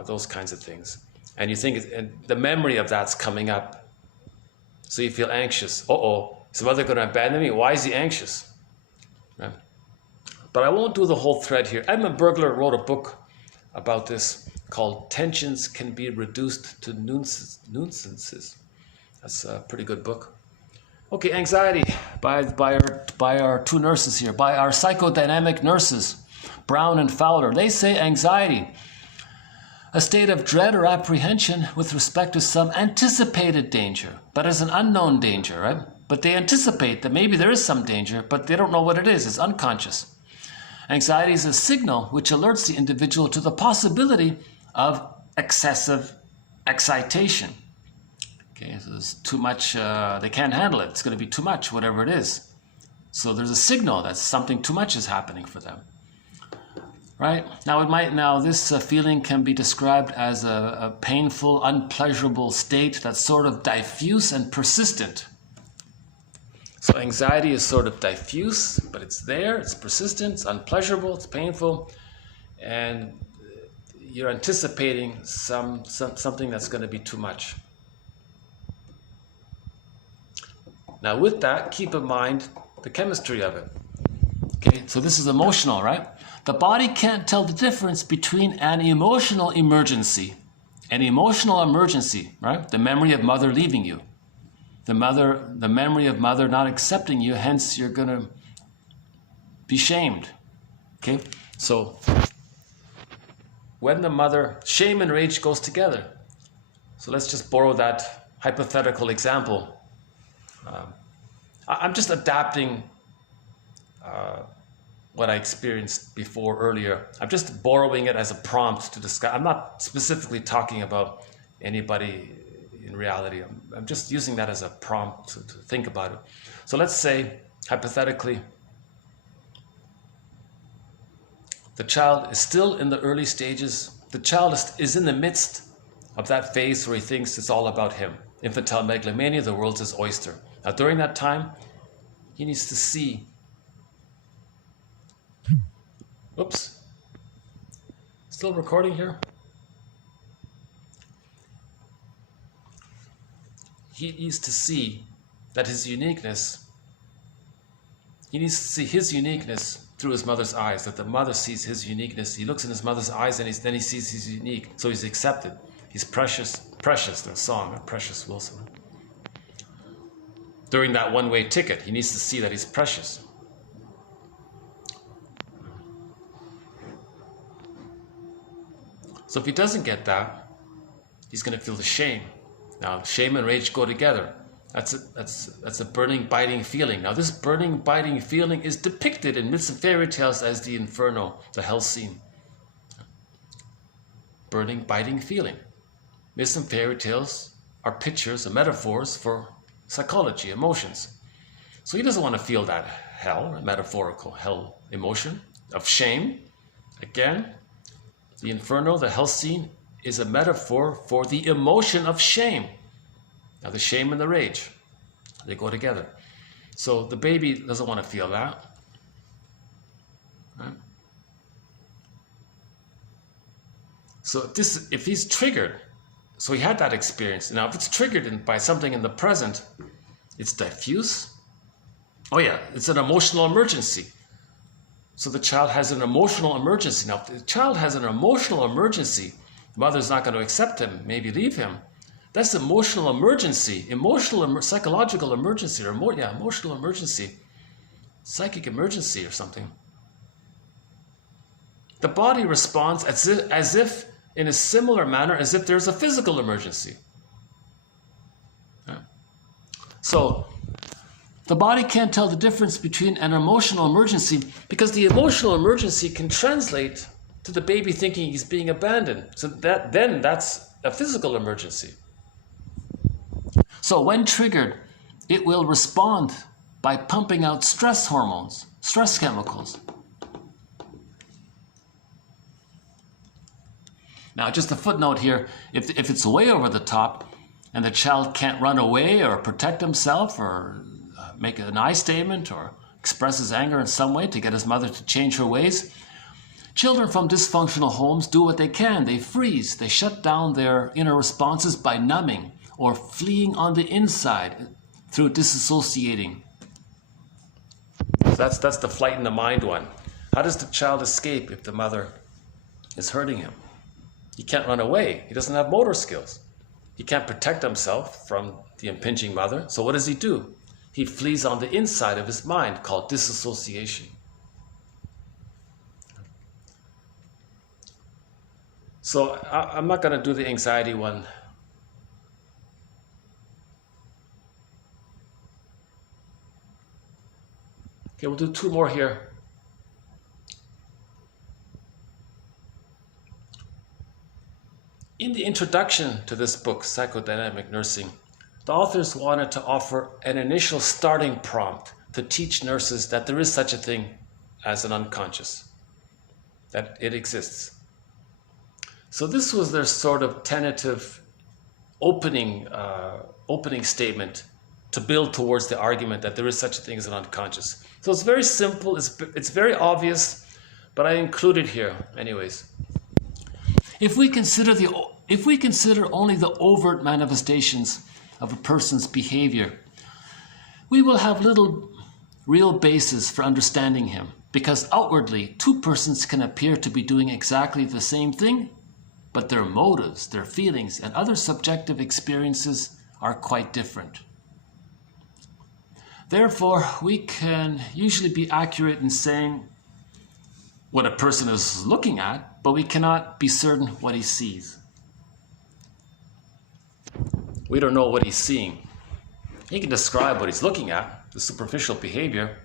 those kinds of things. And you think, and the memory of that's coming up. So you feel anxious. Is the mother going to abandon me? Why is he anxious? Right? But I won't do the whole thread here. Edmund Burglar wrote a book about this called Tensions Can Be Reduced to Nuisances. That's a pretty good book. Okay, anxiety by our two nurses here, by our psychodynamic nurses, Brown and Fowler. They say anxiety, a state of dread or apprehension with respect to some anticipated danger, but as an unknown danger, right? But they anticipate that maybe there is some danger, but they don't know what it is. It's unconscious. Anxiety is a signal which alerts the individual to the possibility of excessive excitation. Okay, so there's too much, they can't handle it. It's going to be too much, whatever it is. So there's a signal that something too much is happening for them. Right? Now this feeling can be described as a painful, unpleasurable state that's sort of diffuse and persistent. So anxiety is sort of diffuse, but it's there, it's persistent, it's unpleasurable, it's painful, and you're anticipating something that's going to be too much. Now with that, keep in mind the chemistry of it. Okay, so this is emotional, right? The body can't tell the difference between an emotional emergency, right? The memory of mother leaving you. The memory of mother not accepting you, hence you're going to be shamed. Okay? So when the mother, shame and rage goes together. So let's just borrow that hypothetical example. I'm just adapting what I experienced before earlier. I'm just borrowing it as a prompt to discuss. I'm not specifically talking about anybody in reality. I'm just using that as a prompt to think about it. So let's say, hypothetically, the child is still in the early stages. The child is in the midst of that phase where he thinks it's all about him. Infantile megalomania, the world's his oyster. Now during that time, he needs to see. Oops. Still recording here? He needs to see that his uniqueness, he needs to see his uniqueness through his mother's eyes, that the mother sees his uniqueness. He looks in his mother's eyes and then he sees he's unique. So he's accepted. He's precious, the song of Precious Wilson. During that one-way ticket, he needs to see that he's precious. So if he doesn't get that, he's going to feel the shame. Now, shame and rage go together. That's a burning, biting feeling. Now, this burning, biting feeling is depicted in myths and fairy tales as the inferno, the hell scene. Burning, biting feeling. Myths and fairy tales are pictures or metaphors for psychology, emotions. So he doesn't want to feel that hell, a metaphorical hell emotion of shame. Again, the inferno, the hell scene, is a metaphor for the emotion of shame. Now the shame and the rage, they go together. So the baby doesn't want to feel that. Right? So if he's triggered, so he had that experience. Now if it's triggered by something in the present, it's diffuse. Oh yeah, it's an emotional emergency. So the child has an emotional emergency. Now if the child has an emotional emergency, the mother's not going to accept him, maybe leave him. That's emotional emergency, psychological emergency, or emotional emergency, psychic emergency or something. The body responds as if in a similar manner as if there's a physical emergency. Yeah. So the body can't tell the difference between an emotional emergency because the emotional emergency can translate to the baby thinking he's being abandoned. So that's a physical emergency. So when triggered, it will respond by pumping out stress hormones, stress chemicals. Now, just a footnote here, if it's way over the top and the child can't run away or protect himself or make an I statement or express his anger in some way to get his mother to change her ways, Children from dysfunctional homes do what they can. They freeze. They shut down their inner responses by numbing or fleeing on the inside through disassociating. So that's the flight in the mind one. How does the child escape if the mother is hurting him? He can't run away. He doesn't have motor skills. He can't protect himself from the impinging mother. So what does he do? He flees on the inside of his mind, called disassociation. So I'm not going to do the anxiety one. Okay, we'll do two more here. In the introduction to this book, Psychodynamic Nursing, the authors wanted to offer an initial starting prompt to teach nurses that there is such a thing as an unconscious, that it exists. So this was their sort of tentative opening statement to build towards the argument that there is such a thing as an unconscious. So it's very simple, it's very obvious, but I include it here anyways. If we consider only the overt manifestations of a person's behavior, we will have little real basis for understanding him, because outwardly two persons can appear to be doing exactly the same thing, but their motives, their feelings, and other subjective experiences are quite different. Therefore, we can usually be accurate in saying what a person is looking at, but we cannot be certain what he sees. We don't know what he's seeing. He can describe what he's looking at, the superficial behavior.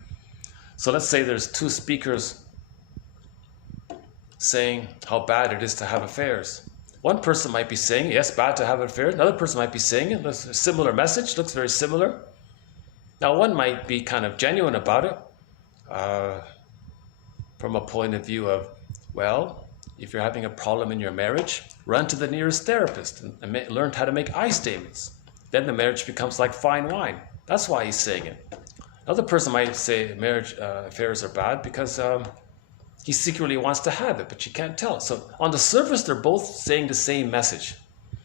So let's say there's two speakers saying how bad it is to have affairs. One person might be saying, yes, bad to have affairs. Another person might be saying it. It's a similar message, looks very similar. Now, one might be kind of genuine about it from a point of view of, well, if you're having a problem in your marriage, run to the nearest therapist and learn how to make I statements. Then the marriage becomes like fine wine. That's why he's saying it. Another person might say marriage affairs are bad because he secretly wants to have it, but you can't tell. So on the surface, they're both saying the same message.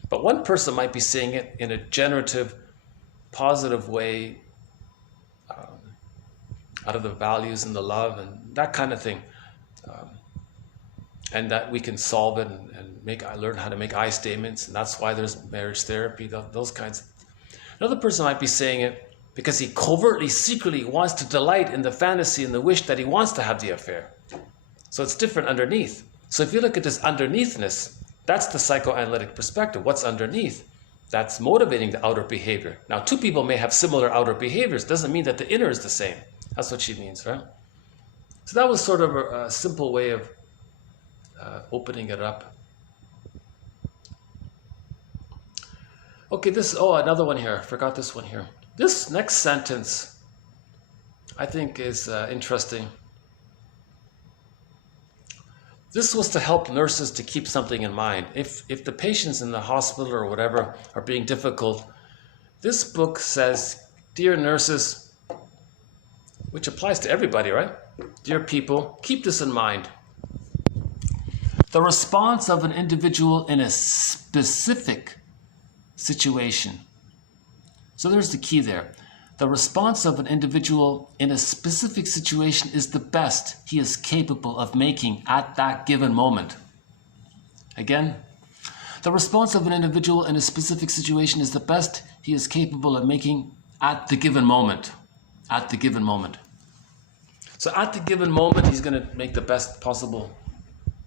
But one person might be saying it in a generative, positive way, out of the values and the love and that kind of thing. And that we can solve it and learn how to make I statements, and that's why there's marriage therapy, those kinds. Another person might be saying it because he covertly, secretly wants to delight in the fantasy and the wish that he wants to have the affair. So it's different underneath. So if you look at this underneathness, that's the psychoanalytic perspective. What's underneath? That's motivating the outer behavior. Now, two people may have similar outer behaviors. Doesn't mean that the inner is the same. That's what she means, right? So that was sort of a simple way of opening it up. Okay, another one here. Forgot this one here. This next sentence, I think, is interesting. This was to help nurses to keep something in mind. If the patients in the hospital or whatever are being difficult, this book says, dear nurses, which applies to everybody, right? Dear people, keep this in mind. The response of an individual in a specific situation. So there's the key there. The response of an individual in a specific situation is the best he is capable of making at that given moment. Again, the response of an individual in a specific situation is the best he is capable of making at the given moment. At the given moment. So at the given moment, he's going to make the best possible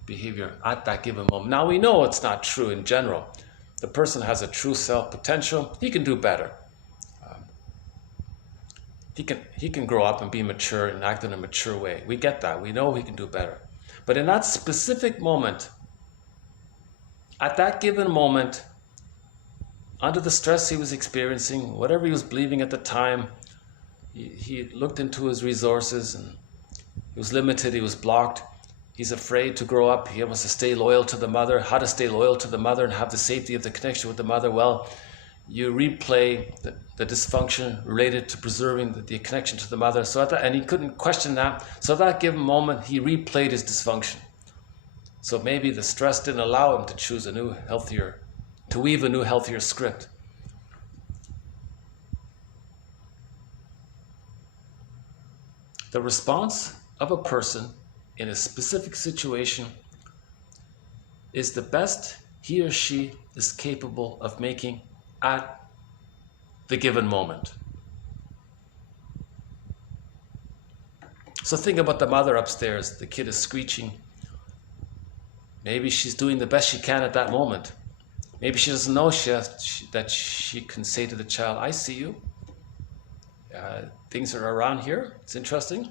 behavior at that given moment. Now we know it's not true in general. The person has a true self potential. He can do better. He can grow up and be mature and act in a mature way. We get that. We know he can do better. But in that specific moment, at that given moment, under the stress he was experiencing, whatever he was believing at the time, he looked into his resources and he was limited, he was blocked. He's afraid to grow up. He wants to stay loyal to the mother. How to stay loyal to the mother and have the safety of the connection with the mother? Well, you replay the dysfunction related to preserving the connection to the mother. And he couldn't question that. So at that given moment, he replayed his dysfunction. So maybe the stress didn't allow him to choose a new, healthier, to weave a new, healthier script. The response of a person in a specific situation is the best he or she is capable of making at the given moment. So think about the mother upstairs. The kid is screeching. Maybe she's doing the best she can at that moment. Maybe she doesn't know that she can say to the child, I see you. Things are around here. It's interesting.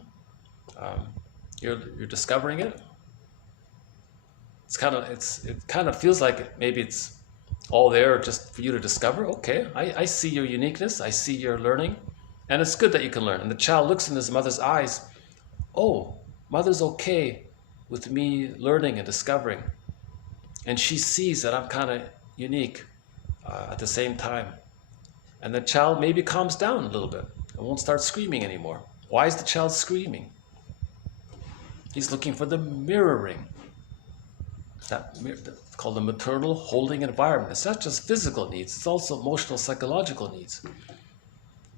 You're discovering it. It kind of feels like maybe it's all there just for you to discover. Okay, I see your uniqueness. I see your learning. And it's good that you can learn. And the child looks in his mother's eyes. Oh, mother's okay with me learning and discovering. And she sees that I'm kind of unique at the same time. And the child maybe calms down a little bit and won't start screaming anymore. Why is the child screaming? He's looking for the mirroring. That's called the maternal holding environment. It's not just physical needs, it's also emotional, psychological needs.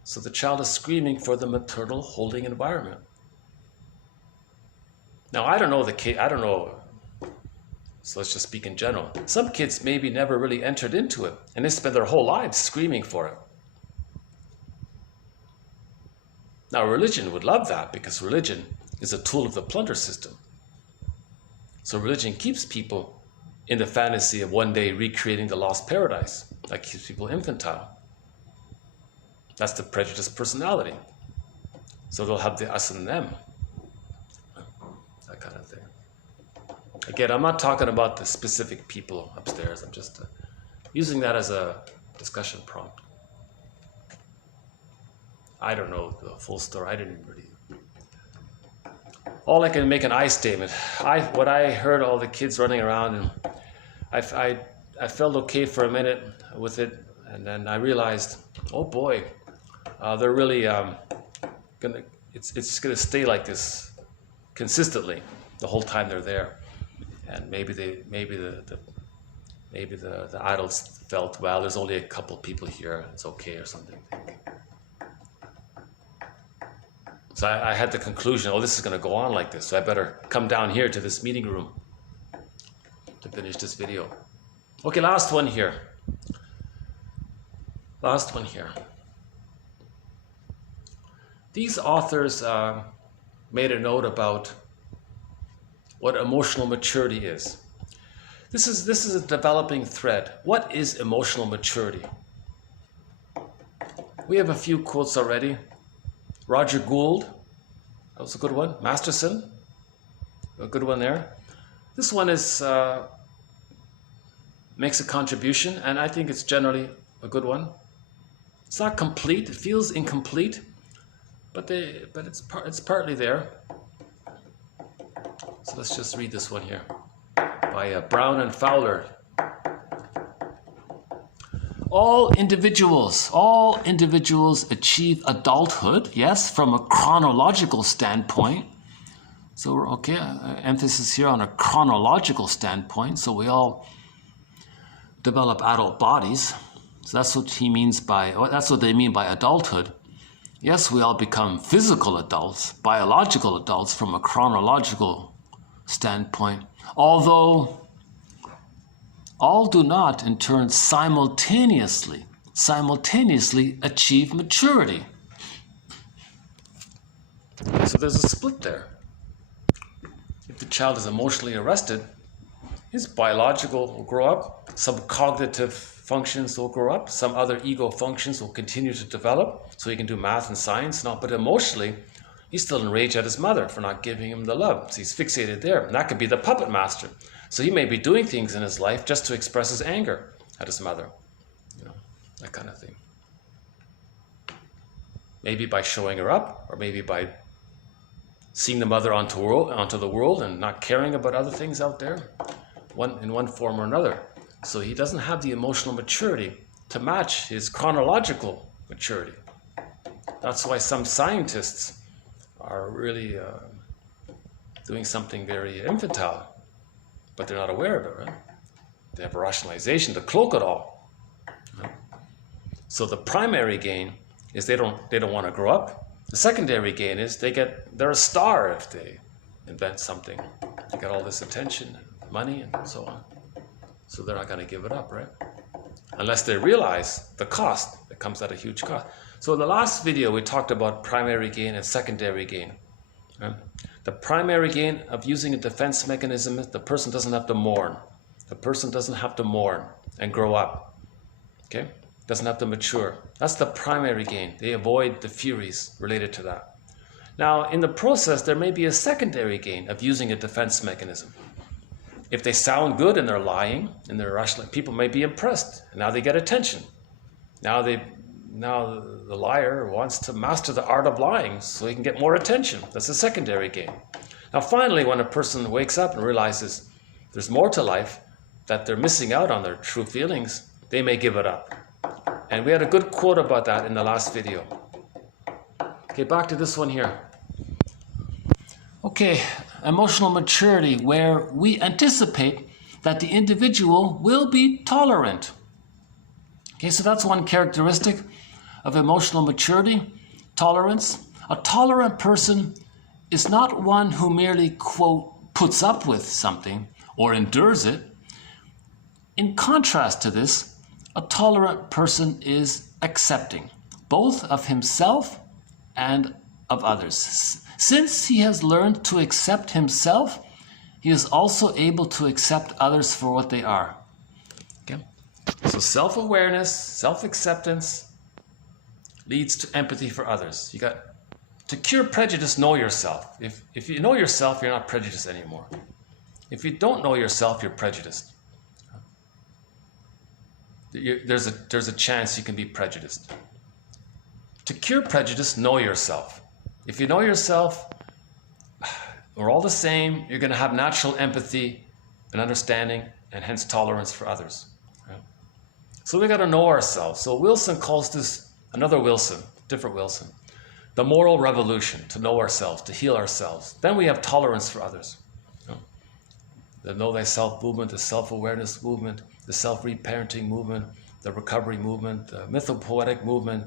So the child is screaming for the maternal holding environment. Now, I don't know the kid, I don't know, so let's just speak in general. Some kids maybe never really entered into it, and they spend their whole lives screaming for it. Now, religion would love that, because religion is a tool of the plunder system. So religion keeps people in the fantasy of one day recreating the lost paradise. That keeps people infantile. That's the prejudiced personality. So they'll have the us and them. That kind of thing. Again, I'm not talking about the specific people upstairs. I'm just using that as a discussion prompt. I don't know the full story. I didn't really. All I can make an I statement. What I heard all the kids running around, and I felt okay for a minute with it, and then I realized, oh boy, they're really gonna. It's gonna stay like this consistently the whole time they're there, and maybe the adults felt, well, there's only a couple people here, it's okay or something. So I had the conclusion, oh, this is going to go on like this, so I better come down here to this meeting room to finish this video. Okay, last one here. Last one here. These authors made a note about what emotional maturity is. This is a developing thread. What is emotional maturity? We have a few quotes already. Roger Gould, that was a good one. Masterson, a good one there. This one is makes a contribution, and I think it's generally a good one. It's not complete; it feels incomplete, but it's partly there. So let's just read this one here by Brown and Fowler. All individuals achieve adulthood, yes, from a chronological standpoint. So we're okay, emphasis here on a chronological standpoint. So we all develop adult bodies. So that's what that's what they mean by adulthood. Yes, we all become physical adults, biological adults from a chronological standpoint. Although all do not, in turn, simultaneously achieve maturity. So there's a split there. If the child is emotionally arrested, his biological will grow up, some cognitive functions will grow up, some other ego functions will continue to develop, so he can do math and science now, but emotionally, he's still enraged at his mother for not giving him the love. So he's fixated there. And that could be the puppet master. So he may be doing things in his life just to express his anger at his mother. You know, that kind of thing. Maybe by showing her up, or maybe by seeing the mother onto the world and not caring about other things out there, in one form or another. So he doesn't have the emotional maturity to match his chronological maturity. That's why some scientists are really doing something very infantile. but they're not aware of it, right? They have a rationalization to cloak it all. Right? So the primary gain is they don't want to grow up. The secondary gain is they're a star if they invent something. They get all this attention and money and so on. So they're not going to give it up, right? Unless they realize the cost. It comes at a huge cost. So in the last video, we talked about primary gain and secondary gain. Right? The primary gain of using a defense mechanism is the person doesn't have to mourn. The person doesn't have to mourn and grow up. Okay? Doesn't have to mature. That's the primary gain. They avoid the furies related to that. Now, in the process, there may be a secondary gain of using a defense mechanism. If they sound good and they're lying, and they're rational, people may be impressed. Now they get attention. Now the liar wants to master the art of lying so he can get more attention. That's a secondary gain. Now finally, when a person wakes up and realizes there's more to life, that they're missing out on their true feelings, they may give it up. And we had a good quote about that in the last video. Okay, back to this one here. Okay, emotional maturity, where we anticipate that the individual will be tolerant. Okay, so that's one characteristic of emotional maturity, tolerance. A tolerant person is not one who merely, quote, puts up with something or endures it. In contrast to this, a tolerant person is accepting, both of himself and of others. Since he has learned to accept himself, he is also able to accept others for what they are. Okay? So self-awareness, self-acceptance leads to empathy for others. You got to cure prejudice, know yourself. If you know yourself, you're not prejudiced anymore. If you don't know yourself, you're prejudiced. There's a chance you can be prejudiced. To cure prejudice, know yourself. If you know yourself, we're all the same, you're going to have natural empathy and understanding and hence tolerance for others. Right? So we got to know ourselves. So Wilson calls this, another Wilson, different Wilson, the moral revolution, to know ourselves, to heal ourselves. Then we have tolerance for others. The Know Thyself movement, the self-awareness movement, the self-reparenting movement, the recovery movement, the mythopoetic movement,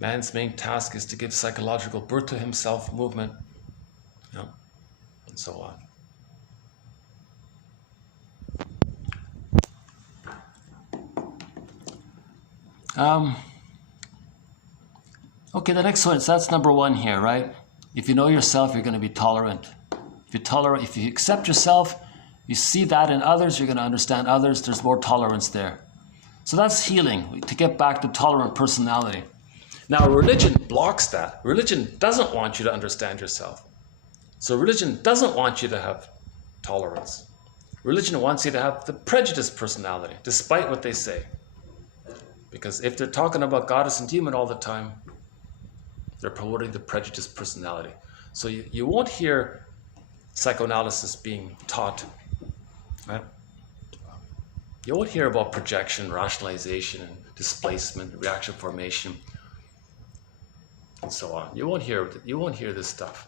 man's main task is to give psychological birth to himself movement, and so on. Okay, the next one, so that's number one here, right? If you know yourself, you're going to be tolerant. If you accept yourself, you see that in others, you're going to understand others, there's more tolerance there. So that's healing, to get back to tolerant personality. Now, religion blocks that. Religion doesn't want you to understand yourself. So religion doesn't want you to have tolerance. Religion wants you to have the prejudiced personality, despite what they say. Because if they're talking about goddess and demon all the time, they're promoting the prejudiced personality. So you won't hear psychoanalysis being taught, right? You won't hear about projection, rationalization, and displacement, reaction formation, and so on. You won't hear this stuff.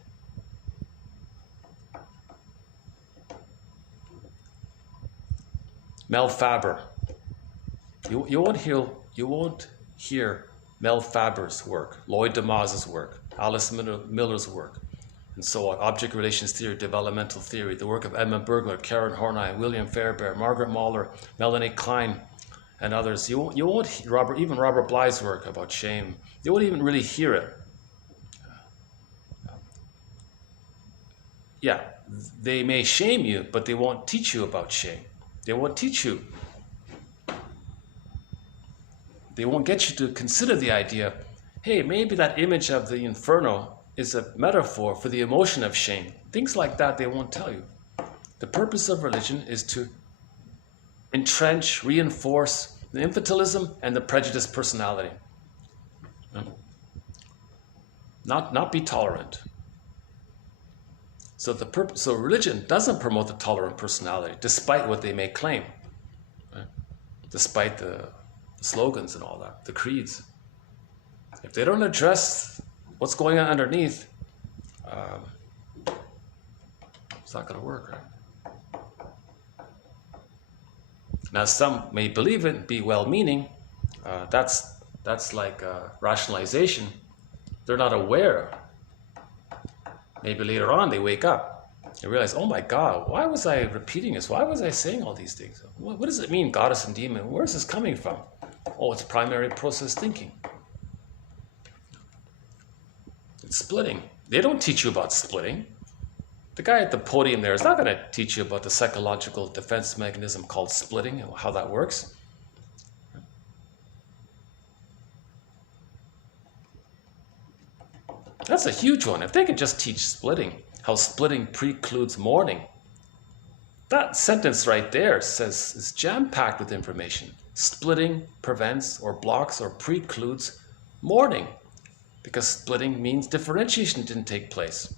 Mel Faber. You won't hear Mel Faber's work, Lloyd Demas's work, Alice Miller's work, and so on. Object relations theory, developmental theory, the work of Edmund Bergler, Karen Horney, William Fairbairn, Margaret Mahler, Melanie Klein, and others. You won't even Robert Bly's work about shame. You won't even really hear it. Yeah, they may shame you, but they won't teach you about shame. They won't teach you. They won't get you to consider the idea, hey, maybe that image of the inferno is a metaphor for the emotion of shame. Things like that they won't tell you. The purpose of religion is to entrench, reinforce the infantilism and the prejudiced personality. Not be tolerant. So religion doesn't promote the tolerant personality, despite what they may claim, right? Despite the slogans and all that, the creeds. If they don't address what's going on underneath, it's not going to work, right? Now, some may believe it and be well-meaning. That's like rationalization. They're not aware. Maybe later on they wake up and realize, oh my God, why was I repeating this? Why was I saying all these things? What does it mean, goddess and demon? Where is this coming from? Oh, it's primary process thinking. It's splitting. They don't teach you about splitting. The guy at the podium there is not going to teach you about the psychological defense mechanism called splitting and how that works. That's a huge one. If they could just teach splitting, how splitting precludes mourning. That sentence right there says it's jam-packed with information. Splitting prevents or blocks or precludes mourning, because splitting means differentiation didn't take place.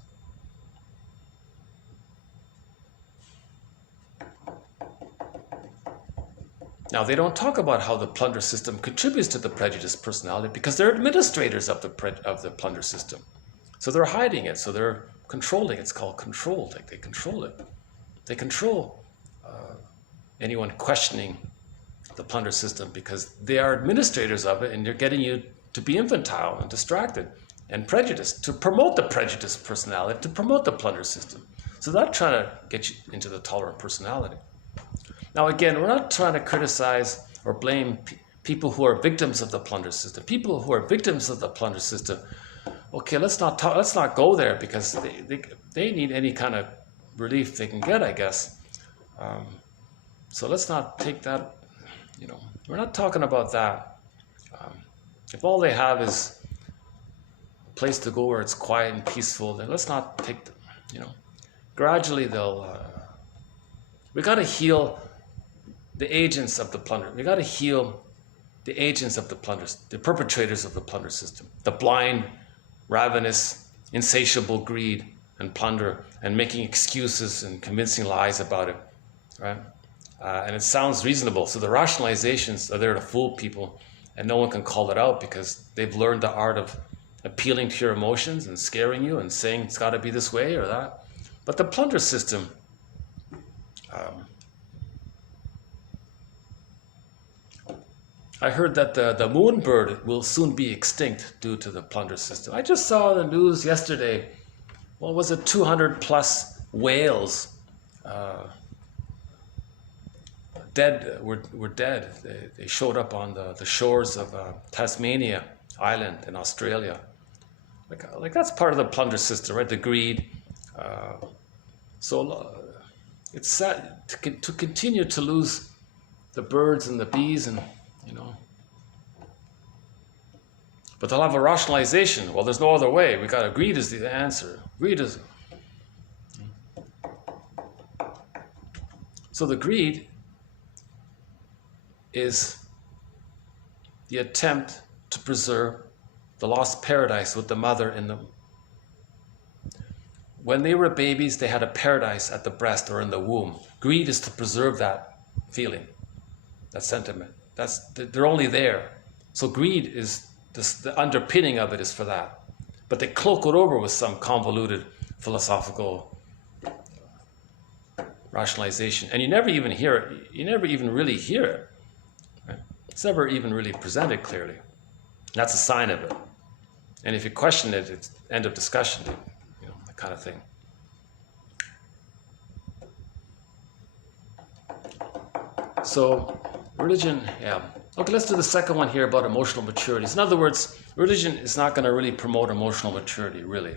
Now, they don't talk about how the plunder system contributes to the prejudiced personality because they're administrators of the plunder system. So they're hiding it, so they're controlling it. It's called control. Like they control it. They control anyone questioning the plunder system because they are administrators of it, and they're getting you to be infantile and distracted and prejudiced, to promote the prejudiced personality, to promote the plunder system. So they're not trying to get you into the tolerant personality. Now again, we're not trying to criticize or blame people who are victims of the plunder system. People who are victims of the plunder system, okay, let's not go there because they need any kind of relief they can get, I guess. So let's not take that, we're not talking about that. If all they have is a place to go where it's quiet and peaceful, then let's not take, gradually we got to heal the agents of the plunder. We got to heal the agents of the plunder, the perpetrators of the plunder system, the blind, ravenous, insatiable greed and plunder, and making excuses and convincing lies about it, right? And it sounds reasonable. So the rationalizations are there to fool people, and no one can call it out because they've learned the art of appealing to your emotions and scaring you and saying it's got to be this way or that. But the plunder system, I heard that the moonbird will soon be extinct due to the plunder system. I just saw the news yesterday. What was it? 200 plus whales were dead. They showed up on the shores of Tasmania Island in Australia. Like that's part of the plunder system, right? The greed. So it's sad to continue to lose the birds and the bees and but they'll have a rationalization. Well, there's no other way. Greed is the answer. Greed is. So the greed is the attempt to preserve the lost paradise with the mother in them. When they were babies, they had a paradise at the breast or in the womb. Greed is to preserve that feeling, that sentiment. They're only there. So greed is the underpinning of it is for that. But they cloak it over with some convoluted philosophical rationalization. And you never even hear it. You never even really hear it. Right? It's never even really presented clearly. That's a sign of it. And if you question it, it's end of discussion, that kind of thing. So religion, yeah. Okay, let's do the second one here about emotional maturity. In other words, religion is not going to really promote emotional maturity, really.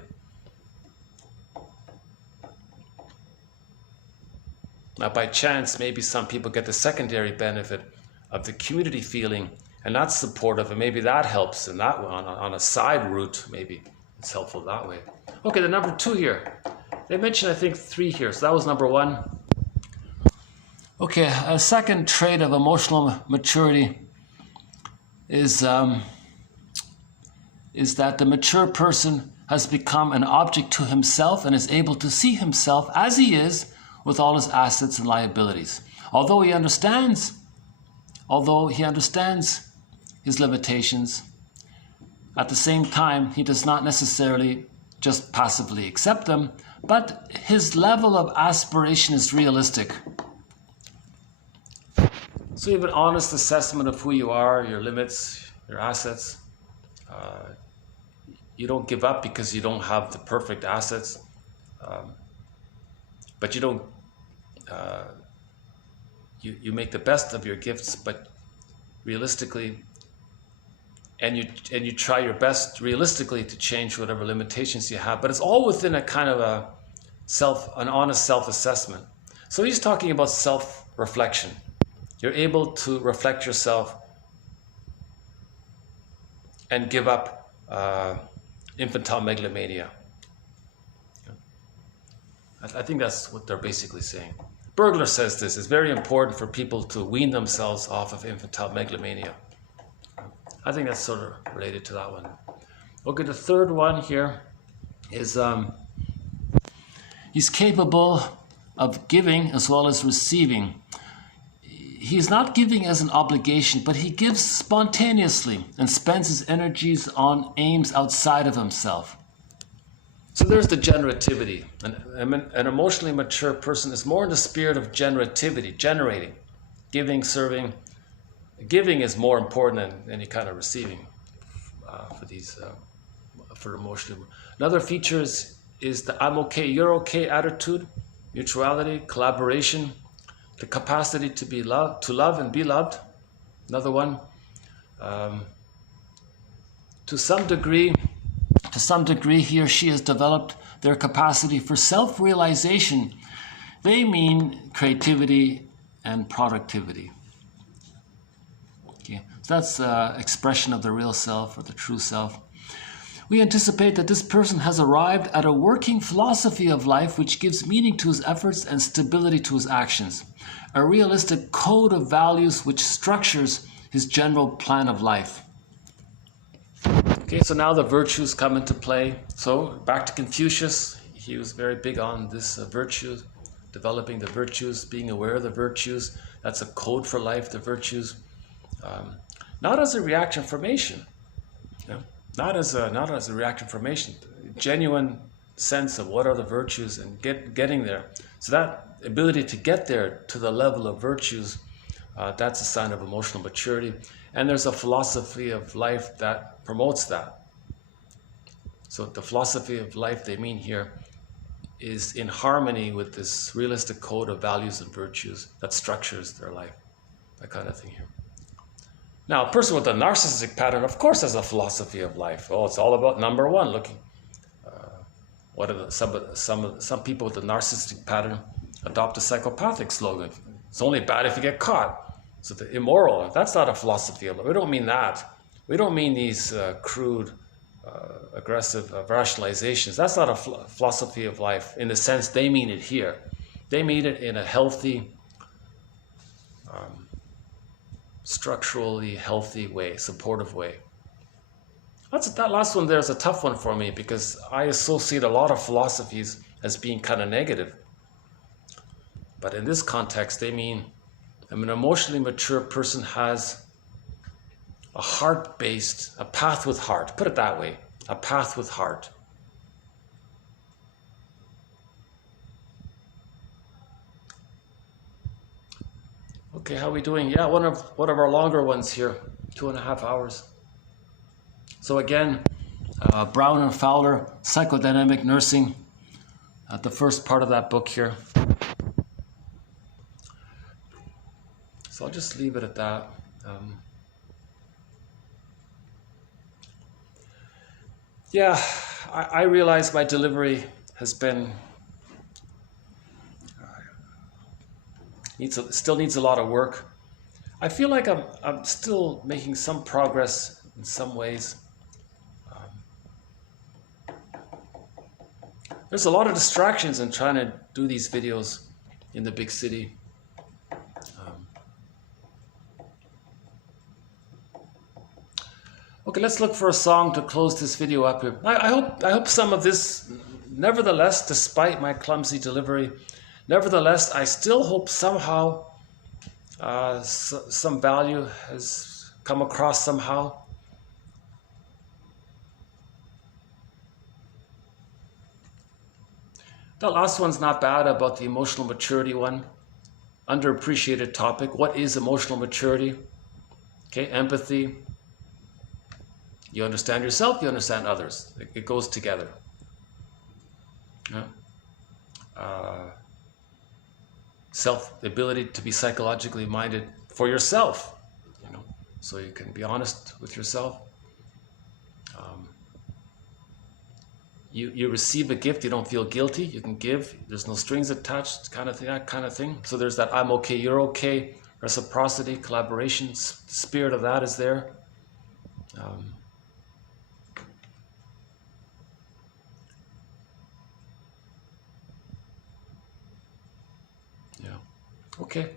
Now, by chance, maybe some people get the secondary benefit of the community feeling, and that's supportive, and maybe that helps in that one, on a side route, maybe it's helpful that way. Okay, the number 2 here. They mentioned, I think, 3 here, so that was number 1. Okay, a second trait of emotional maturity is that the mature person has become an object to himself and is able to see himself as he is with all his assets and liabilities. Although he understands his limitations, at the same time, he does not necessarily just passively accept them, but his level of aspiration is realistic. So you have an honest assessment of who you are, your limits, your assets. You don't give up because you don't have the perfect assets, but you don't. You make the best of your gifts, but realistically, and you try your best realistically to change whatever limitations you have. But it's all within a kind of an honest self-assessment. So he's talking about self-reflection. You're able to reflect yourself and give up infantile megalomania. I think that's what they're basically saying. Bergler says this: it's very important for people to wean themselves off of infantile megalomania. I think that's sort of related to that one. Okay, the third one here is he's capable of giving as well as receiving. He's not giving as an obligation, but he gives spontaneously and spends his energies on aims outside of himself. So there's the generativity. An emotionally mature person is more in the spirit of generativity, generating, giving, serving. Giving is more important than any kind of receiving for emotional. Another feature is the I'm okay, you're okay attitude, mutuality, collaboration, the capacity to love and be loved. Another one. To some degree, he or she has developed their capacity for self-realization. They mean creativity and productivity. Okay, so that's expression of the real self or the true self. We anticipate that this person has arrived at a working philosophy of life which gives meaning to his efforts and stability to his actions. A realistic code of values which structures his general plan of life. Okay, so now the virtues come into play. So back to Confucius. He was very big on this virtues, developing the virtues, being aware of the virtues. That's a code for life, the virtues. Not as a reaction formation. You know? Not as a reaction formation. Genuine sense of what are the virtues and getting there. So that ability to get there to the level of virtues, that's a sign of emotional maturity. And there's a philosophy of life that promotes that. So the philosophy of life they mean here is in harmony with this realistic code of values and virtues that structures their life. That kind of thing here. Now, a person with a narcissistic pattern, of course, has a philosophy of life. Oh, it's all about number one. Looking, what are some people with a narcissistic pattern adopt a psychopathic slogan? It's only bad if you get caught. So the immoral. That's not a philosophy of life. We don't mean that. We don't mean these crude, aggressive rationalizations. That's not a philosophy of life in the sense they mean it here. They mean it in a healthy, structurally healthy way, supportive way. That last one there is a tough one for me because I associate a lot of philosophies as being kind of negative. But in this context, they mean an emotionally mature person has a heart-based, a path with heart. Put it that way, a path with heart. Okay, how are we doing? Yeah, one of our longer ones here, 2.5 hours. So again, Brown and Fowler, Psychodynamic Nursing, the first part of that book here. So I'll just leave it at that. Yeah, I realize my delivery has been still needs a lot of work. I feel like I'm still making some progress in some ways. There's a lot of distractions in trying to do these videos in the big city. Okay, let's look for a song to close this video up here. I hope some of this, nevertheless, despite my clumsy delivery, nevertheless, I still hope somehow some value has come across somehow. The last one's not bad, about the emotional maturity one. Underappreciated topic. What is emotional maturity? Okay, empathy. You understand yourself, you understand others. It goes together. Yeah. The ability to be psychologically minded for yourself, so you can be honest with yourself. You receive a gift, you don't feel guilty, you can give, there's no strings attached, that kind of thing. So there's that I'm okay, you're okay, reciprocity, collaboration, the spirit of that is there. Okay.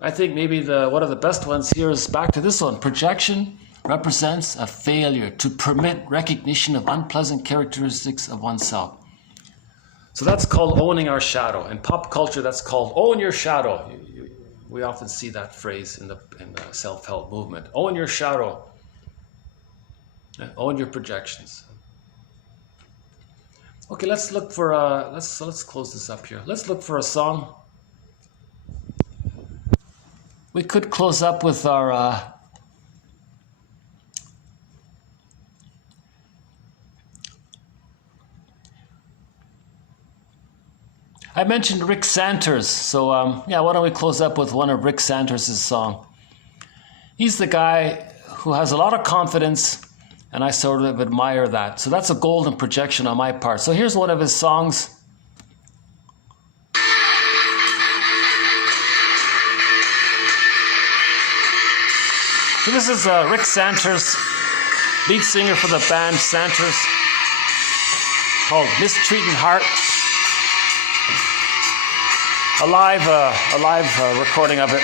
I think maybe one of the best ones here is back to this one. Projection represents a failure to permit recognition of unpleasant characteristics of oneself. So that's called owning our shadow. In pop culture, that's called own your shadow. We often see that phrase in the self-help movement. Own your shadow. Own your projections. Okay, let's look for let's close this up here. Let's look for a song. We could close up with our I mentioned Rick Santers, so why don't we close up with one of Rick Santers' song. He's the guy who has a lot of confidence, and I sort of admire that. So that's a golden projection on my part. So here's one of his songs. So this is Rick Santers, lead singer for the band Santers, called Mistreating Heart. A live recording of it.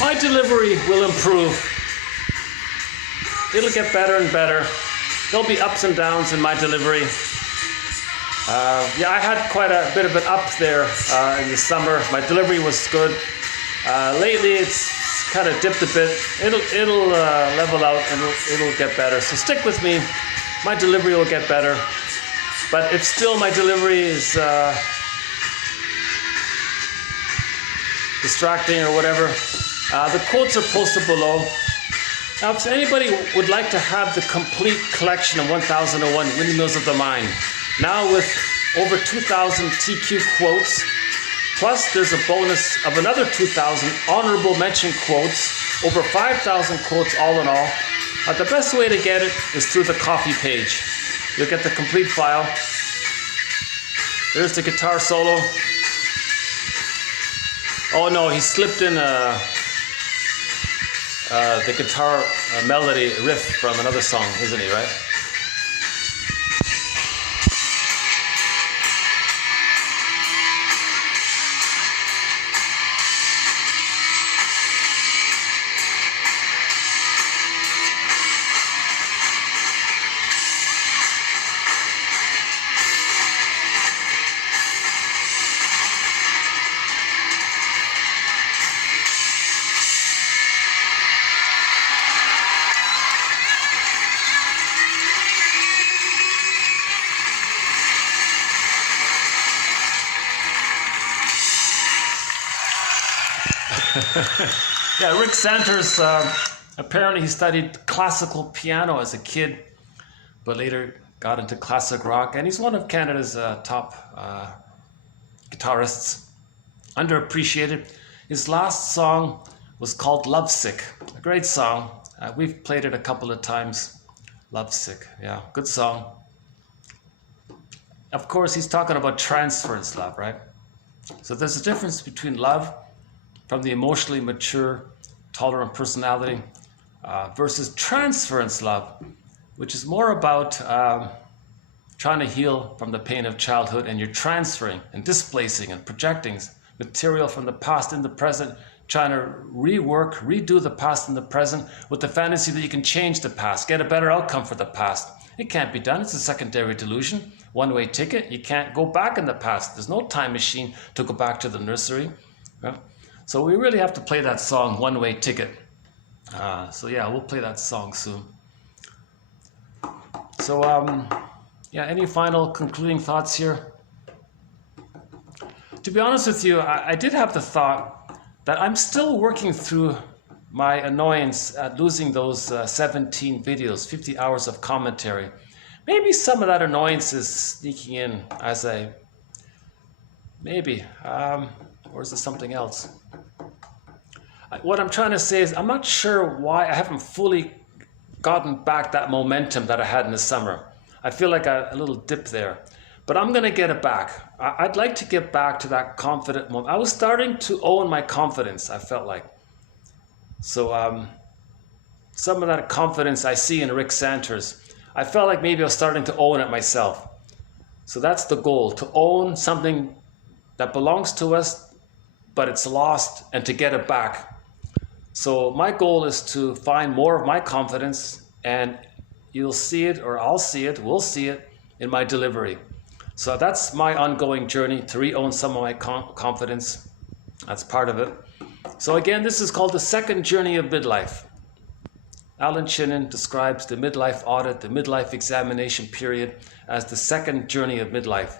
My delivery will improve. It'll get better and better. There'll be ups and downs in my delivery. I had quite a bit of an up there in the summer. My delivery was good. Lately, it's kind of dipped a bit. It'll level out and it'll get better. So stick with me. My delivery will get better. But if still my delivery is distracting or whatever, the quotes are posted below. Now, if anybody would like to have the complete collection of 1001 Windmills of the Mind, now with over 2,000 TQ quotes, plus there's a bonus of another 2,000 honorable mention quotes, over 5,000 quotes all in all. The best way to get it is through the Coffee page. You'll get the complete file. There's the guitar solo. Oh no, he slipped in the guitar melody riff from another song, isn't he, right? Yeah, Rick Santers, apparently he studied classical piano as a kid, but later got into classic rock, and he's one of Canada's top guitarists. Underappreciated. His last song was called Lovesick, a great song. We've played it a couple of times. Lovesick, yeah, good song. Of course, he's talking about transference love, right? So there's a difference between love from the emotionally mature, tolerant personality versus transference love, which is more about trying to heal from the pain of childhood, and you're transferring and displacing and projecting material from the past in the present, trying to redo the past in the present with the fantasy that you can change the past, get a better outcome for the past. It can't be done. It's a secondary delusion, one-way ticket. You can't go back in the past. There's no time machine to go back to the nursery. Yeah? So we really have to play that song, One-Way Ticket. So yeah, we'll play that song soon. So yeah, any final concluding thoughts here? To be honest with you, I did have the thought that I'm still working through my annoyance at losing those 17 videos, 50 hours of commentary. Maybe some of that annoyance is sneaking in as a, maybe, or is it something else? What I'm trying to say is I'm not sure why I haven't fully gotten back that momentum that I had in the summer. I feel like a little dip there, but I'm going to get it back. I'd like to get back to that confident moment. I was starting to own my confidence, I felt like. So some of that confidence I see in Rick Santers, I felt like maybe I was starting to own it myself. So that's the goal, to own something that belongs to us, but it's lost, and to get it back. So my goal is to find more of my confidence, and you'll see it, or I'll see it, we'll see it in my delivery. So that's my ongoing journey, to re-own some of my confidence. That's part of it. So again, this is called the second journey of midlife. Alan Chinen describes the midlife audit, the midlife examination period, as the second journey of midlife.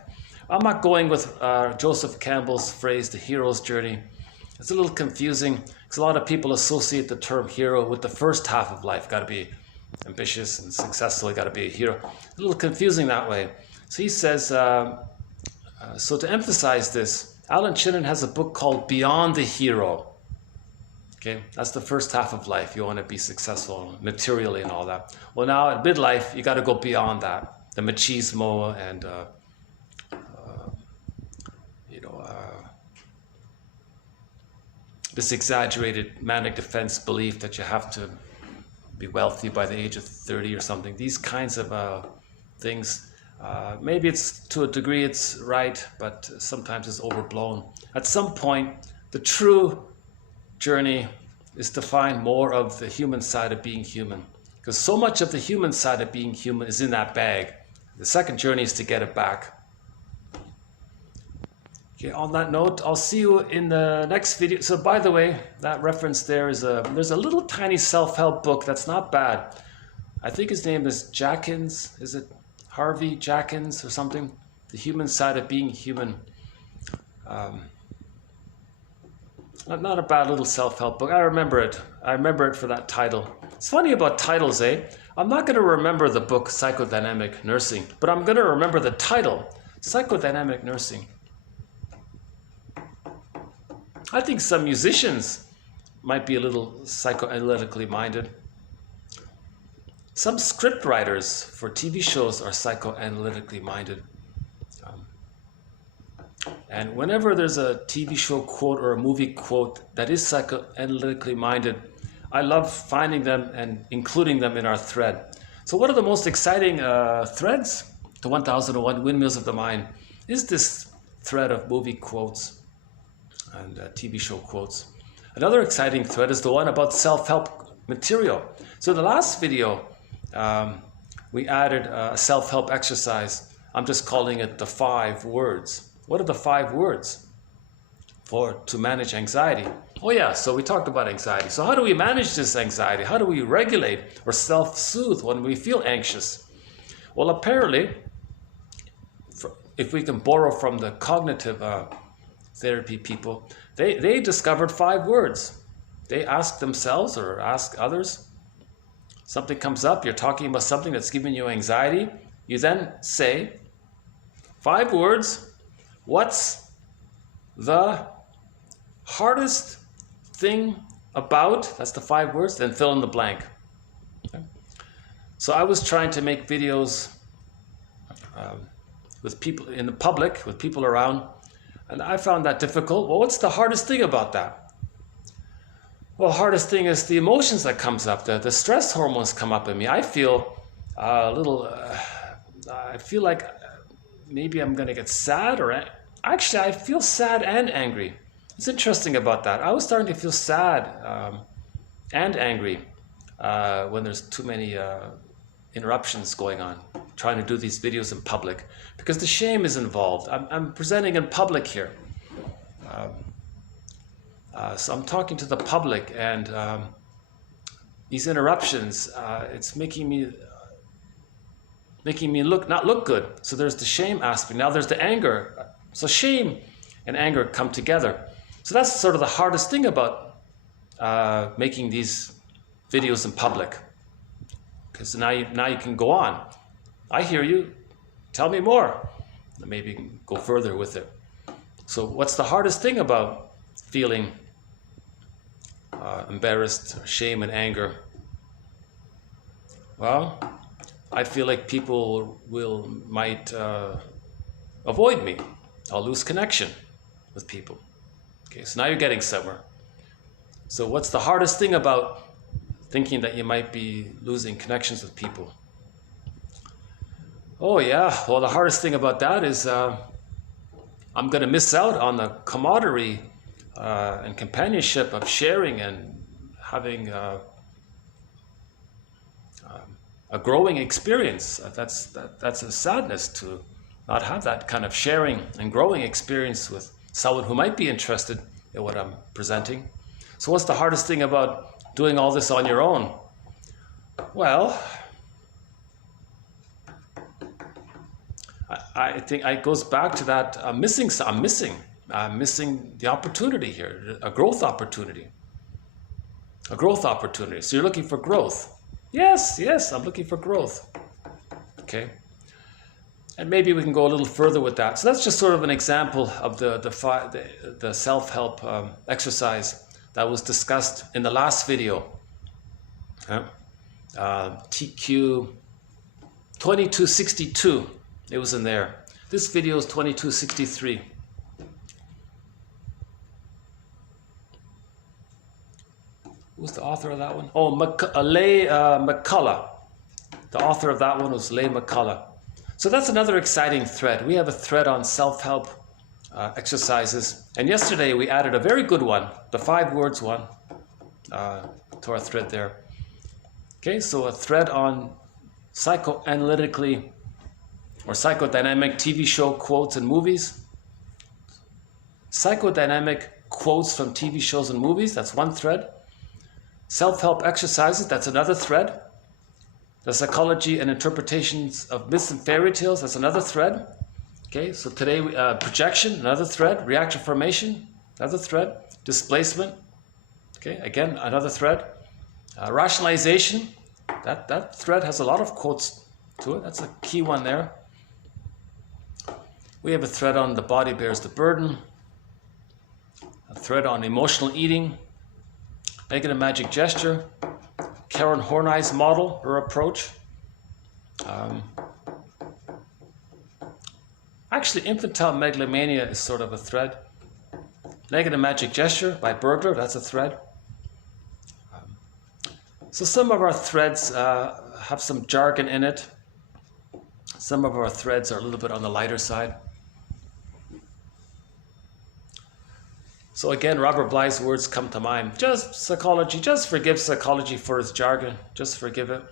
I'm not going with Joseph Campbell's phrase, the hero's journey. It's a little confusing because a lot of people associate the term hero with the first half of life. Got to be ambitious and successful, got to be a hero. A little confusing that way. So he says, so to emphasize this, Alan Chinen has a book called Beyond the Hero. Okay, that's the first half of life. You want to be successful materially and all that. Well, now at midlife, you got to go beyond that. The machismo and this exaggerated manic defense belief that you have to be wealthy by the age of 30 or something. These kinds of things, maybe it's to a degree it's right, but sometimes it's overblown. At some point, the true journey is to find more of the human side of being human, because so much of the human side of being human is in that bag. The second journey is to get it back. Okay, on that note, I'll see you in the next video. So by the way, that reference there is there's a little tiny self-help book that's not bad. I think his name is Jackins, is it? Harvey Jackins or something. The Human Side of Being Human. Not a bad little self-help book. I remember it. I remember it for that title. It's funny about titles, eh? I'm not going to remember the book Psychodynamic Nursing, but I'm going to remember the title, Psychodynamic Nursing. I think some musicians might be a little psychoanalytically minded. Some script writers for TV shows are psychoanalytically minded. And whenever there's a TV show quote or a movie quote that is psychoanalytically minded, I love finding them and including them in our thread. So one of the most exciting threads, the 1001 Windmills of the Mind, is this thread of movie quotes and TV show quotes. Another exciting thread is the one about self-help material. So in the last video, we added a self-help exercise. I'm just calling it the 5 words. What are the 5 words to manage anxiety? Oh yeah, so we talked about anxiety. So how do we manage this anxiety? How do we regulate or self-soothe when we feel anxious? Well, apparently, if we can borrow from the cognitive therapy people, they discovered 5 words. They ask themselves or ask others. Something comes up, you're talking about something that's giving you anxiety. You then say 5 words. What's the hardest thing about, that's the 5 words, then fill in the blank. Okay. So I was trying to make videos with people in the public, with people around, and I found that difficult. Well, what's the hardest thing about that? Well, hardest thing is the emotions that comes up, the stress hormones come up in me. I feel a little, I feel like maybe I'm gonna get sad, or actually I feel sad and angry. It's interesting about that. I was starting to feel sad and angry when there's too many interruptions going on, trying to do these videos in public, because the shame is involved. I'm presenting in public here. So I'm talking to the public, and these interruptions, it's making me not look good. So there's the shame aspect. Now there's the anger. So shame and anger come together. So that's sort of the hardest thing about making these videos in public. Because now you can go on. I hear you. Tell me more. Maybe you can go further with it. So what's the hardest thing about feeling embarrassed, shame and anger? Well, I feel like people might avoid me. I'll lose connection with people. Okay, so now you're getting somewhere. So what's the hardest thing about thinking that you might be losing connections with people? Oh yeah, well the hardest thing about that is I'm going to miss out on the camaraderie and companionship of sharing and having a growing experience. That's a sadness to not have that kind of sharing and growing experience with someone who might be interested in what I'm presenting. So what's the hardest thing about doing all this on your own? Well, I think it goes back to that I'm missing the opportunity here, a growth opportunity. So you're looking for growth. Yes, I'm looking for growth. Okay. And maybe we can go a little further with that. So that's just sort of an example of the self-help exercise that was discussed in the last video. TQ 2262, it was in there. This video is 2263. Who's the author of that one? Oh, Leigh McCullough. The author of that one was Leigh McCullough. So that's another exciting thread. We have a thread on self-help exercises. And yesterday we added a very good one, the 5 words one, to our thread there. Okay, so a thread on psychoanalytically or psychodynamic TV show quotes and movies. Psychodynamic quotes from TV shows and movies, that's one thread. Self-help exercises, that's another thread. The psychology and interpretations of myths and fairy tales, that's another thread. Okay, so today, projection, another thread. Reactive formation, another thread. Displacement, okay, again, another thread. Rationalization, that thread has a lot of quotes to it. That's a key one there. We have a thread on the body bears the burden. A thread on emotional eating. Negative magic gesture. Karen Horney's model, her approach. Actually, infantile megalomania is sort of a thread. Negative magic gesture by Bergler, that's a thread. So some of our threads have some jargon in it. Some of our threads are a little bit on the lighter side. So again, Robert Bly's words come to mind. Just psychology, just forgive psychology for its jargon. Just forgive it.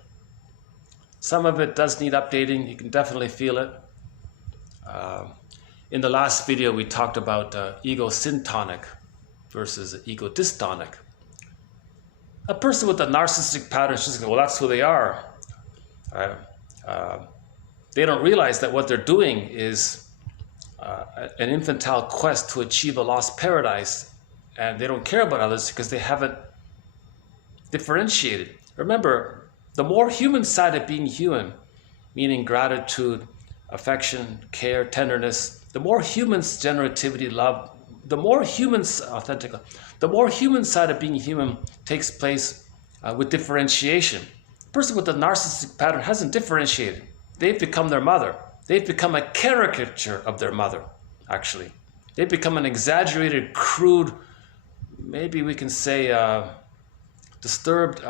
Some of it does need updating. You can definitely feel it. In the last video, we talked about ego syntonic versus ego dystonic. A person with a narcissistic pattern is just going, well, that's who they are. They don't realize that what they're doing is an infantile quest to achieve a lost paradise, and they don't care about others because they haven't differentiated. Remember, the more human side of being human, meaning gratitude, affection, care, tenderness, the more humans generativity, love, the more humans authentic, the more human side of being human takes place with differentiation. The person with the narcissistic pattern hasn't differentiated. They've become their mother. They've become a caricature of their mother, actually. They've become an exaggerated, crude, maybe we can say disturbed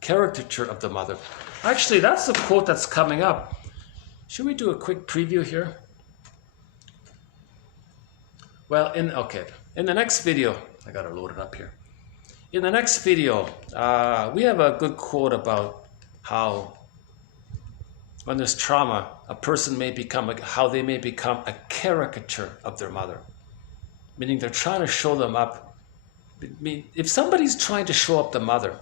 caricature of the mother. Actually, that's the quote that's coming up. Should we do a quick preview here? Well, in the next video, I gotta load it up here. In the next video, we have a good quote about how when there's trauma, a person may become, how they may become a caricature of their mother. Meaning they're trying to show them up. I mean, if somebody's trying to show up the mother,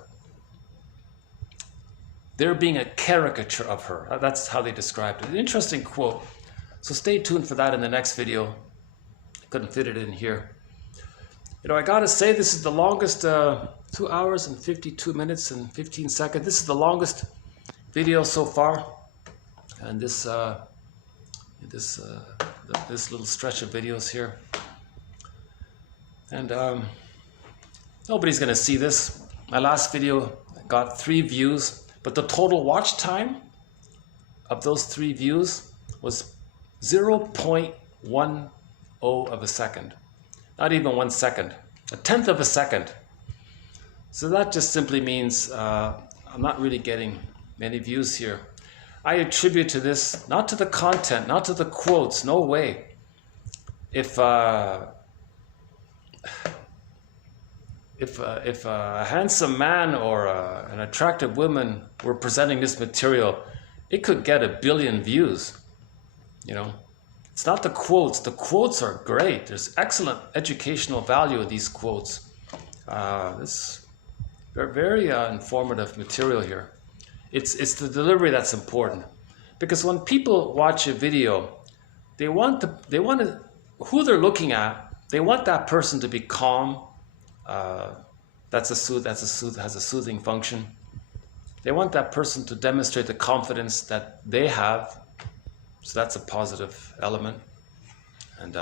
they're being a caricature of her. That's how they described it. An interesting quote. So stay tuned for that in the next video. I couldn't fit it in here. You know, I gotta say, this is the longest 2 hours and 52 minutes and 15 seconds. This is the longest video so far. And this little stretch of videos here. And nobody's gonna see this. My last video got 3 views, but the total watch time of those 3 views was 0.10 of a second. Not even 1 second, 1/10 of a second. So that just simply means I'm not really getting many views here. I attribute to this, not to the content, not to the quotes, no way. If a handsome man or an attractive woman were presenting this material, it could get 1 billion views, you know. It's not the quotes. The quotes are great. There's excellent educational value of these quotes. They're very informative material here. It's the delivery that's important, because when people watch a video, they want who they're looking at. They want that person to be calm. Has a soothing function. They want that person to demonstrate the confidence that they have. So that's a positive element. And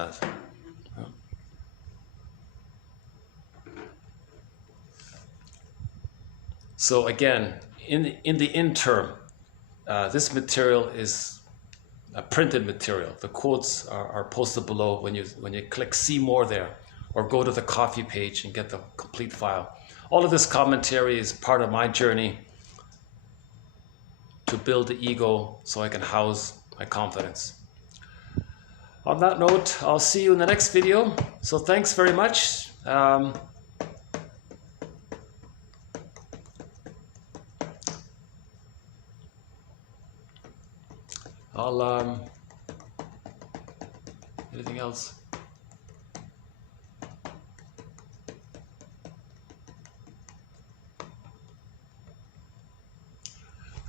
so again, in the interim, this material is a printed material. The quotes are posted below when you click see more there, or go to the coffee page and get the complete file. All of this commentary is part of my journey to build the ego so I can house my confidence. On that note, I'll see you in the next video. So thanks very much. Anything else?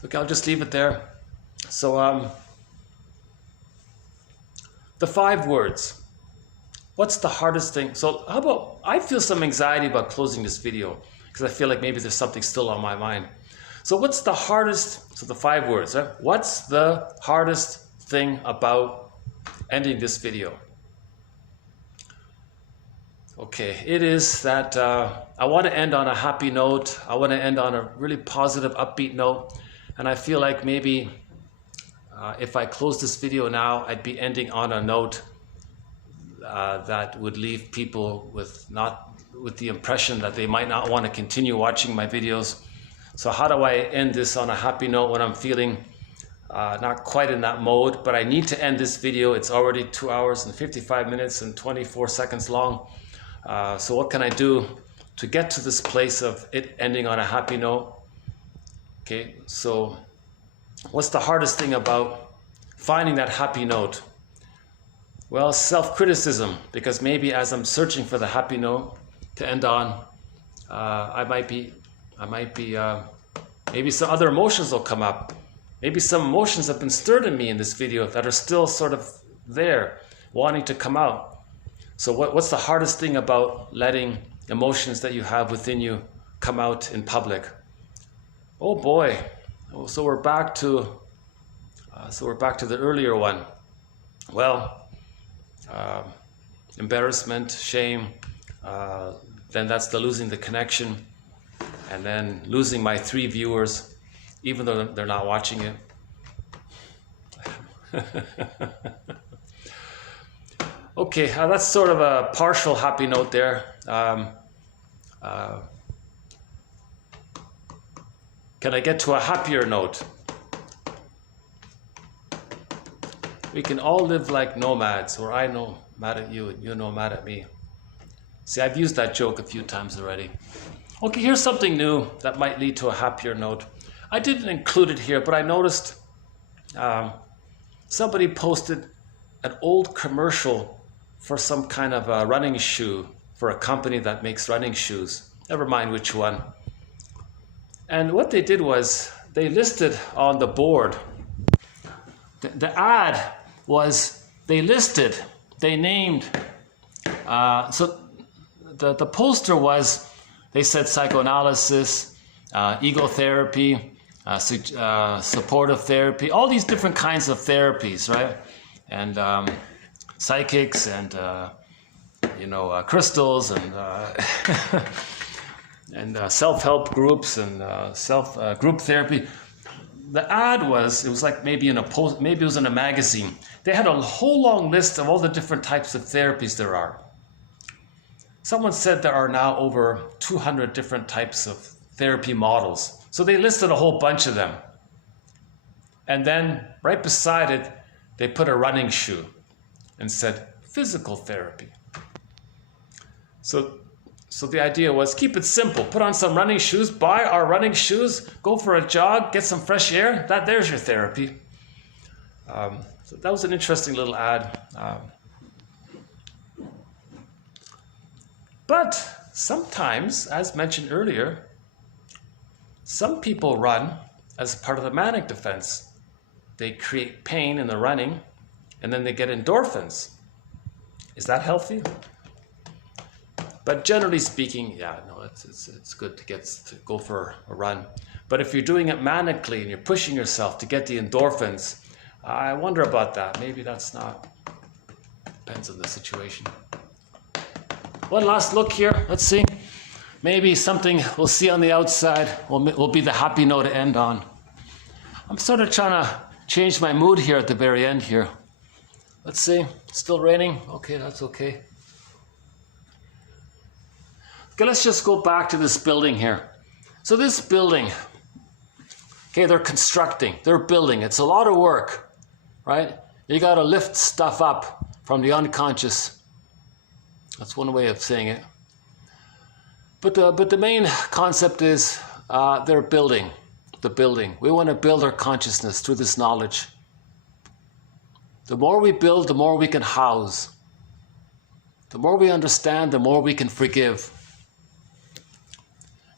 Okay, I'll just leave it there. So, the 5 words. What's the hardest thing? So how about, I feel some anxiety about closing this video because I feel like maybe there's something still on my mind. So what's the hardest, so the 5 words, right? What's the hardest thing about ending this video? Okay, it is that I want to end on a happy note. I want to end on a really positive, upbeat note. And I feel like maybe if I close this video now, I'd be ending on a note that would leave people with the impression that they might not want to continue watching my videos. So how do I end this on a happy note when I'm feeling not quite in that mode, but I need to end this video. It's already 2 hours and 55 minutes and 24 seconds long. So what can I do to get to this place of it ending on a happy note? Okay, so what's the hardest thing about finding that happy note? Well, self-criticism, because maybe as I'm searching for the happy note to end on, maybe some other emotions will come up. Maybe some emotions have been stirred in me in this video that are still sort of there, wanting to come out. So what's the hardest thing about letting emotions that you have within you come out in public? Oh boy. So we're back to the earlier one. Well, embarrassment, shame, then that's the losing the connection, and then losing my 3 viewers, even though they're not watching it. Okay, that's sort of a partial happy note there. Can I get to a happier note? We can all live like nomads, or I know mad at you and you know mad at me. See, I've used that joke a few times already. Okay, here's something new that might lead to a happier note. I didn't include it here, but I noticed somebody posted an old commercial for some kind of a running shoe for a company that makes running shoes. Never mind which one. And what they did was they listed on the board, the ad was, they named, so the poster was, they said psychoanalysis, ego therapy, supportive therapy, all these different kinds of therapies, right? And psychics and, crystals and and self-help groups and group therapy. The ad was, it was like maybe in a post, maybe it was in a magazine. They had a whole long list of all the different types of therapies there are. Someone said there are now over 200 different types of therapy models. So they listed a whole bunch of them. And then right beside it, they put a running shoe and said physical therapy. So the idea was keep it simple. Put on some running shoes, buy our running shoes, go for a jog, get some fresh air. There's your therapy. So that was an interesting little ad. But sometimes, as mentioned earlier, some people run as part of the manic defense. They create pain in the running, and then they get endorphins. Is that healthy? But generally speaking, yeah, no, it's good to go for a run. But if you're doing it manically and you're pushing yourself to get the endorphins, I wonder about that. Maybe that's not, depends on the situation. One last look here, let's see. Maybe something we'll see on the outside will be the happy note to end on. I'm sort of trying to change my mood here at the very end here. Let's see, still raining? Okay, that's okay. Okay, let's just go back to this building here. So this building, okay, they're constructing, they're building. It's a lot of work, right? You got to lift stuff up from the unconscious. That's one way of saying it. But the main concept is they're building the building. We want to build our consciousness through this knowledge. The more we build, the more we can house. The more we understand, the more we can forgive.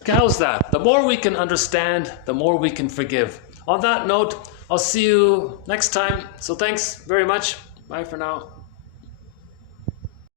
Okay, how's that? The more we can understand, the more we can forgive. On that note, I'll see you next time. So thanks very much. Bye for now.